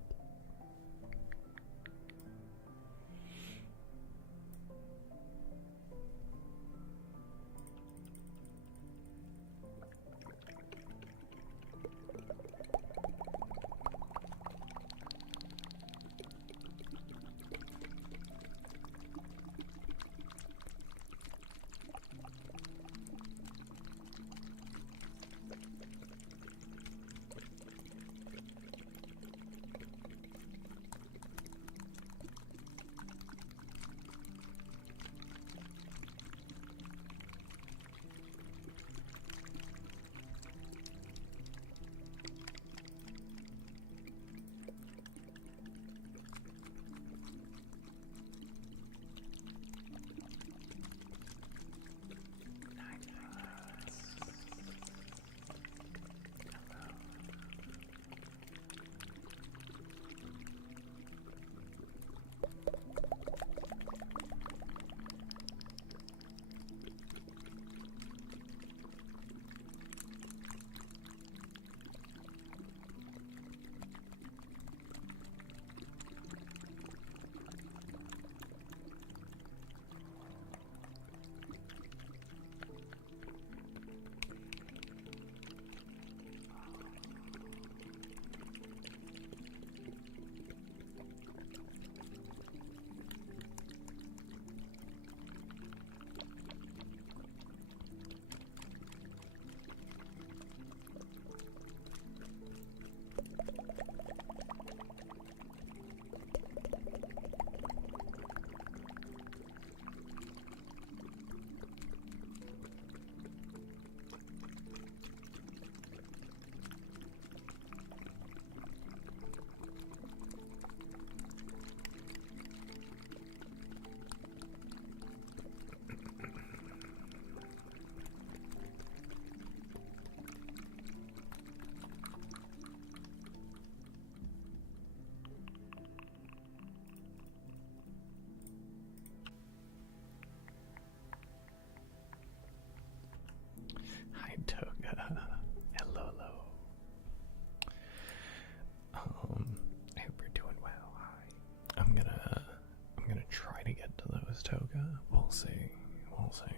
toga? We'll see. We'll see.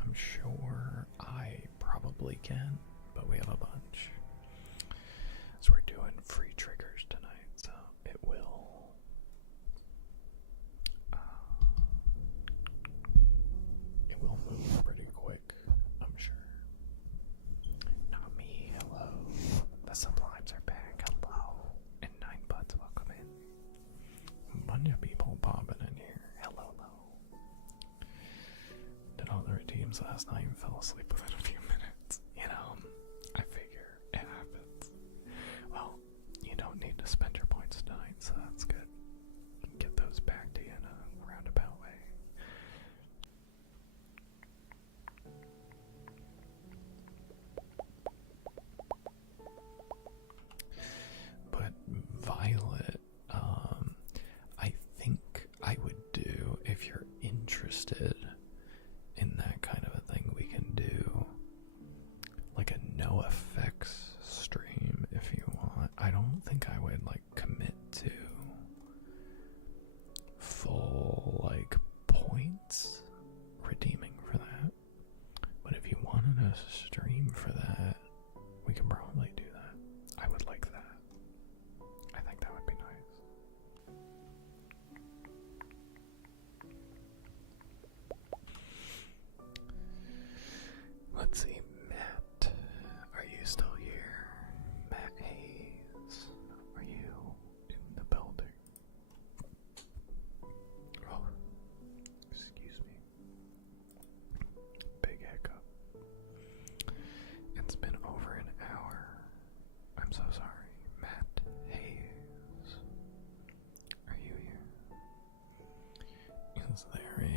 I'm sure I probably can, but we have a bunch. So we're doing free triggers tonight, so it will move pretty quick, I'm sure. Not me, hello. The Sublimes are back, hello. And 9 Butts, welcome in. A bunch of people popping in here, hello. Did all the redeems last night and fell asleep within a few minutes. You know, I figure it happens. Well, you don't need to spend your points tonight, so that's good. You can get those back to you in a roundabout way. But Violet, I think I would do, if you're interested in that kind of a thing, we can do like a no effects stream if you want. I don't think I would like commit to full like points redeeming for that, but if you wanted a stream for that, we can probably do that. I would like that. I think that would be nice. Let's see, Matt, are you still here? Matt Hayes, are you in the building? Oh, excuse me. Big hiccup. It's been over an hour. I'm so sorry. Matt Hayes, are you here? Is there a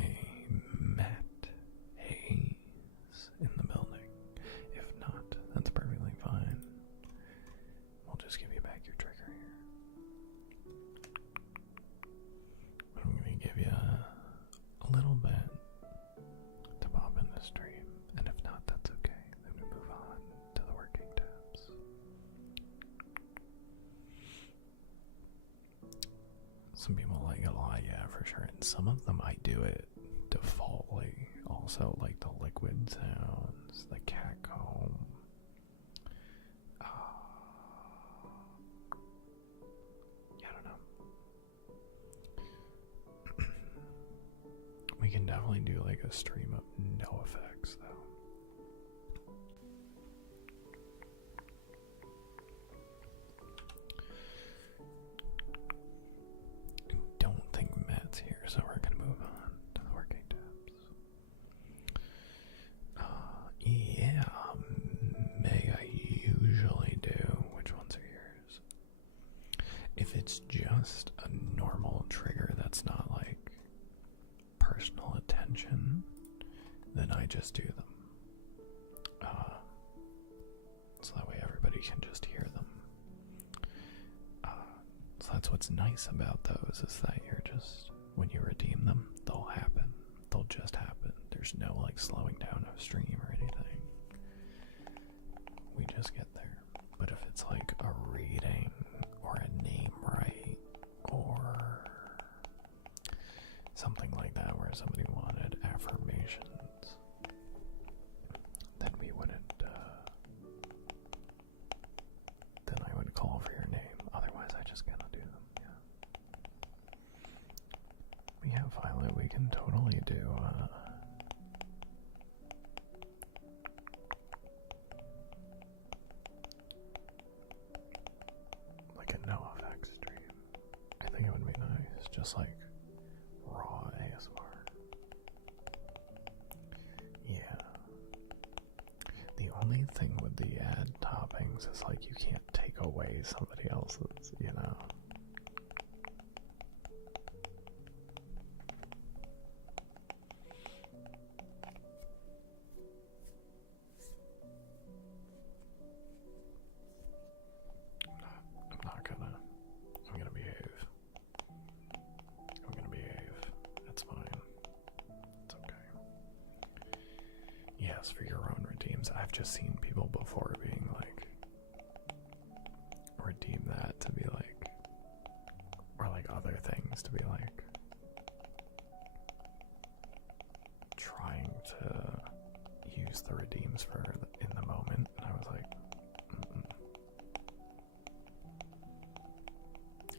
Matt Hayes in the building? If not, that's perfectly fine. We'll just give you back your trigger here. But I'm going to give you a little bit to pop in the stream, and if not, that's okay. Then we move on to the working tabs. Some people like it a lot, yeah, for sure. And some of them I do it defaultly. Also, like the liquid sounds, the cat comb. Yeah, I don't know. We can definitely do like a stream of no effects, though. I don't think Matt's here, so we're gonna move on to the working tabs. Yeah, May I usually do. Which ones are yours? If it's just a normal trigger that's not like personal attention, then I just do them. So that way everybody can just hear them. So that's what's nice about those, is that you're just, when you redeem them, they'll happen. They'll just happen. There's no like slowing down of stream or anything. We just get there. But if it's like a reading or a name right or something like that where somebody wanted affirmations, then we wouldn't, then I would call for your name. Otherwise I just cannot do them, yeah. But yeah, Violet, we can totally do, like a no effects stream. I think it would be nice, just like raw ASMR. Yeah. The only thing with the ad toppings is like you can't take away somebody else's, you know? I'm gonna behave. I'm gonna behave. That's fine. It's okay. Yes, for your own redeems. I've just seen people before being like, redeem that to be like, or like other things to be like, the redeems for in the moment, and I was like, mm-mm.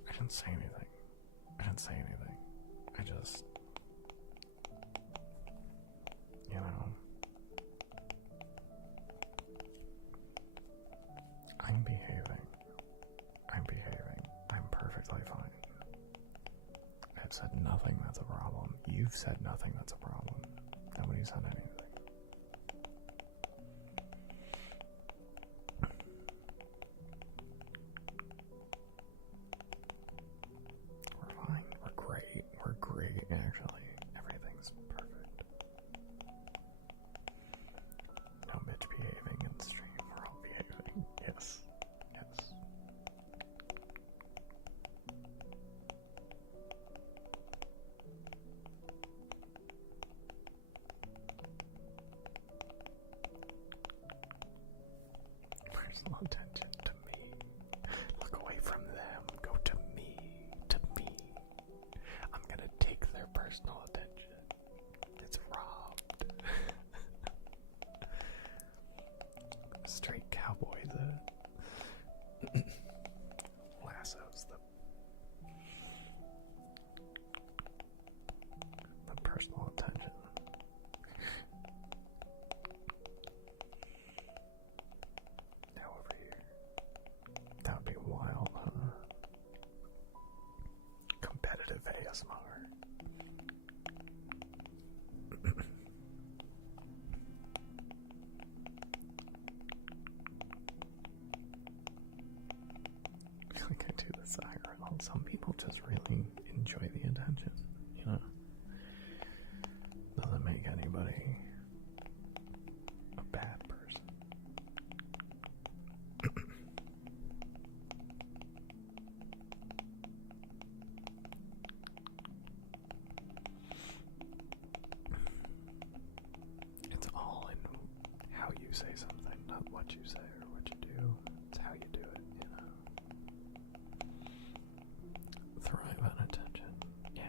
I didn't say anything. I just, you know, I'm behaving. I'm perfectly fine. I've said nothing that's a problem. You've said nothing that's a problem. Nobody said anything. We're fine. We're great, actually. Everything's perfect. No bitch behaving in the stream. We're all behaving. Yes. Yes. Personal attention to me. Look away from them. Go to me. To me. I'm gonna take their personal attention. It's robbed. Straight cowboys. Lassos the personal attention. Now over here. That would be wild, huh? Competitive ASMR. Like I do this IRL. Some people just really enjoy the attention, you know? Doesn't make anybody a bad person. It's all in how you say something, not what you say or what you do. It's how you do it, you know? Thrive on attention. Yeah.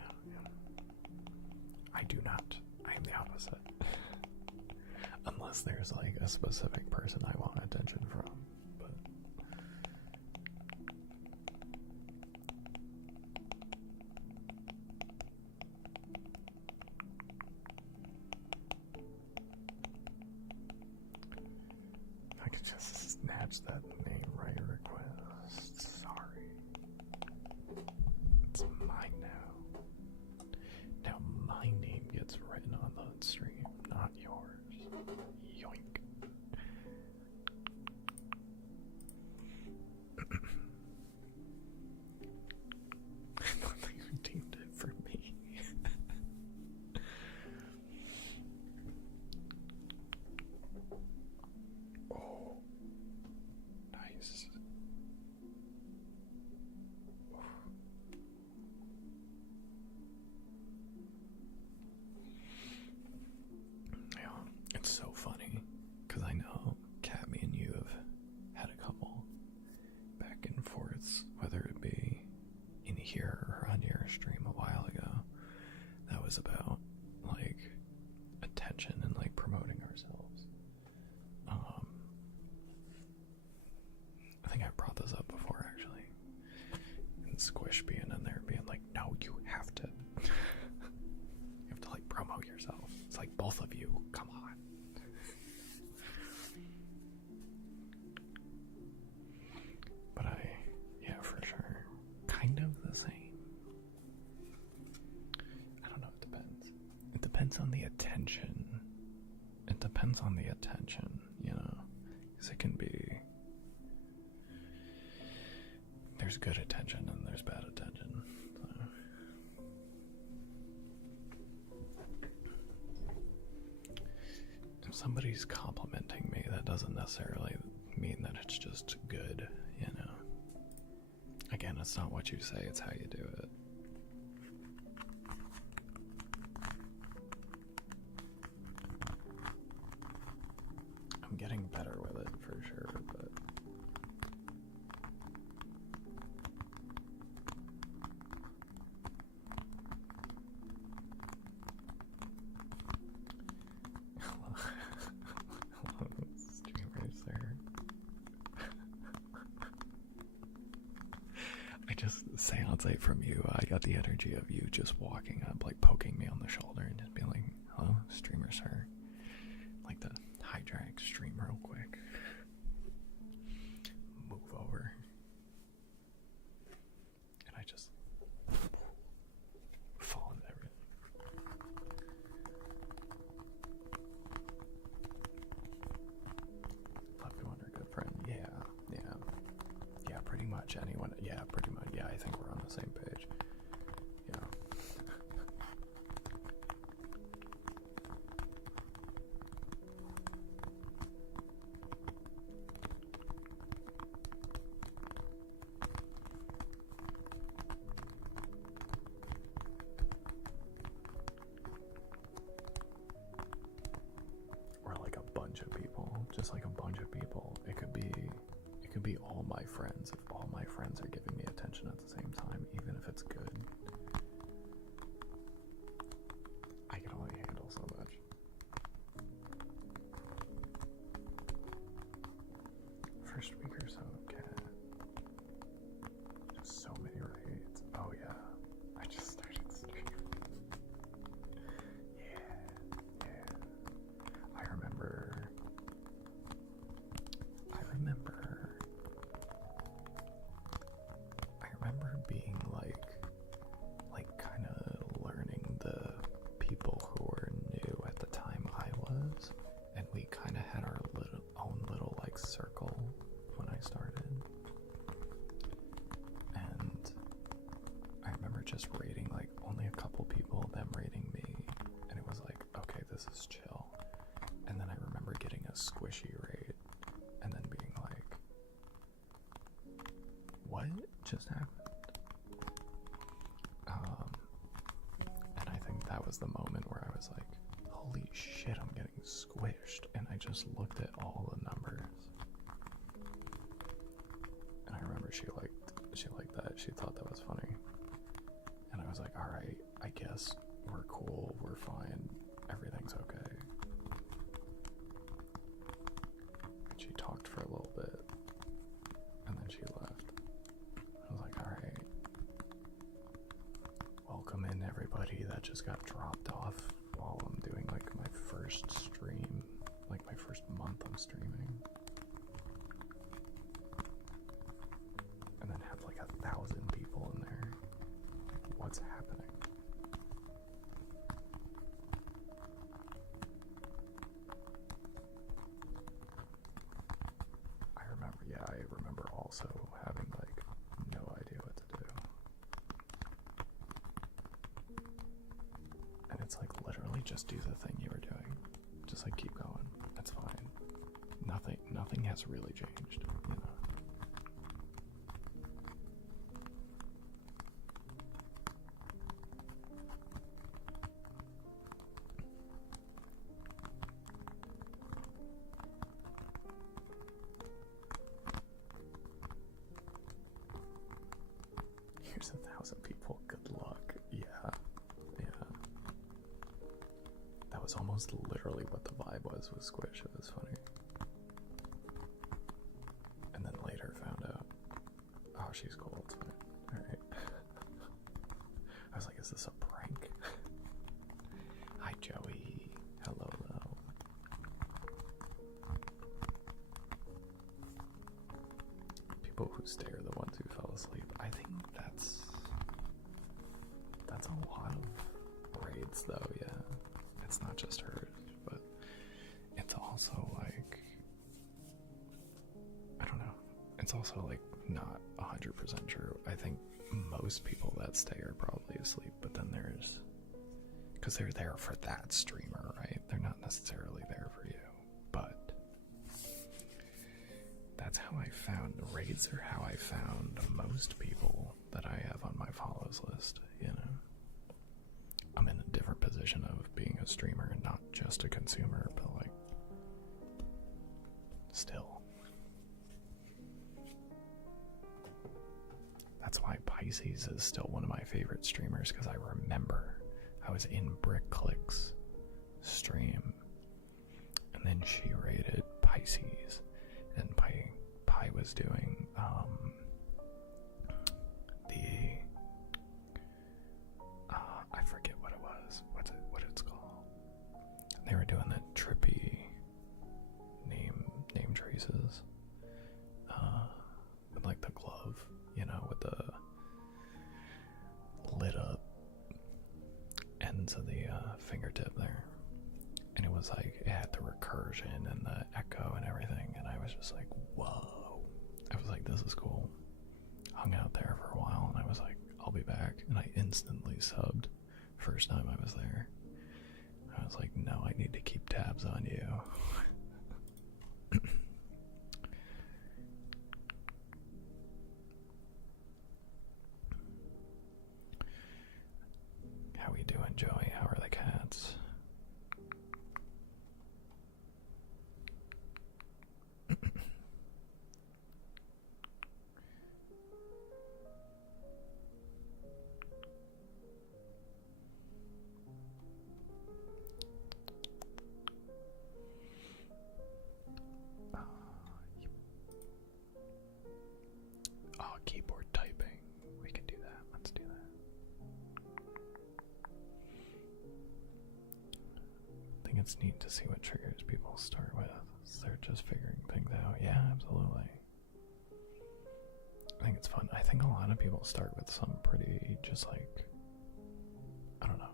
I do not. I am the opposite. Unless there's like a specific person I want attention from. But I could just snatch that name right request. Sorry. It's mine now. Now my name gets written on the stream, not yours. Yoink. I thought they redeemed it for me. Oh, nice. Yeah, it's so funny because I know Cammy and you have had a couple back and forths, whether it be in here or on your stream a while ago. That was about like attention and like promoting ourselves. I think I brought this up before actually. And Squish being in there being like, no, you have to you have to like promote yourself. It's like both of you, come on. But yeah, for sure. Kind of the same. I don't know, it depends. It depends on the attention. It depends on the attention, you know? Because it can be... There's good attention and there's bad attention. So. If somebody's complimenting me, that doesn't necessarily mean that it's just good, you know? Again, it's not what you say, it's how you do it. I'm getting better with it for sure, but seance from you. I got the energy of you just walking up, like poking me on the shoulder and just being like, "Hello, streamer sir." Like the hijack stream real quick. Move over. And I just fall into everything. Love to wonder, good friend. Yeah. Yeah, pretty much anyone. Yeah, pretty much. Yeah, I think we're on the same page. Yeah. Or like a bunch of people, just like a bunch of people. It could be all my friends. If all my friends are giving me attention at the same time, even if it's good, I can only handle so much. First week or so, okay. Just so many raids. Oh yeah, I just started streaming. Yeah. I remember being like kind of learning the people who were new at the time I was, and we kind of had our own little like circle when I started. And I remember just raiding like only a couple people, them raiding me, and it was like, okay, this is chill. And then I remember getting a squishy raid and then being like, what just happened? And I think that was the moment where I was like, holy shit, I'm getting squished. And I just looked at all the numbers. And I remember she liked that. She thought that was funny. And I was like, alright, I guess we're cool, we're fine, everything's okay. And she talked for a little bit, and then she left. I was like, alright. Welcome in everybody that just got dropped off while I'm doing like my first stream, like my first month I'm streaming. And then have like 1,000 people in there. Like, what's happening? I remember also having like no idea what to do. And it's like literally just do the thing you were doing. Just like keep going. That's fine. Nothing has really changed, you know. Here's 1,000 people. Good luck. Yeah. That was almost literally what the vibe was with Squish. It was funny. And then later found out, oh, she's cool. It's fine. Alright. I was like, is this a prank? Hi, Joey. Hello. People who stay are the ones who fell asleep. I think that's a lot of raids though, yeah. It's not just hers, but it's also like, I don't know. It's also like not 100% true. I think most people that stay are probably asleep, but then there's, because they're there for that streamer, right? They're not necessarily there for you, but that's how I found the raids, are how I found most people that I have on my follows list, you know. I'm in a different position of being a streamer and not just a consumer, but like, still. That's why Pisces is still one of my favorite streamers, because I remember I was in Brick Click's stream, and then she rated Pisces, and Pi was doing the kind of trippy name traces. With like the glove, you know, with the lit up ends of the fingertip there. And it was like, it had the recursion and the echo and everything, and I was just like, whoa. I was like, this is cool. Hung out there for a while, and I was like, I'll be back. And I instantly subbed first time I was there. I was like, no, I need to keep tabs on you. How we doing, Joey? How are the cats? Oh, keyboard typing. We can do that. Let's do that. I think it's neat to see what triggers people start with. They're just figuring things out. Yeah, absolutely. I think it's fun. I think a lot of people start with some pretty just like, I don't know,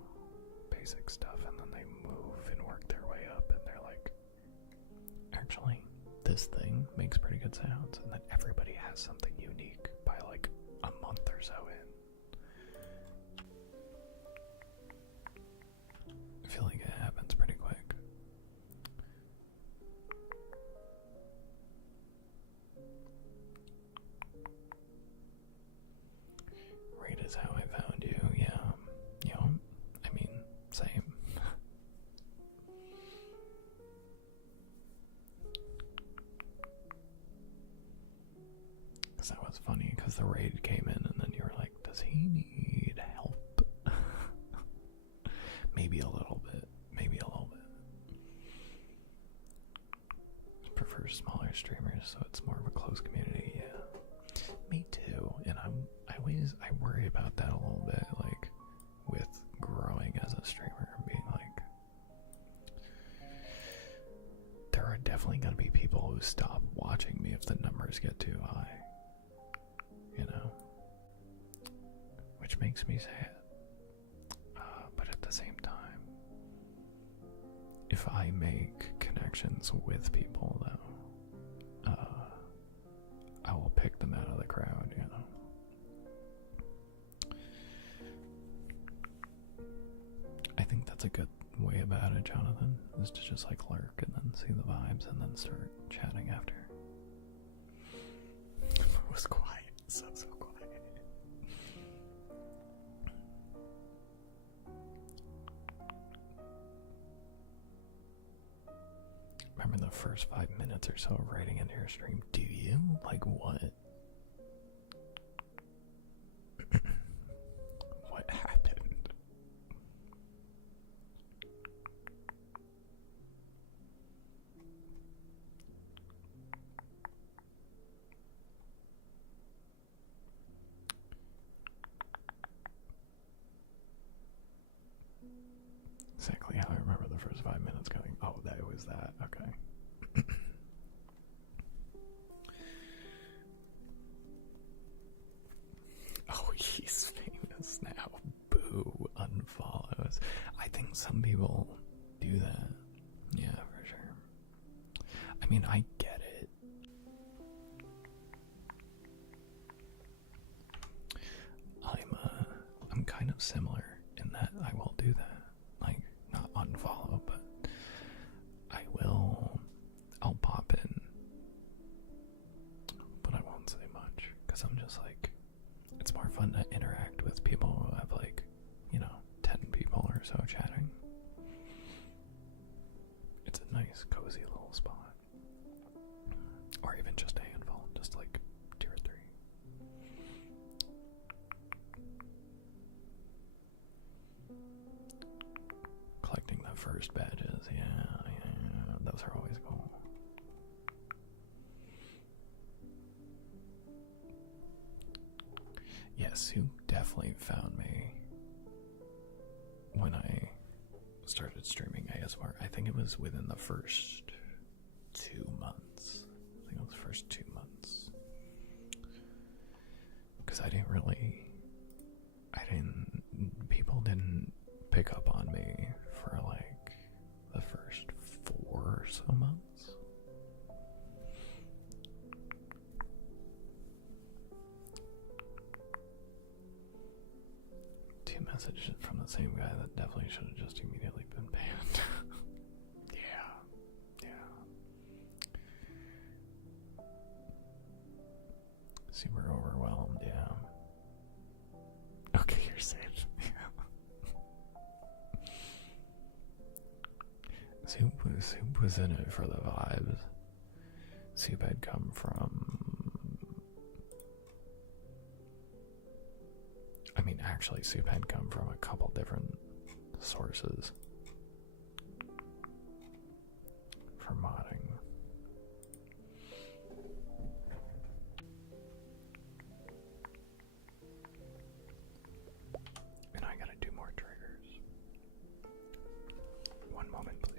basic stuff, and then they move and work their way up, and they're like, actually, this thing makes pretty good sounds, and then everybody has something unique by like a month or so in. I feel like it happens pretty quick. Rate is how I found you, yeah. You know, I mean, same. Because that was funny, because the raid came in, and then you were like, does he need help? Maybe a little bit. Maybe a little bit. I prefer smaller streamers, so it's more of a close community, yeah. Me too, and I worry about that a little bit, like, with growing as a streamer, being like, there are definitely going to be people who stop watching me if the numbers get too high, you know, which makes me sad, but at the same time, if I make connections with people, though, I will pick them out of the crowd, you know. I think that's a good way about it, Jonathan, is to just like lurk and then see the vibes and then start chatting after. It was quiet, so quiet. Remember the first 5 minutes or so of writing into your stream? Do you? Like what? What happened? Exactly how I remember the first 5 minutes going. Oh, that was that. Okay. Oh, he's famous now. Boo, unfollows. I think some people do that. Yeah, for sure. I mean, I get it. I'm kind of similar in that I will do that. Like, not unfollow, but I'll pop in, but I won't say much, because I'm just like, it's more fun to interact with people who have like, you know, 10 people or so chatting. It's a nice, cozy little spot. Or even just a handful, just like 2 or 3. Collecting the first badges, yeah, those are always cool. Yes, you definitely found me when I started streaming ASMR, I think it was within the first 2 months. I think it was the first 2 months. Because people didn't pick up on me for like the first 4 or so months. Two messages from the same guy that definitely should have just immediately been banned. Yeah. Super overwhelmed, yeah. Okay, you're safe. Soup was in it for the vibes. Soup had come from... I mean, actually, Soup had come from a couple different sources for modding. And I gotta do more triggers. One moment, please.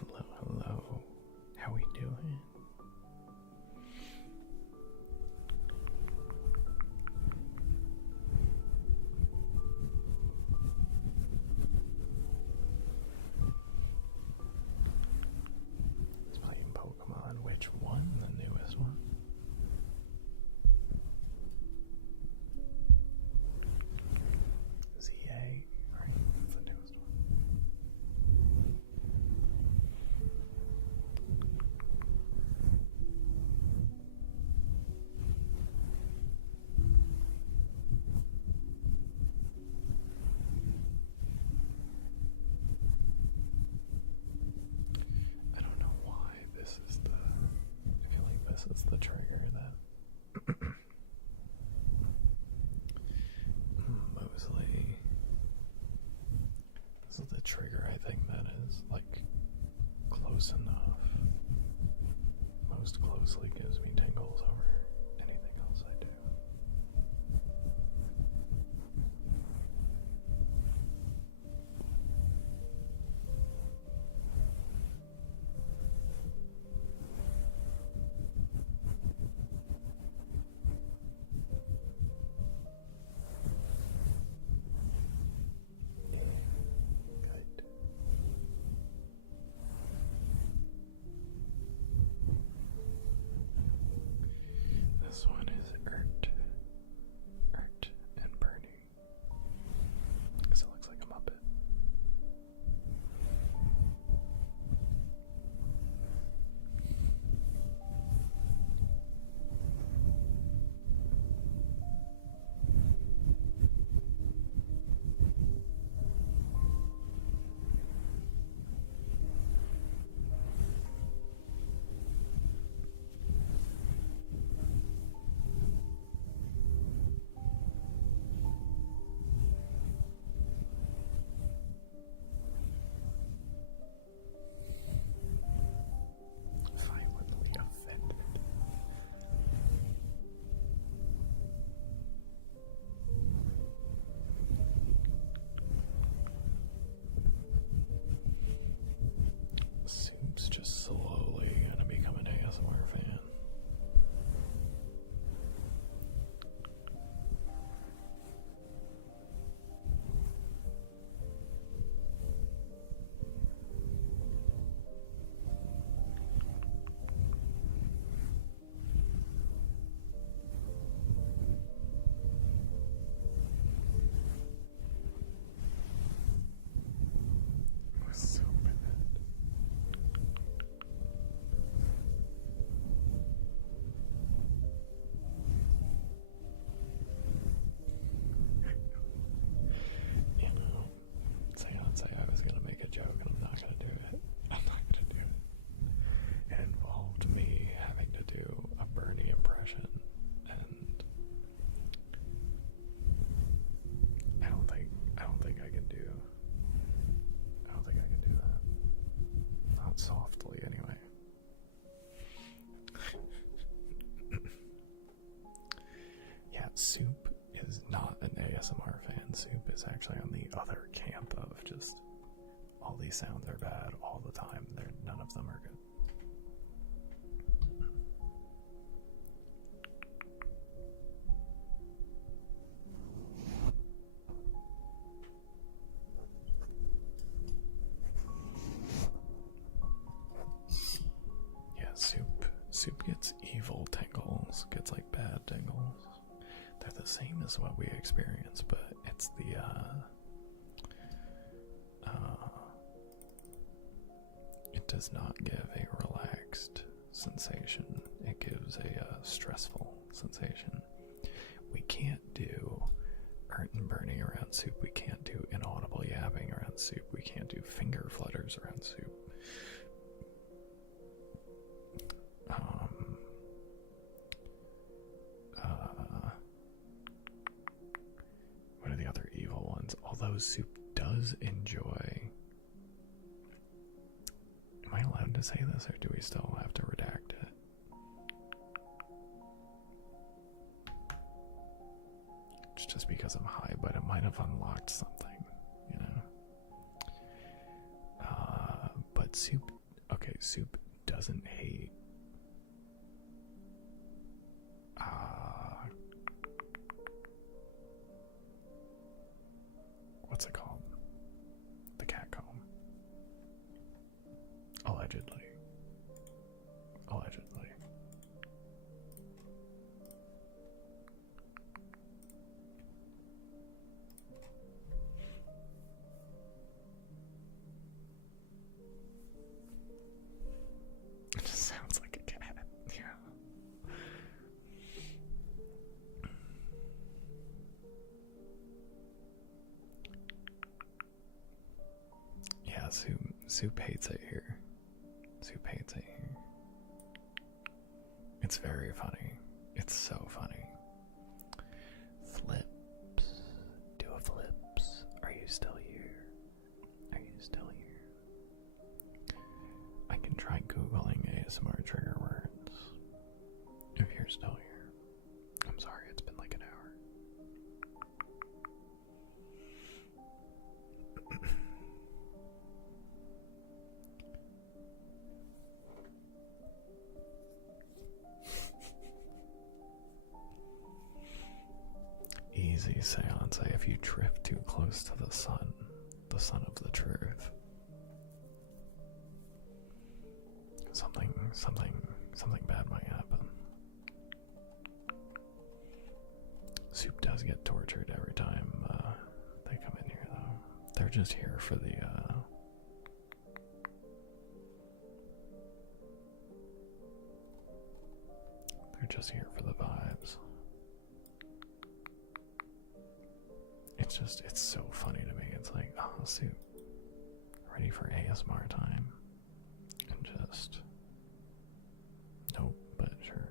Hello, hello. How we doing? It's playing Pokemon. Which one? The newest one? ZA, right? That's the newest one. I don't know why this is the. I feel like this is the trigger that. Mostly. This is the trigger I think that is like close enough. Most closely gives me tingles over anything else I do. Good. This one is Ert and Bernie. Because it looks like a Muppet. Violently offended. Soup's just slowly gonna become an ASMR fan. So bad. You know, say I was gonna make a joke and I'm not gonna do it. I'm not gonna do it. It involved me having to do a Bernie impression, and I don't think I can do. I don't think I can do that. Not softly, anyway. Yeah, Soup is not an ASMR fan. Soup is actually on the other camp of just all these sounds are bad all the time. None of them are good. Yeah, Soup gets evil tingles, gets like bad tingles. They're the same as what we experience, but it's the it does not give a relaxed sensation. It gives a stressful sensation. We can't do Ert and Bernie around Soup. We can't do inaudible yapping around Soup. We can't do finger flutters around Soup. What are the other evil ones? Although Soup does enjoy. Am I allowed to say this, or do we still have to redact it? It's just because I'm high, but it might have unlocked something, you know? But Soup Soup doesn't hate. What's it called? The cat comb. Allegedly. Allegedly. It just sounds like a cat. Yeah. Yeah, Soup hates it here. Soup hates it here. It's very funny. It's so funny. Flips. Do a flips. Are you still here? Are you still here? I can try Googling ASMR trigger words. If you're still here. I'm sorry, it's been like an hour. Easy seance if you drift too close to the sun of the truth. Something bad might happen. Soup does get tortured every time they come in here, though. They're just here for the they're just here for the vibes. It's so funny to me. It's like, oh, Soup, ready for ASMR time. And just, nope, but sure.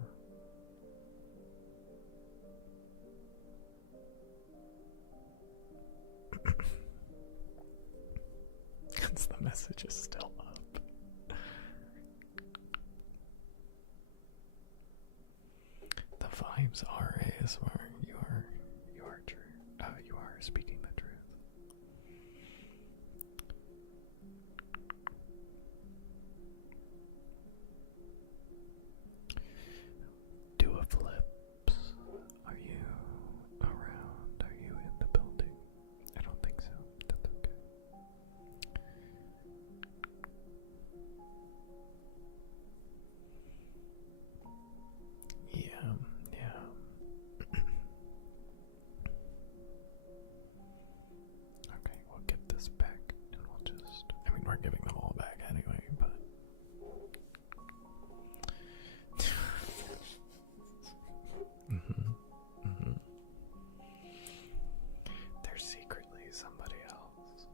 Because the message is still up. The vibes are ASMR. You are true. You are speaking the truth. Do a flips. Are you around? Are you in the building? I don't think so. That's okay. Yeah. Okay, we'll get this back and we'll just, I mean, we're giving them all back anyway, but they're secretly somebody else.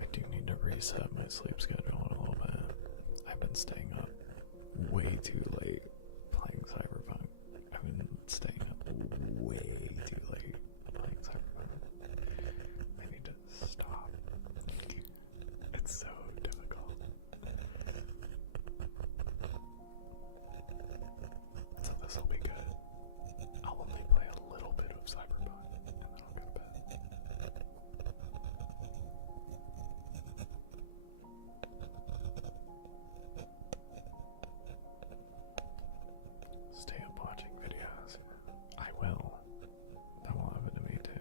I do need to reset my sleep schedule a little bit. I've been staying up way too late playing Cyberpunk. I've been staying up way too late playing Cyberpunk. I need to stop. It's so difficult. So this will be good. I'll only play a little bit of Cyberpunk and then I'll go to bed. Stay up watching videos. I will. That will happen to me too.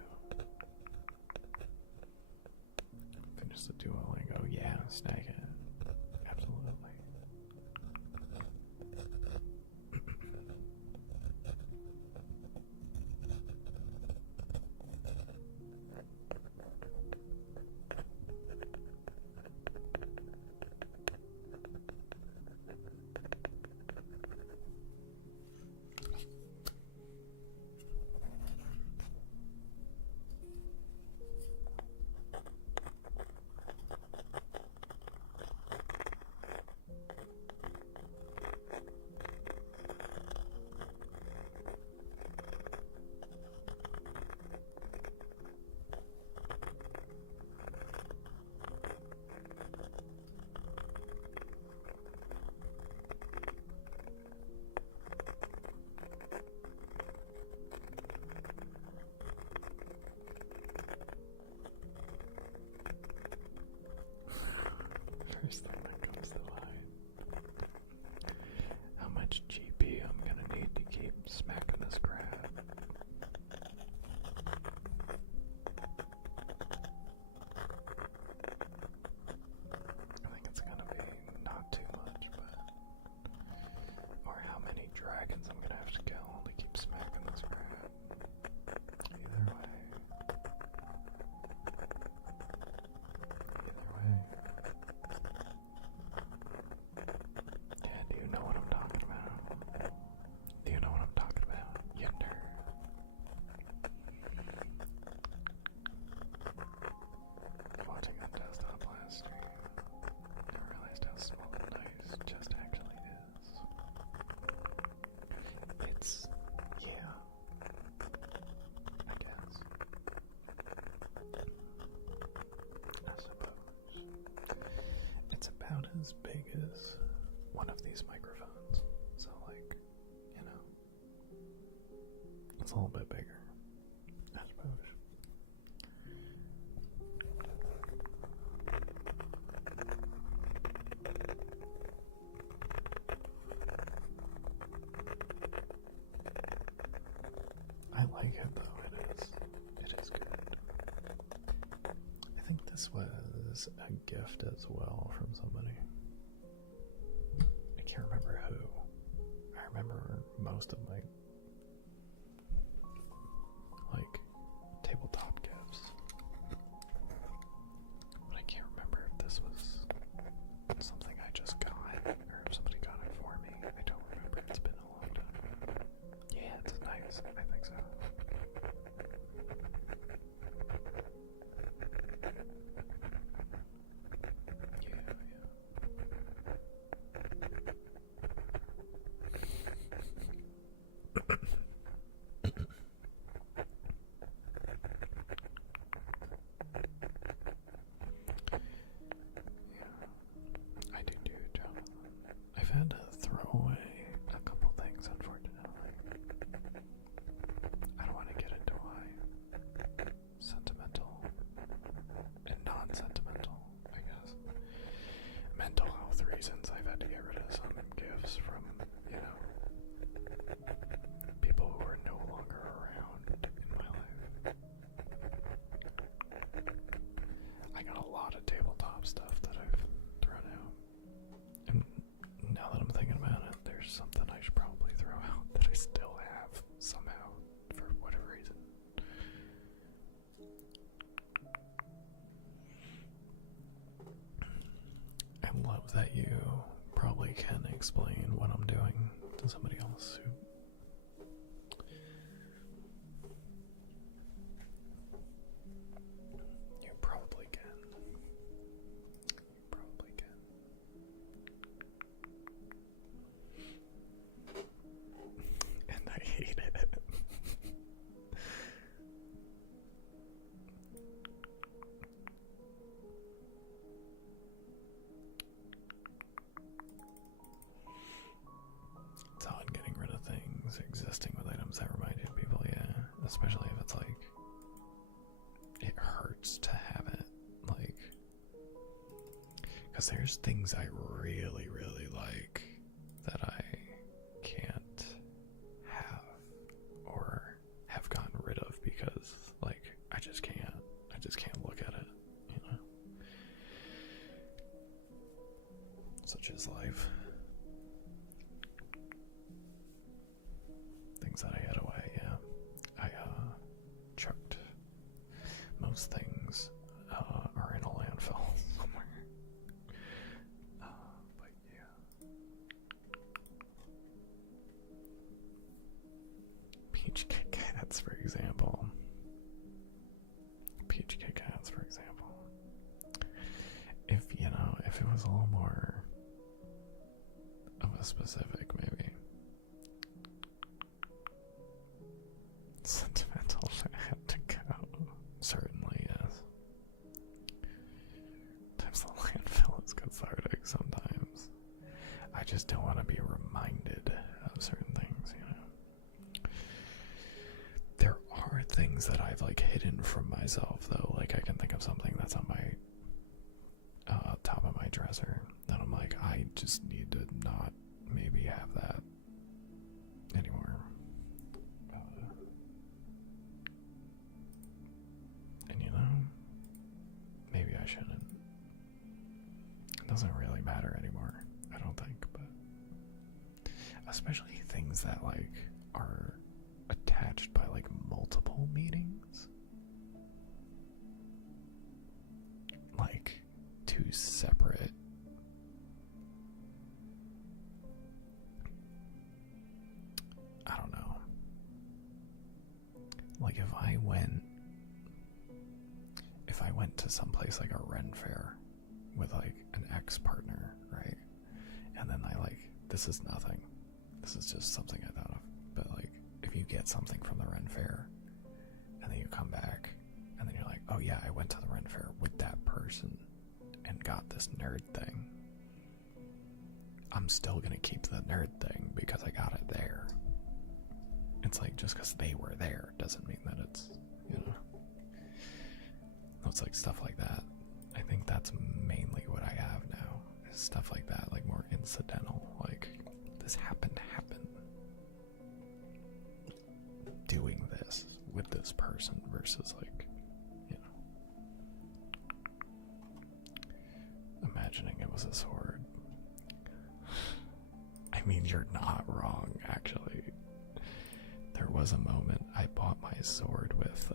Finish the Duolingo. Yeah, snag it. Absolutely. about as big as one of these microphones. So, like, you know, it's a little bit bigger, I suppose. I like it though, it is good. I think this was a gift as well from somebody. I can't remember who. I remember most of my like tabletop gifts, but I can't remember if this was something I just got or if somebody got it for me. I don't remember. It's been a long time. Yeah, it's nice. I think so. I do too, Jonathan. I've had to throw away a couple things, unfortunately. I don't want to get into why. Sentimental and non-sentimental, I guess. Mental health reasons, I've had to get rid of some gifts from, you know, people who are no longer around in my life. I got a lot of tabletop stuff that I've thrown out. And now that I'm thinking about it, there's something I should probably throw out that I still have somehow for whatever reason. I love that you probably can explain what I'm doing to somebody else who you probably can. You probably can. And I hate it. It's odd getting rid of things existing with items that remind you of people, yeah. Especially if it's like, it hurts to have it. Like, because there's things I really, really like that I can't have or have gotten rid of because, like, I just can't look at it, you know? Such is life. Things that I had away, yeah. I chucked most things are in a landfill somewhere. But yeah. Peach Kit Kats, for example. If, you know, if it was a little more of a specific, maybe. Sentimental, I had to go. Certainly, yes. Sometimes the landfill is cathartic sometimes. I just don't want to be reminded of certain things, you know. There are things that I've, like, hidden from myself, though. Like, I can think of something that's on my top of my dresser that I'm like, I just need to not maybe have that anymore. And you know, maybe I shouldn't. It doesn't really matter anymore, I don't think, but especially things that, like, are attached by, like, multiple meanings. Like, two separate I don't know. Like, if I went to some place like a Ren fair with, like, an ex-partner, right? And then I, like, this is nothing. This is just something I thought of. But, like, if you get something from the Ren fair and then you come back and then you're like, oh yeah, I went to the Ren fair with that person and got this nerd thing. I'm still gonna keep the nerd thing because I got it there. It's like just because they were there doesn't mean that it's, you know. It's like stuff like that. I think that's mainly what I have now. Is stuff like that, like more incidental. Like, this happened to happen. Doing this with this person versus, like, you know, imagining it was a sword. I mean, you're not wrong, actually. There was a moment I bought my sword with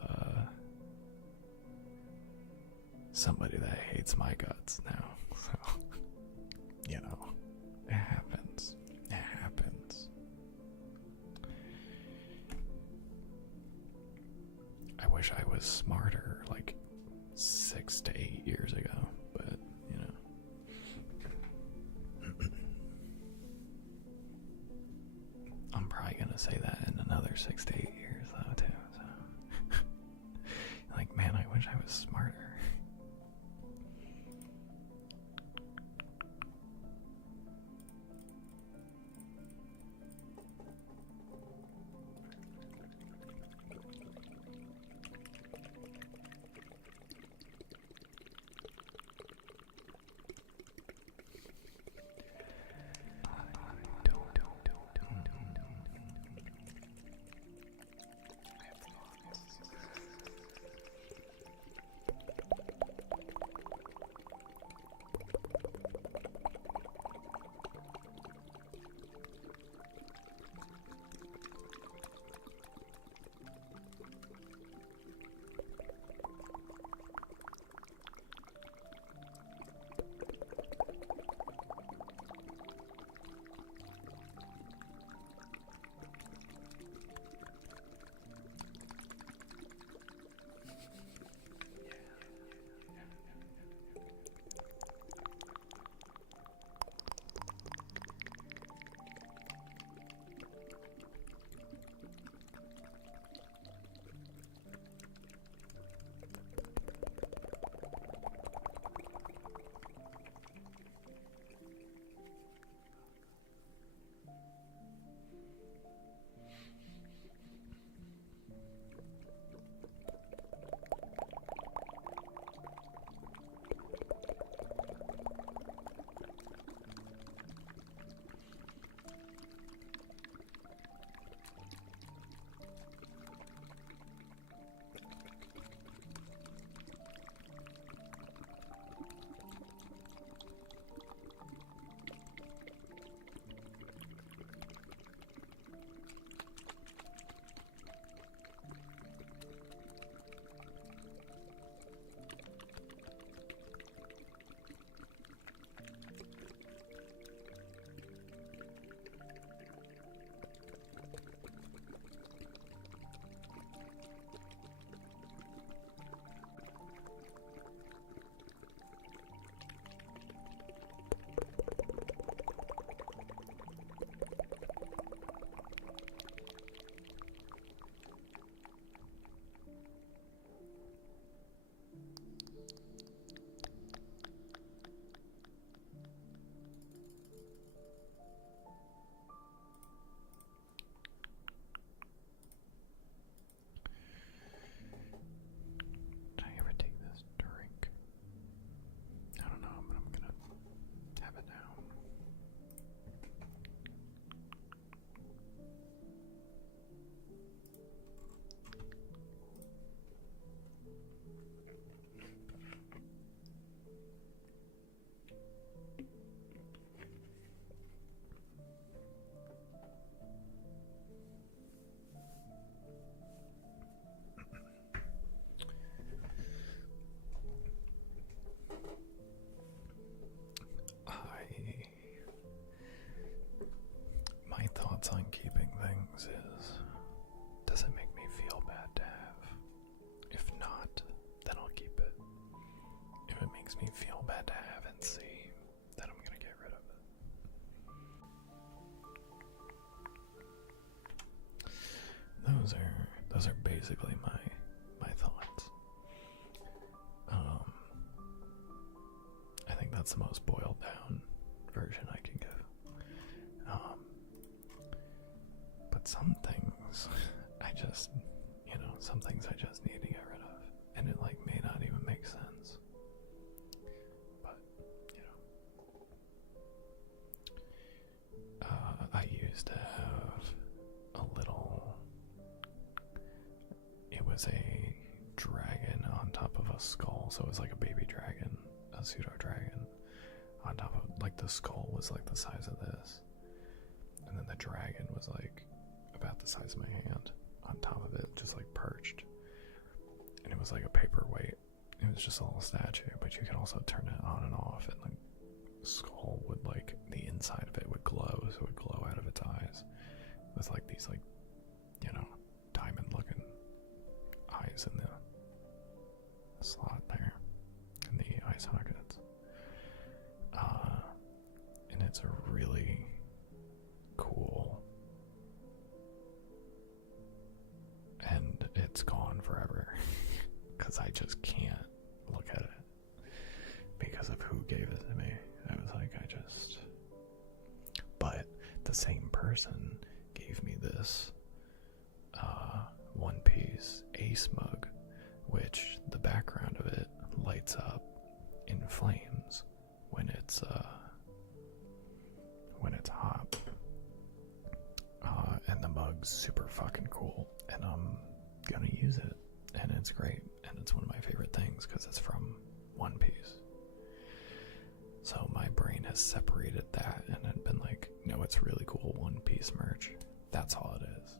somebody that hates my guts now. So, you know, it happens. It happens. I wish I was smarter like 6 to 8 years ago, but, you know. I'm probably gonna say that in another 6 to 8 years, though, too. So, like, man, I wish I was smarter. On keeping things is, does it make me feel bad to have? If not, then I'll keep it. If it makes me feel bad to have and see, then I'm gonna get rid of it. Those are basically my thoughts. I think that's the most boiled down version I can give. But some things I just, some things I just need to get rid of. And it like may not even make sense. But, I used to have a little, it was a dragon on top of a skull. So it was like a baby dragon, a pseudo dragon on top of, like the skull was like the size of this. And then the dragon was like about the size of my hand on top of it, just like perched. And it was like a paperweight. It was just a little statue, but you could also turn it on and off, and the skull would like, the inside of it would glow, so it would glow out of its eyes with like these like, diamond looking eyes in the slot there, in the eye sockets. And it's a really cool, and it's gone forever because I just can't look at it because of who gave it to me. I was like, but the same person gave me this One Piece Ace mug, which the background of it lights up in flames when it's hot. And the mug's super fucking cool, and I'm gonna use it, and it's great, and it's one of my favorite things because it's from One Piece. So my brain has separated that and had been like, no, it's really cool One Piece merch. That's all it is.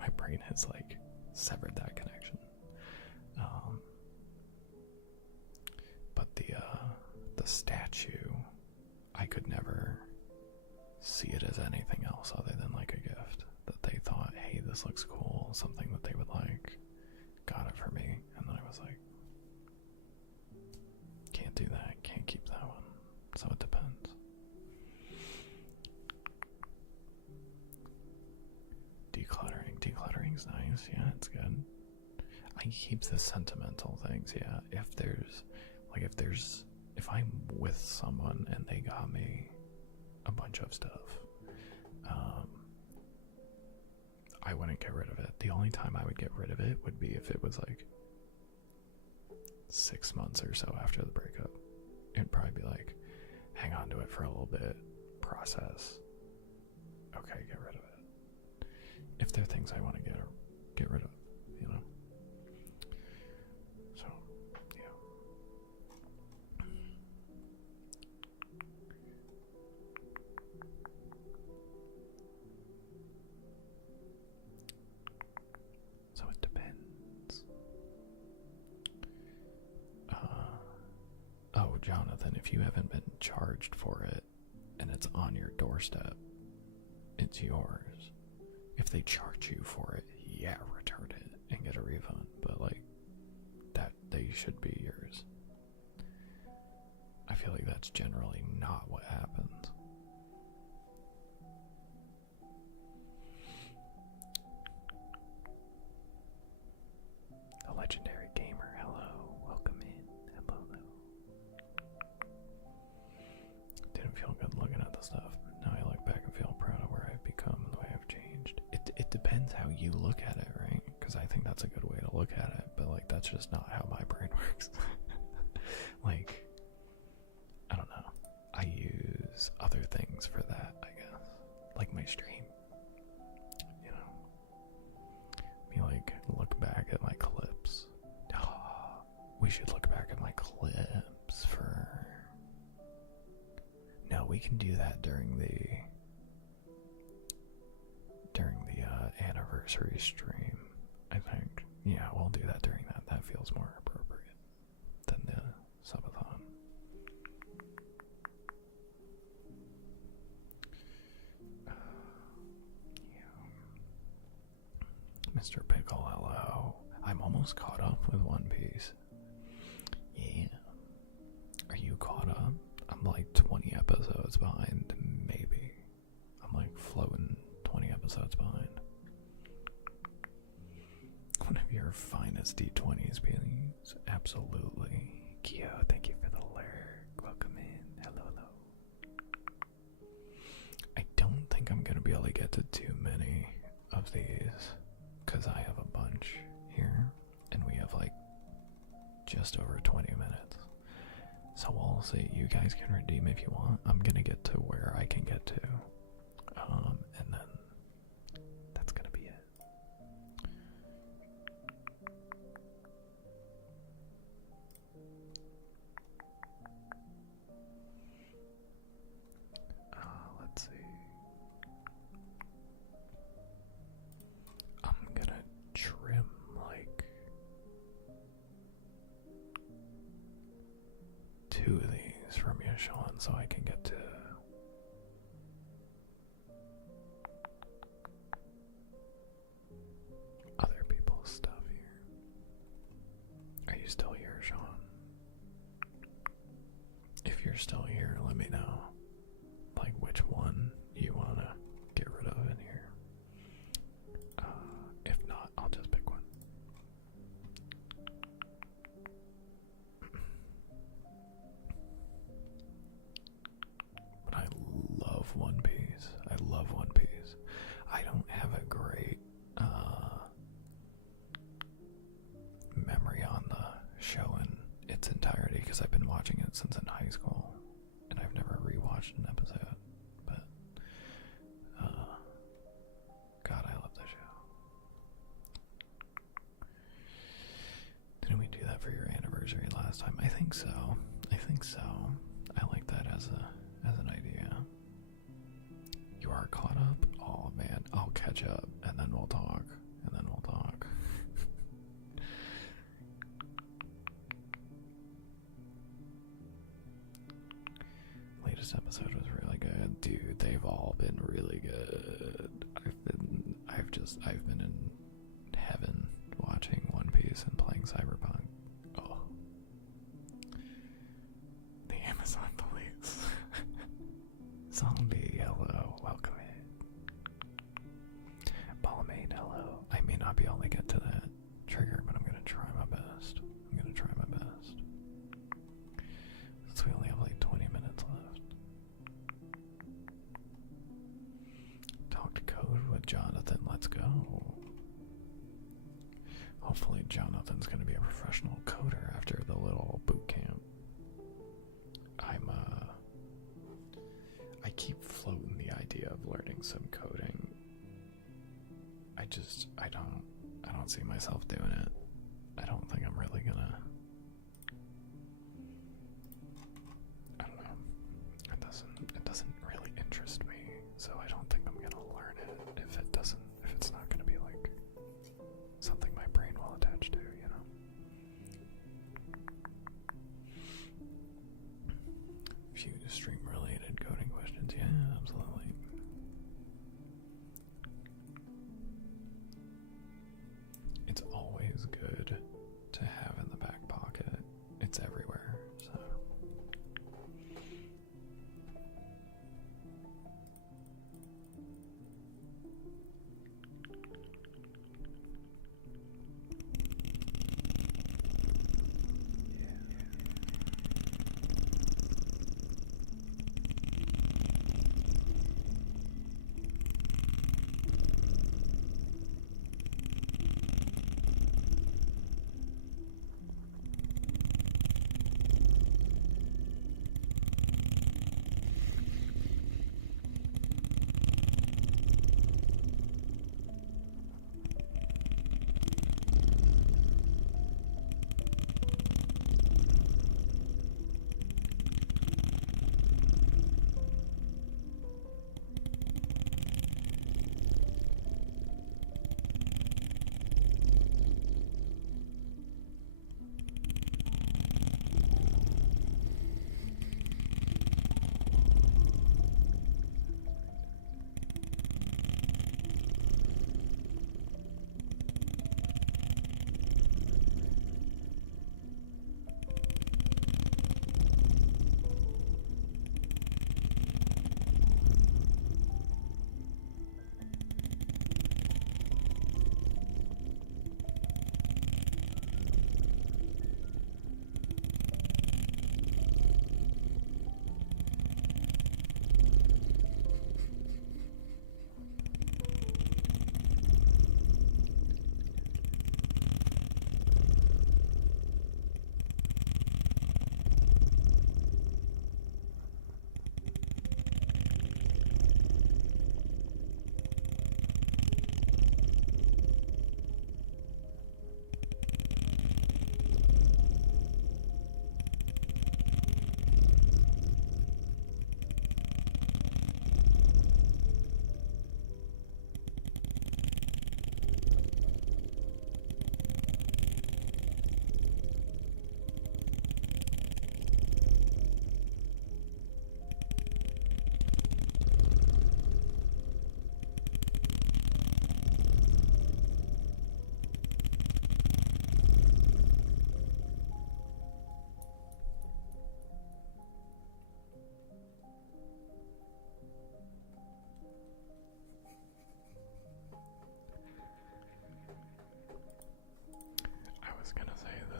My brain has like severed that connection. But the statue, I could never see it as anything else other than like a gift that they thought, hey, this looks cool, something that they would like, got it for me, and then I was like, can't do that, can't keep that one. So it depends. Decluttering's nice, yeah, it's good. I keep the sentimental things, yeah. If I'm with someone and they got me a bunch of stuff, I wouldn't get rid of it. The only time I would get rid of it would be if it was like 6 months or so after the breakup. It'd probably be like, hang on to it for a little bit, process. Okay, get rid of it. If there are things I want to get rid of, So, yeah. So it depends. Oh, Jonathan, if you haven't been charged for it and it's on your doorstep, it's yours. If they charge you for it, yeah, return it and get a refund. But like that, they should be yours. I feel like that's generally not what happens. The legendary gamer, hello, welcome in. Hello. Didn't feel good looking at the stuff. Now I look back and feel proud of where I've become and the way I've changed. It depends how you look at it, right? Because I think that's a good way to look at it, but like that's just not how my brain works. Like, I don't know. I use other things for that, I guess. Like my stream. Me like look back at my clips. Oh, we should look back at my clips for... No, we can do that during the anniversary stream, I think. Yeah, we'll do that during that. That feels more appropriate than the subathon. Mr. Pickle, hello. I'm almost caught up with One Piece. Yeah. Are you caught up? I'm like 20 episodes behind, maybe. I'm like floating 20 episodes behind. One of your finest D20s, please. Absolutely. Kyo, thank you for the lurk. Welcome in. Hello. I don't think I'm going to be able to get to too many of these because I have a bunch here, and we have like just over 20 minutes. So we'll see. You guys can redeem if you want. I'm gonna get to where I can get to, and then that's gonna be it. Let's see. I'm gonna trim like 2 of these from you, Sean, so I can get to other people's stuff here. Are you still here, Sean? If you're still here, let me know, like, which one you want to get rid of in here. If not, I'll just pick one. But I love One Piece. I love One Piece. I don't have a great memory on the show in its entirety because I've been watching it since in high school, and I've never rewatched an episode. But God, I love the show. Didn't we do that for your anniversary last time? I think so. I like that as an idea. You are caught up? Oh man, I'll catch up and then we'll talk. Latest episode was really good. Dude, they've all been really good. I've been in heaven watching One Piece and playing Cyberpunk. Oh. The Amazon police. Zombie, hello, welcome in. Balmain, hello. I may not be able to get to that trigger, but I'm gonna try my best. Since we only have like 20 minutes left. Talk to code with Jonathan, let's go. Hopefully Jonathan's gonna be a professional coder after the little boot camp. I keep floating the idea of learning some coding. I don't see myself doing it. I don't think I'm really gonna. I don't know. It doesn't really interest me, so I don't think I'm gonna learn it if it's not gonna be like something my brain will attach to, you know. Few stream related coding questions, yeah, absolutely. It's always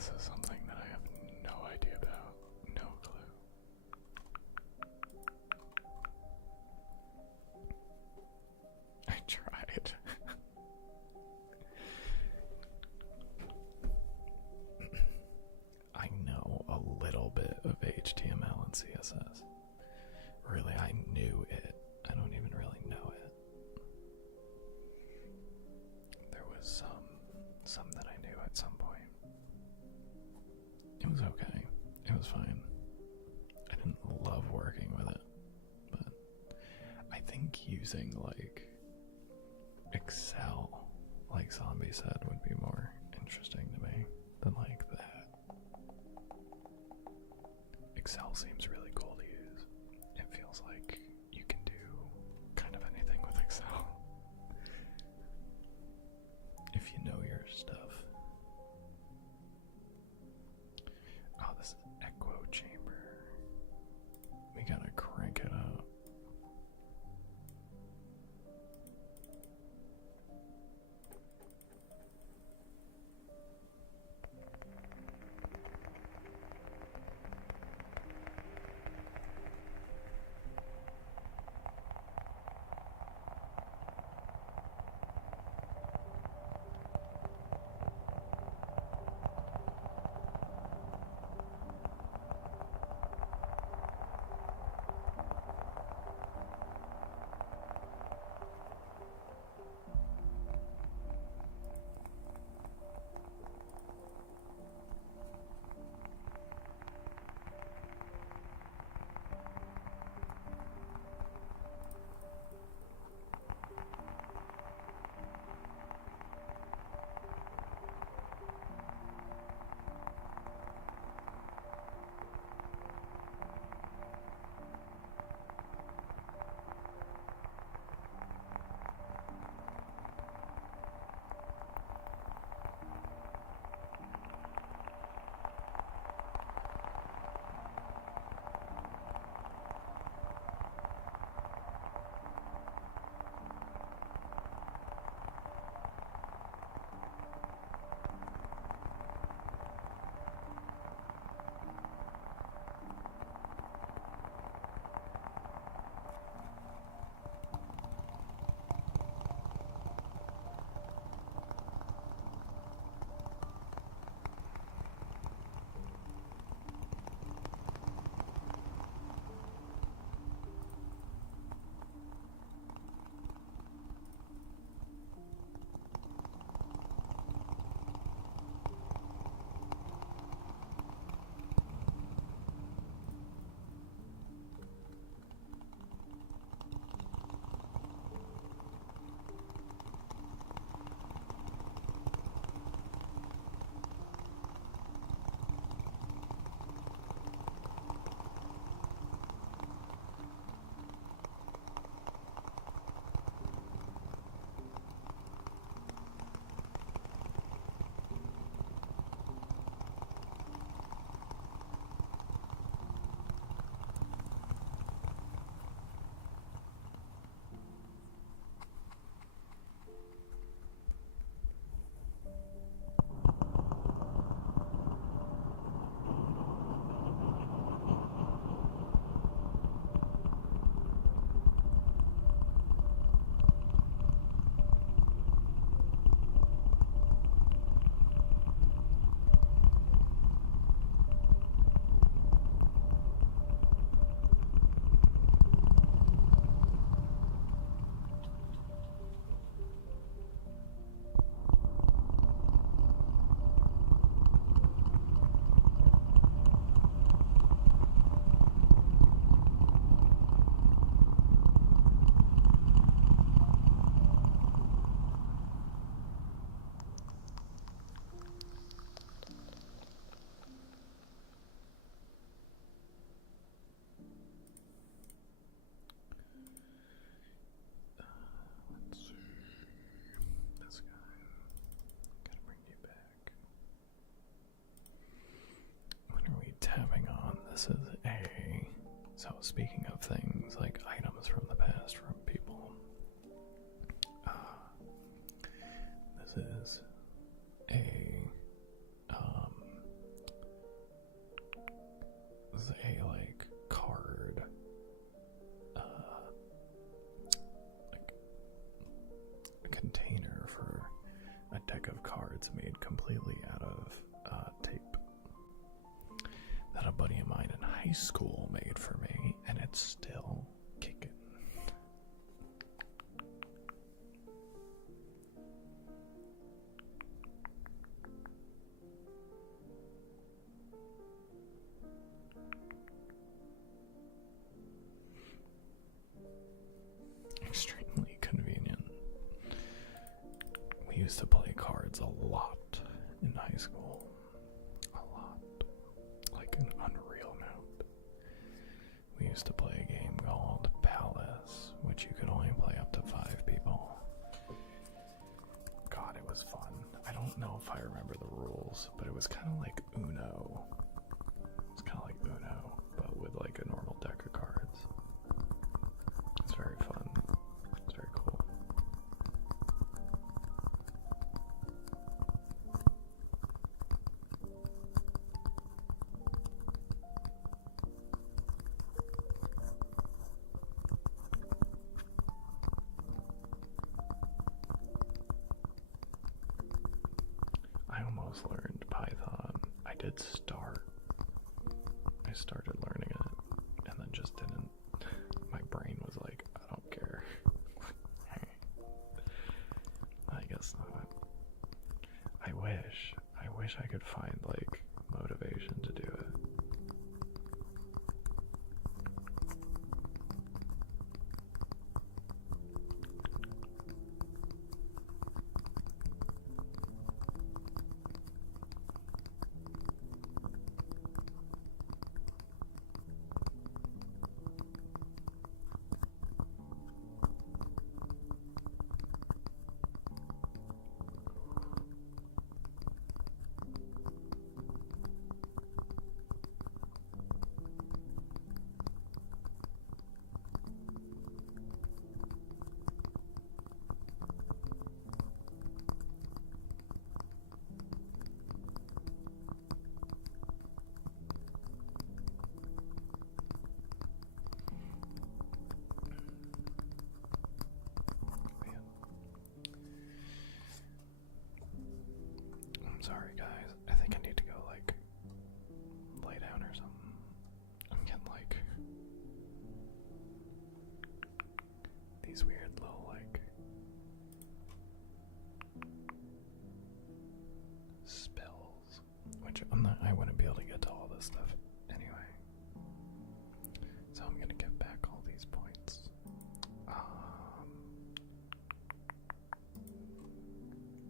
This is something that I have no idea about. No clue. I tried. I know a little bit of HTML and CSS. Really, I knew it. I don't even really know it. There was some that I knew at some point. It was okay. It was fine. I didn't love working with it, but I think using like Excel, like Zombie said, would be more interesting to me than like that. Excel seems really cool to use. It feels like you can do kind of anything with Excel if you know your stuff. Oh, this echo chamber. We gotta crank it up. This is a... So speaking of things like items from the past from people, this is a was a like card, like a container for a deck of cards made completely out of tape that a buddy of mine in high school made for me, and it's still kicking. Extremely convenient. We used to play cards a lot in high school. A lot. Like an unreal amount. We used to play a game called Palace, which you could only play up to 5 people. God, it was fun. I don't know if I remember the rules, but it was kind of like Uno. It's kind of like Uno, but with like a normal deck of cards. It's very fun. It's very cool. I almost learned Python. I did start. I started learning it and then just didn't. My brain was like, I don't care. I guess not. I wish I could find like motivation to do it. Sorry guys, I think I need to go like lay down or something. I'm getting like these weird little like spills, which I wouldn't be able to get to all this stuff anyway. So I'm gonna get back all these points.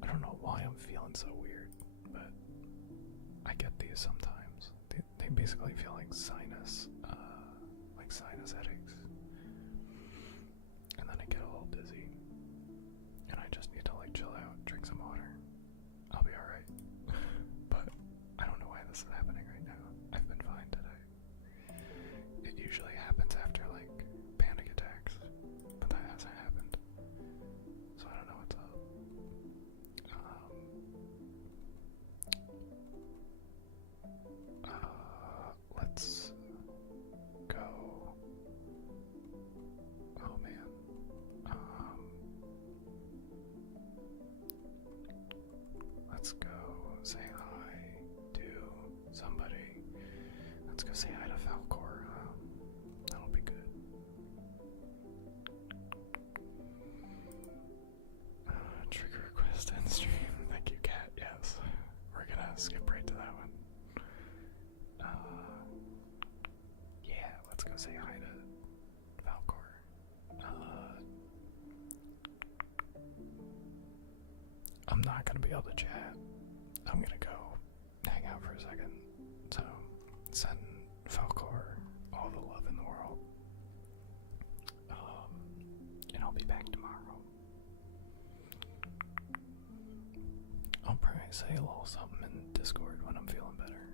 I don't know why I'm feeling so weird, but I get these sometimes. They basically feel like sinus headaches. And then I get a little dizzy. And I just need to like chill out, drink some water. I'll be alright. But I don't know why this is happening right now. I've been fine today. It usually happens after like panic attacks, but that hasn't happened. So I don't know what's up. Let's go. Oh man. Let's go say hi to somebody. Let's go say hi to Falcor. That'll be good. Trigger request end stream. Thank you, Cat. Yes. We're gonna skip right to that one. Yeah, let's go say hi to Falcor. I'm not gonna be able to chat. I'm gonna go hang out for a second. So, send Falcor all the love in the world. And I'll be back tomorrow. I'll probably say a little something in Discord when I'm feeling better.